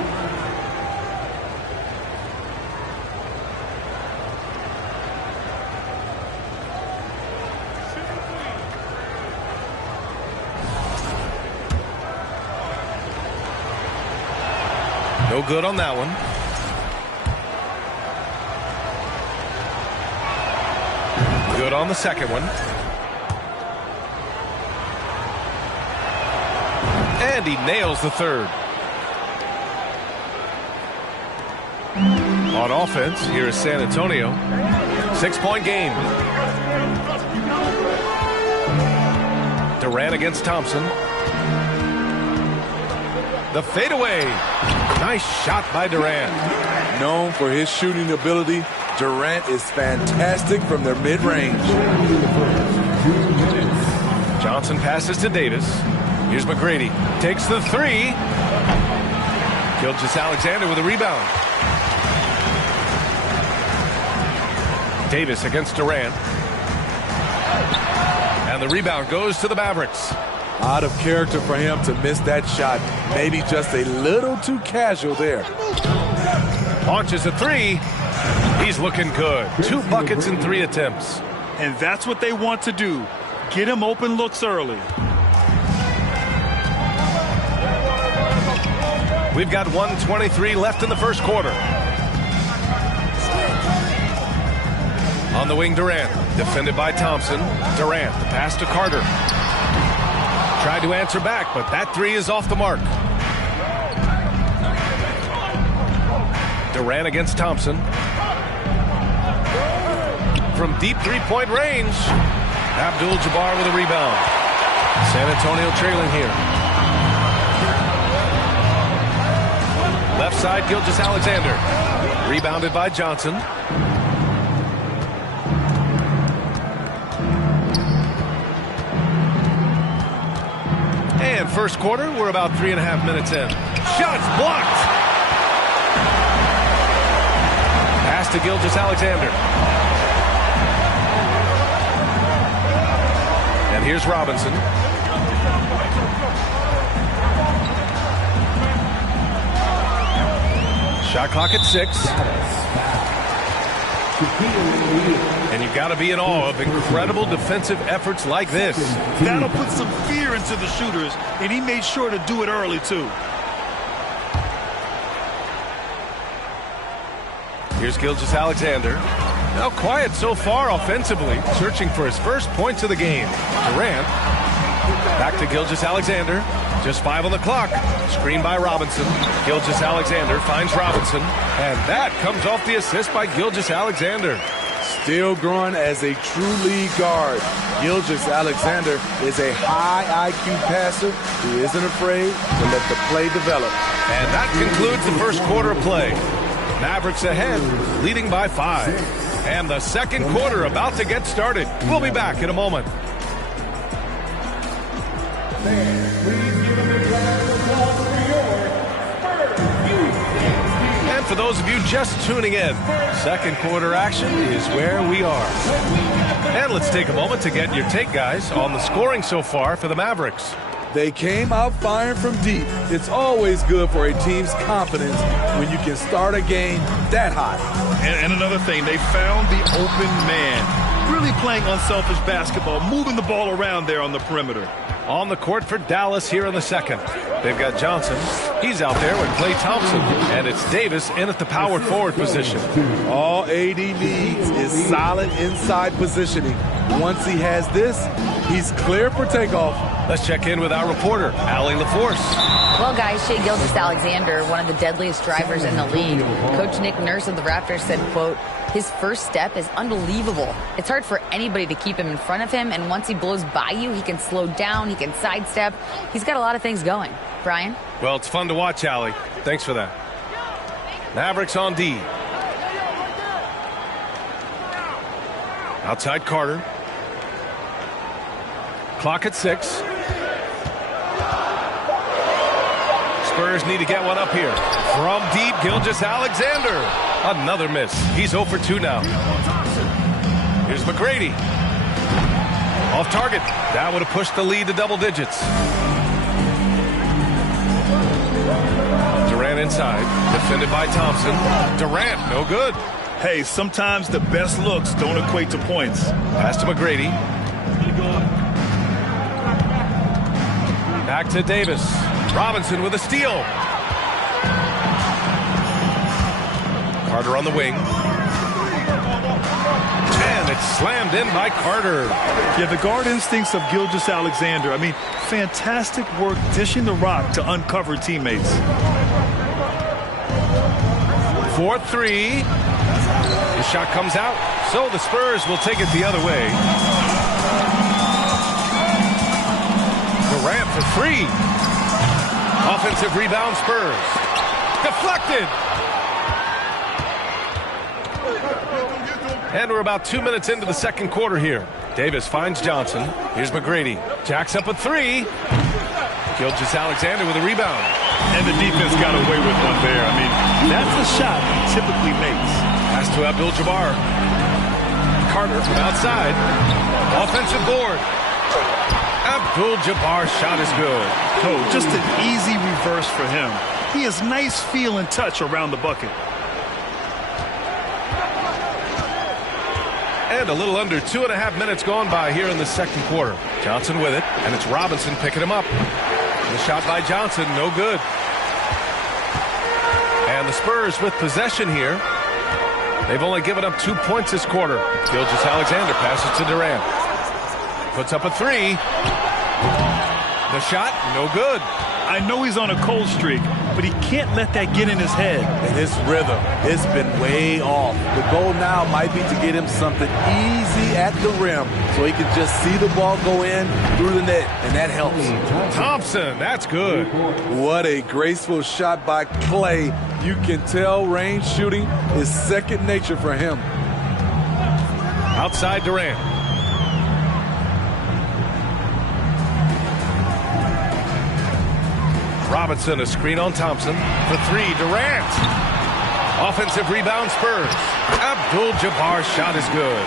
No good on that one. Good on the second one. And he nails the third. On offense, here is San Antonio. 6-point game. Durant against Thompson. The fadeaway. Nice shot by Durant. Known for his shooting ability, Durant is fantastic from their mid-range. Johnson passes to Davis. Here's McGrady. Takes the three. Gilgeous-Alexander with a rebound. Davis against Durant. And the rebound goes to the Mavericks. Out of character for him to miss that shot. Maybe just a little too casual there. Launches a three. He's looking good. 2 buckets in 3 attempts. And that's what they want to do. Get him open looks early. We've got 1:23 left in the first quarter. On the wing, Durant. Defended by Thompson. Durant, the pass to Carter. Tried to answer back, but that three is off the mark. Durant against Thompson. From deep three-point range. Abdul-Jabbar with a rebound. San Antonio trailing here. Left side, Gilgeous-Alexander. Rebounded by Johnson. And first quarter, we're about 3.5 minutes in. Shots blocked. Pass to Gilgeous-Alexander. And here's Robinson. Shot clock at 6. And you've got to be in awe of incredible defensive efforts like this. That'll put some fear into the shooters, and he made sure to do it early, too. Here's Gilgeous-Alexander. Now quiet so far offensively, searching for his first points of the game. Durant. Back to Gilgeous-Alexander. Just 5 on the clock. Screen by Robinson. Gilgeous-Alexander finds Robinson. And that comes off the assist by Gilgeous-Alexander. Still growing as a true lead guard. Gilgeous-Alexander is a high IQ passer who isn't afraid to let the play develop. And that concludes the first quarter of play. Mavericks ahead, leading by 5. And the second quarter about to get started. We'll be back in a moment. And for those of you just tuning in, second quarter action is where we are. And let's take a moment to get your take, guys, on the scoring so far for the Mavericks. They came out firing from deep. It's always good for a team's confidence when you can start a game that hot. And another thing, they found the open man. Really playing unselfish basketball, moving the ball around there on the perimeter. On the court for Dallas here in the second. They've got Johnson. He's out there with Klay Thompson. And it's Davis in at the power forward position. All AD needs is solid inside positioning. Once he has this, he's clear for takeoff. Let's check in with our reporter, Allie LaForce. Well, guys, Shai Gilgeous-Alexander, one of the deadliest drivers in the league. Coach Nick Nurse of the Raptors said, quote, his first step is unbelievable. It's hard for anybody to keep him in front of him, and once he blows by you, he can slow down, he can sidestep. He's got a lot of things going. Brian? Well, it's fun to watch, Allie. Thanks for that. Mavericks on D. Outside Carter. Clock at 6. Spurs need to get one up here. From deep, Gilgeous-Alexander. Another miss. He's 0 for 2 now. Here's McGrady. Off target. That would have pushed the lead to double digits. Durant inside. Defended by Thompson. Durant, no good. Hey, sometimes the best looks don't equate to points. Pass to McGrady. Back to Davis. Robinson with a steal. Carter on the wing. And it's slammed in by Carter. Yeah, the guard instincts of Gilgeous-Alexander. I mean, fantastic work dishing the rock to uncover teammates. 4-3. His shot comes out, so the Spurs will take it the other way. three. Offensive rebound, Spurs. Deflected. And we're about 2 minutes into the second quarter here. Davis finds Johnson. Here's McGrady. Jacks up a three. Gilgeous-Alexander with a rebound. And the defense got away with one there. I mean, that's the shot he typically makes. Pass to Abdul-Jabbar. Carter from outside. Offensive board. Abdul-Jabbar's shot is good. Oh, just an easy reverse for him. He has nice feel and touch around the bucket. And a little under 2.5 minutes gone by here in the second quarter. Johnson with it, and it's Robinson picking him up. The shot by Johnson, no good. And the Spurs with possession here. They've only given up 2 points this quarter. Gilgeous-Alexander passes to Durant. Puts up a three. The shot, no good. I know he's on a cold streak, but he can't let that get in his head. And his rhythm, it's been way off. The goal now might be to get him something easy at the rim so he can just see the ball go in through the net, and that helps. Thompson, that's good. What a graceful shot by Clay. You can tell range shooting is second nature for him. Outside Durant. Robinson, a screen on Thompson. For three, Durant. Offensive rebound, Spurs. Abdul-Jabbar's shot is good.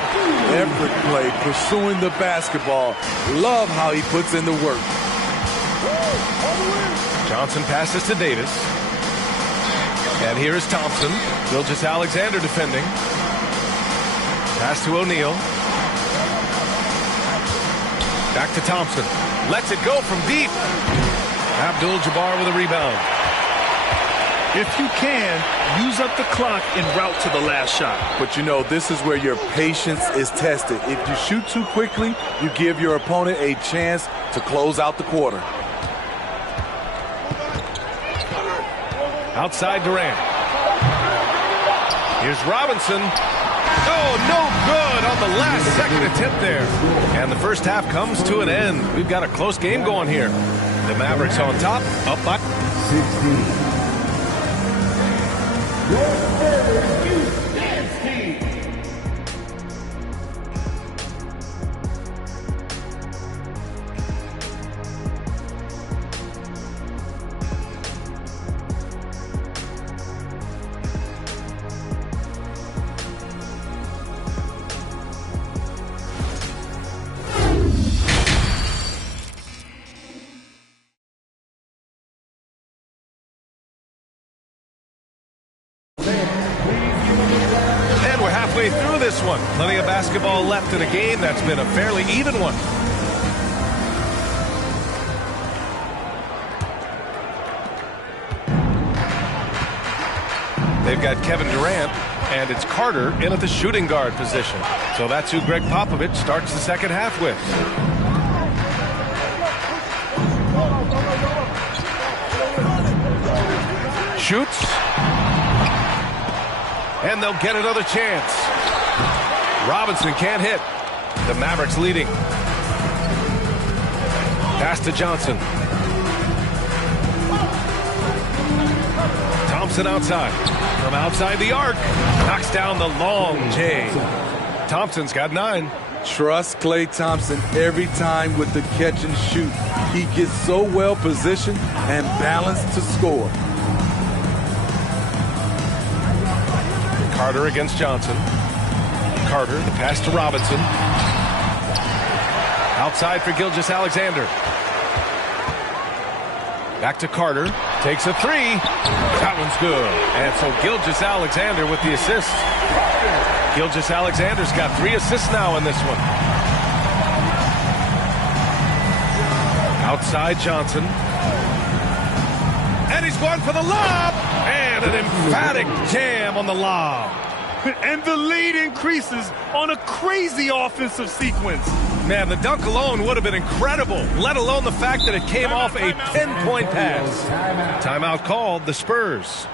Every play pursuing the basketball. Love how he puts in the work. Johnson passes to Davis. And here is Thompson. Gilgeous-Alexander defending. Pass to O'Neal. Back to Thompson. Lets it go from deep. Abdul-Jabbar with a rebound. If you can, use up the clock en route to the last shot. But you know, this is where your patience is tested. If you shoot too quickly, you give your opponent a chance to close out the quarter. Outside Durant. Here's Robinson. Oh, no good on the last second attempt there. And the first half comes to an end. We've got a close game going here. The Mavericks on top, up by 16. through this one. Plenty of basketball left in a game that's been a fairly even one. They've got Kevin Durant, and it's Carter in at the shooting guard position. So that's who Greg Popovich starts the second half with. Shoots. And they'll get another chance. Robinson can't hit. The Mavericks leading. Pass to Johnson. Thompson outside. From outside the arc. Knocks down the long J. Thompson's got 9. Trust Klay Thompson every time with the catch and shoot. He gets so well positioned and balanced to score. Carter against Johnson. Carter, the pass to Robinson. Outside for Gilgeous-Alexander. Back to Carter. Takes a 3. That one's good. And so Gilgeous-Alexander with the assist. Gilgeous-Alexander's got 3 assists now in this one. Outside Johnson. And he's going for the lob. And an emphatic jam on the lob. And the lead increases on a crazy offensive sequence. Man, the dunk alone would have been incredible, let alone the fact that it came off a pinpoint pass. Timeout called, the Spurs.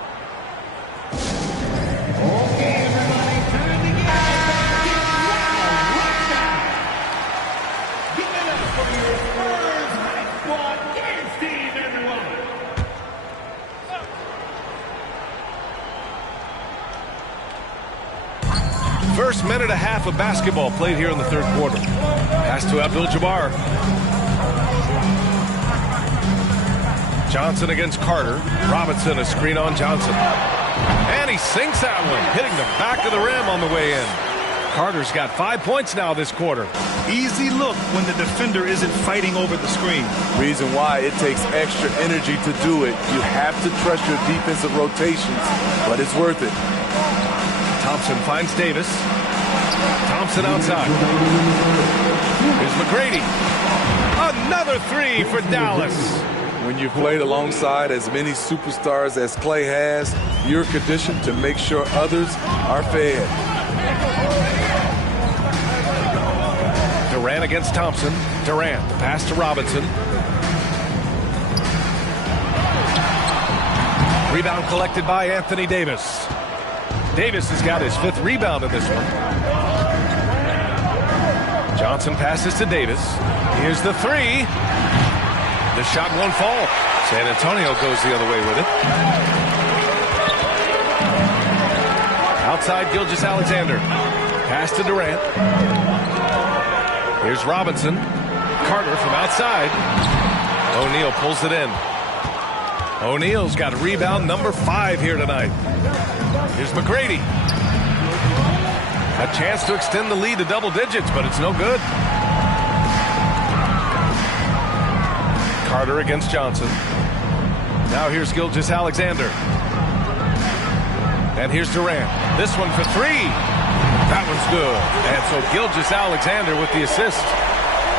First minute and a half of basketball played here in the third quarter. Pass to Abdul-Jabbar. Johnson against Carter. Robinson, a screen on Johnson. And he sinks that one, hitting the back of the rim on the way in. Carter's got 5 points now this quarter. Easy look when the defender isn't fighting over the screen. Reason why it takes extra energy to do it. You have to trust your defensive rotations, but it's worth it. Thompson finds Davis. Thompson outside. Here's McGrady. Another three for Dallas. When you've played alongside as many superstars as Clay has, you're conditioned to make sure others are fed. Durant against Thompson. Durant, the pass to Robinson. Rebound collected by Anthony Davis. Davis has got his 5th rebound in this one. Johnson passes to Davis. Here's the three. The shot won't fall. San Antonio goes the other way with it. Outside Gilgeous-Alexander. Pass to Durant. Here's Robinson. Carter from outside. O'Neal pulls it in. O'Neal's got rebound number 5 here tonight. Here's McGrady. A chance to extend the lead to double digits, but it's no good. Carter against Johnson. Now here's Gilgeous-Alexander. And here's Durant. This one for 3. That one's good. And so Gilgeous-Alexander with the assist.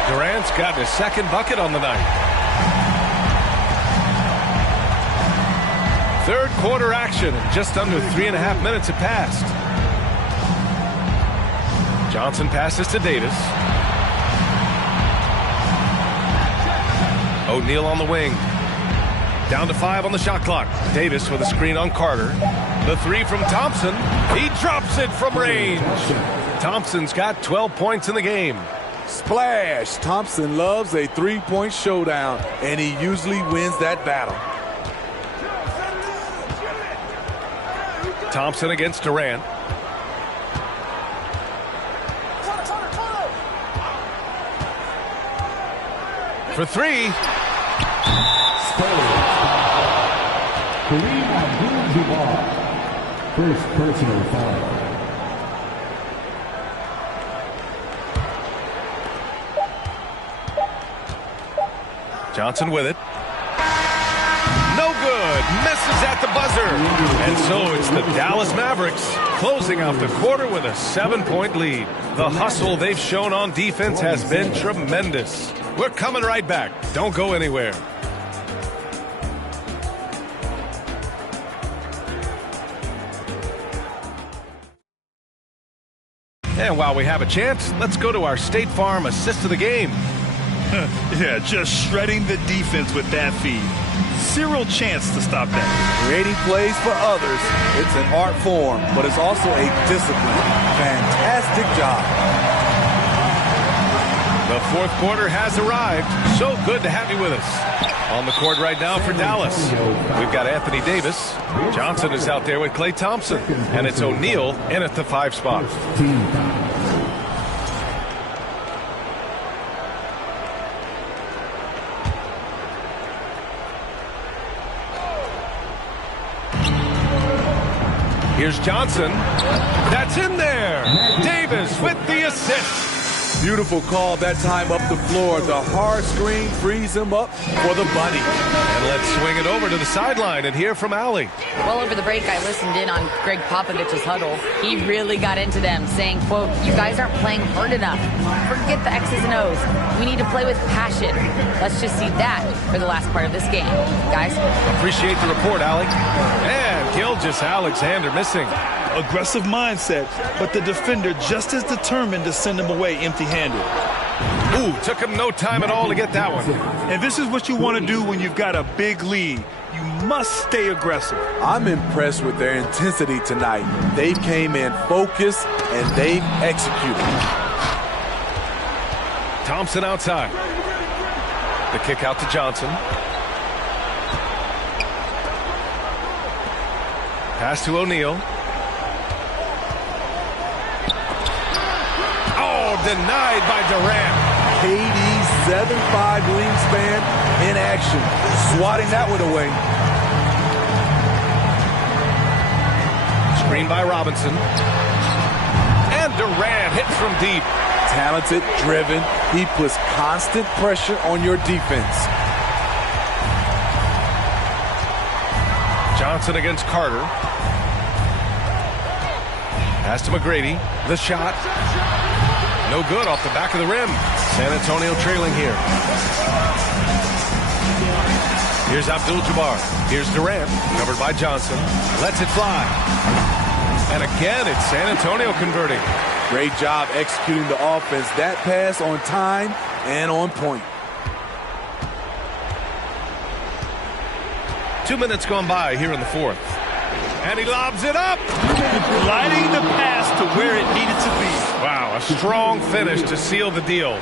Durant's got his 2nd bucket on the night. Third quarter action. Just under 3.5 minutes have passed. Johnson passes to Davis. O'Neal on the wing. Down to 5 on the shot clock. Davis with a screen on Carter. The three from Thompson. He drops it from range. Thompson's got 12 points in the game. Splash! Thompson loves a 3-point showdown, and he usually wins that battle. Thompson against Durant. For 3. Kareem Abdul-Jabbar. First personal foul. Johnson with it. No good. Misses at the buzzer. And so it's the Dallas Mavericks closing out the quarter with a 7-point lead. The hustle they've shown on defense has been tremendous. We're coming right back. Don't go anywhere. And while we have a chance, let's go to our State Farm assist of the game. Yeah, just shredding the defense with that feed. Zero chance to stop that. Creating plays for others, it's an art form, but it's also a discipline. Fantastic job. The fourth quarter has arrived. So good to have you with us. On the court right now for Dallas, we've got Anthony Davis. Johnson is out there with Klay Thompson. And it's O'Neal in at the 5 spot. Here's Johnson. That's in there. Davis with the assist. Beautiful call that time up the floor. The hard screen frees him up for the bunny. And let's swing it over to the sideline and hear from Allie. Well, over the break, I listened in on Greg Popovich's huddle. He really got into them, saying, quote, "You guys aren't playing hard enough. Forget the X's and O's. We need to play with passion." Let's just see that for the last part of this game. Guys? Appreciate the report, Allie. And Gilgeous-Alexander missing. Aggressive mindset, but the defender just as determined to send him away empty-handed. Ooh, took him no time at all to get that one. And this is what you want to do when you've got a big lead. You must stay aggressive. I'm impressed with their intensity tonight. They came in focused and they've executed. Thompson outside. The kick out to Johnson. Pass to O'Neal. denied by Durant. KD's 7'5" wingspan in action, swatting that one away. Screen by Robinson. And Durant hits from deep. Talented, driven. He puts constant pressure on your defense. Johnson against Carter. Pass to McGrady. The shot. No good off the back of the rim. San Antonio trailing here. Here's Abdul-Jabbar. Here's Durant. Covered by Johnson. Lets it fly. And again, it's San Antonio converting. Great job executing the offense. That pass on time and on point. 2 minutes gone by here in the fourth. And he lobs it up. Gliding the pass to where it needed to be. Wow, a strong finish to seal the deal.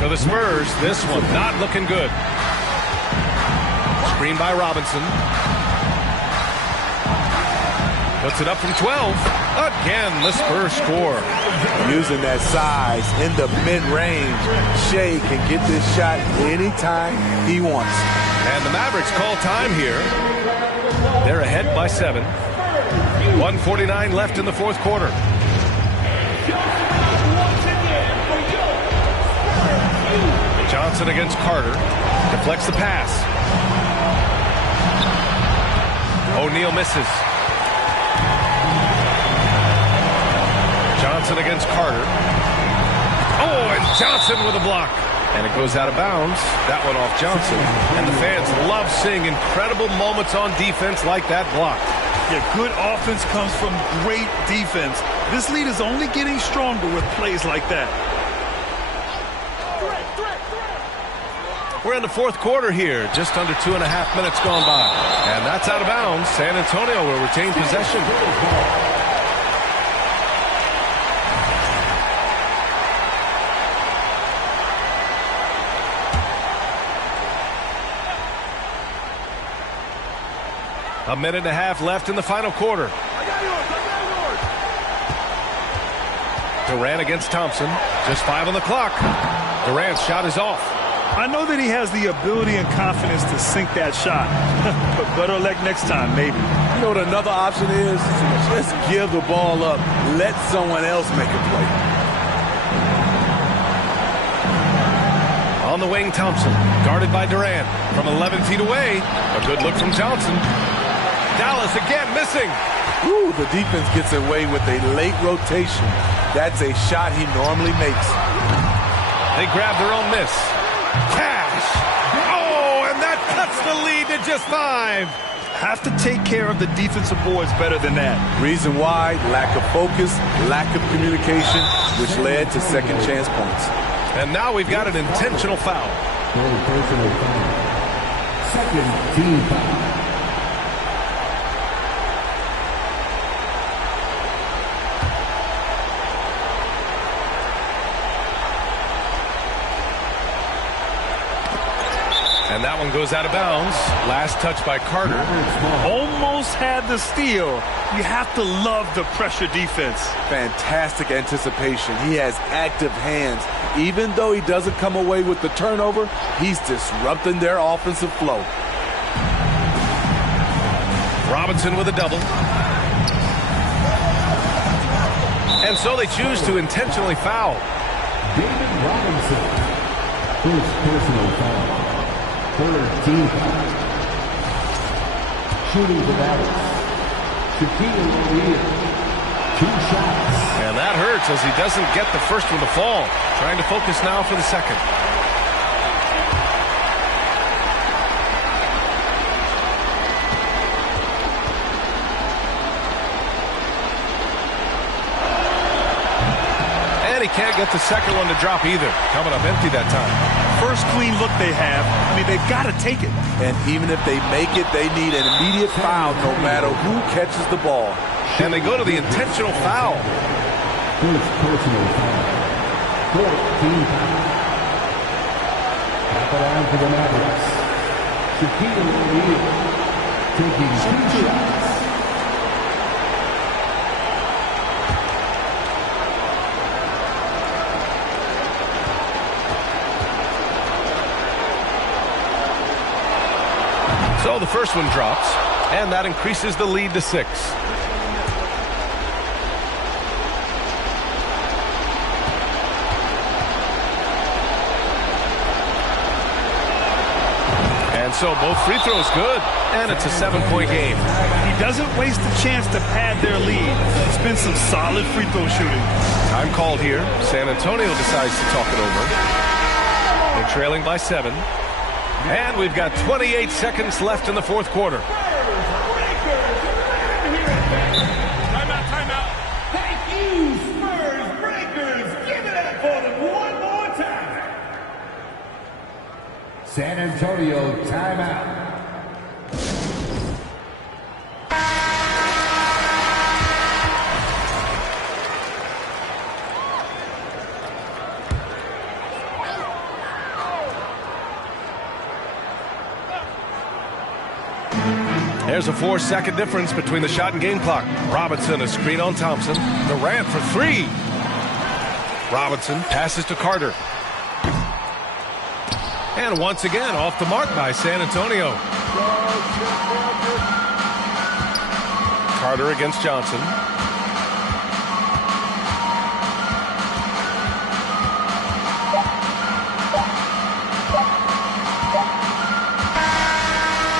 For the Spurs, this one not looking good. Screen by Robinson. Puts it up from 12. Again, the Spurs score. Using that size in the mid-range, Shea can get this shot anytime he wants. And the Mavericks call time here. They're ahead by 7. 1:49 left in the fourth quarter. Johnson against Carter. Deflects the pass. O'Neal misses. Johnson against Carter. Oh, and Johnson with a block. And it goes out of bounds. That one off Johnson. And the fans love seeing incredible moments on defense like that block. Yeah, good offense comes from great defense. This lead is only getting stronger with plays like that. We're in the fourth quarter here. Just under 2.5 minutes gone by. And that's out of bounds. San Antonio will retain possession. A minute and a half left in the final quarter. Durant against Thompson. Just 5 on the clock. Durant's shot is off. I know that he has the ability and confidence to sink that shot. But better luck next time, maybe. You know what another option is? Just give the ball up. Let someone else make a play. On the wing, Thompson. Guarded by Durant. From 11 feet away. A good look from Johnson. Dallas again missing. Ooh, the defense gets away with a late rotation. That's a shot he normally makes. They grab their own miss. Cash. Oh, and that cuts the lead to just 5. Have to take care of the defensive boards better than that. Reason why, lack of focus, lack of communication, which led to second chance points. And now we've got an intentional foul. Personal foul. Second team foul. And that one goes out of bounds. Last touch by Carter. Almost had the steal. You have to love the pressure defense. Fantastic anticipation. He has active hands. Even though he doesn't come away with the turnover, he's disrupting their offensive flow. Robinson with a double. And so they choose to intentionally foul. David Robinson. First personal foul. Third team foul. Shooting for Dallas. Shaquille O'Neal. 2 shots. And that hurts as he doesn't get the first one to fall. Trying to focus now for the second. And he can't get the second one to drop either. Coming up empty that time. First clean look they have. I mean, they've got to take it. And even if they make it, they need an immediate foul no matter who catches the ball. And they go to the intentional foul. First personal foul. 14 foul. Tap it on for the Mavericks. Shaquille O'Neal taking 2 shots. So the first one drops, and that increases the lead to 6. And so both free throws good, and it's a 7-point game. He doesn't waste a chance to pad their lead. It's been some solid free throw shooting. Time called here. San Antonio decides to talk it over. They're trailing by 7. And we've got 28 seconds left in the fourth quarter. Timeout. Thank you, Spurs Breakers. Give it up for them one more time. San Antonio timeout. There's a 4-second difference between the shot and game clock. Robinson, a screen on Thompson. Durant for 3. Robinson passes to Carter. And once again, off the mark by San Antonio. Carter against Johnson.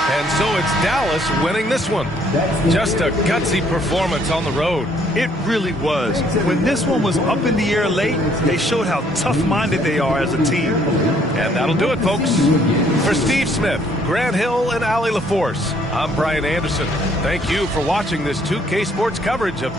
And so it's Dallas winning this one. Just a gutsy performance on the road. It really was. When this one was up in the air late, they showed how tough-minded they are as a team. And that'll do it, folks. For Steve Smith, Grant Hill, and Allie LaForce, I'm Brian Anderson. Thank you for watching this 2K Sports coverage of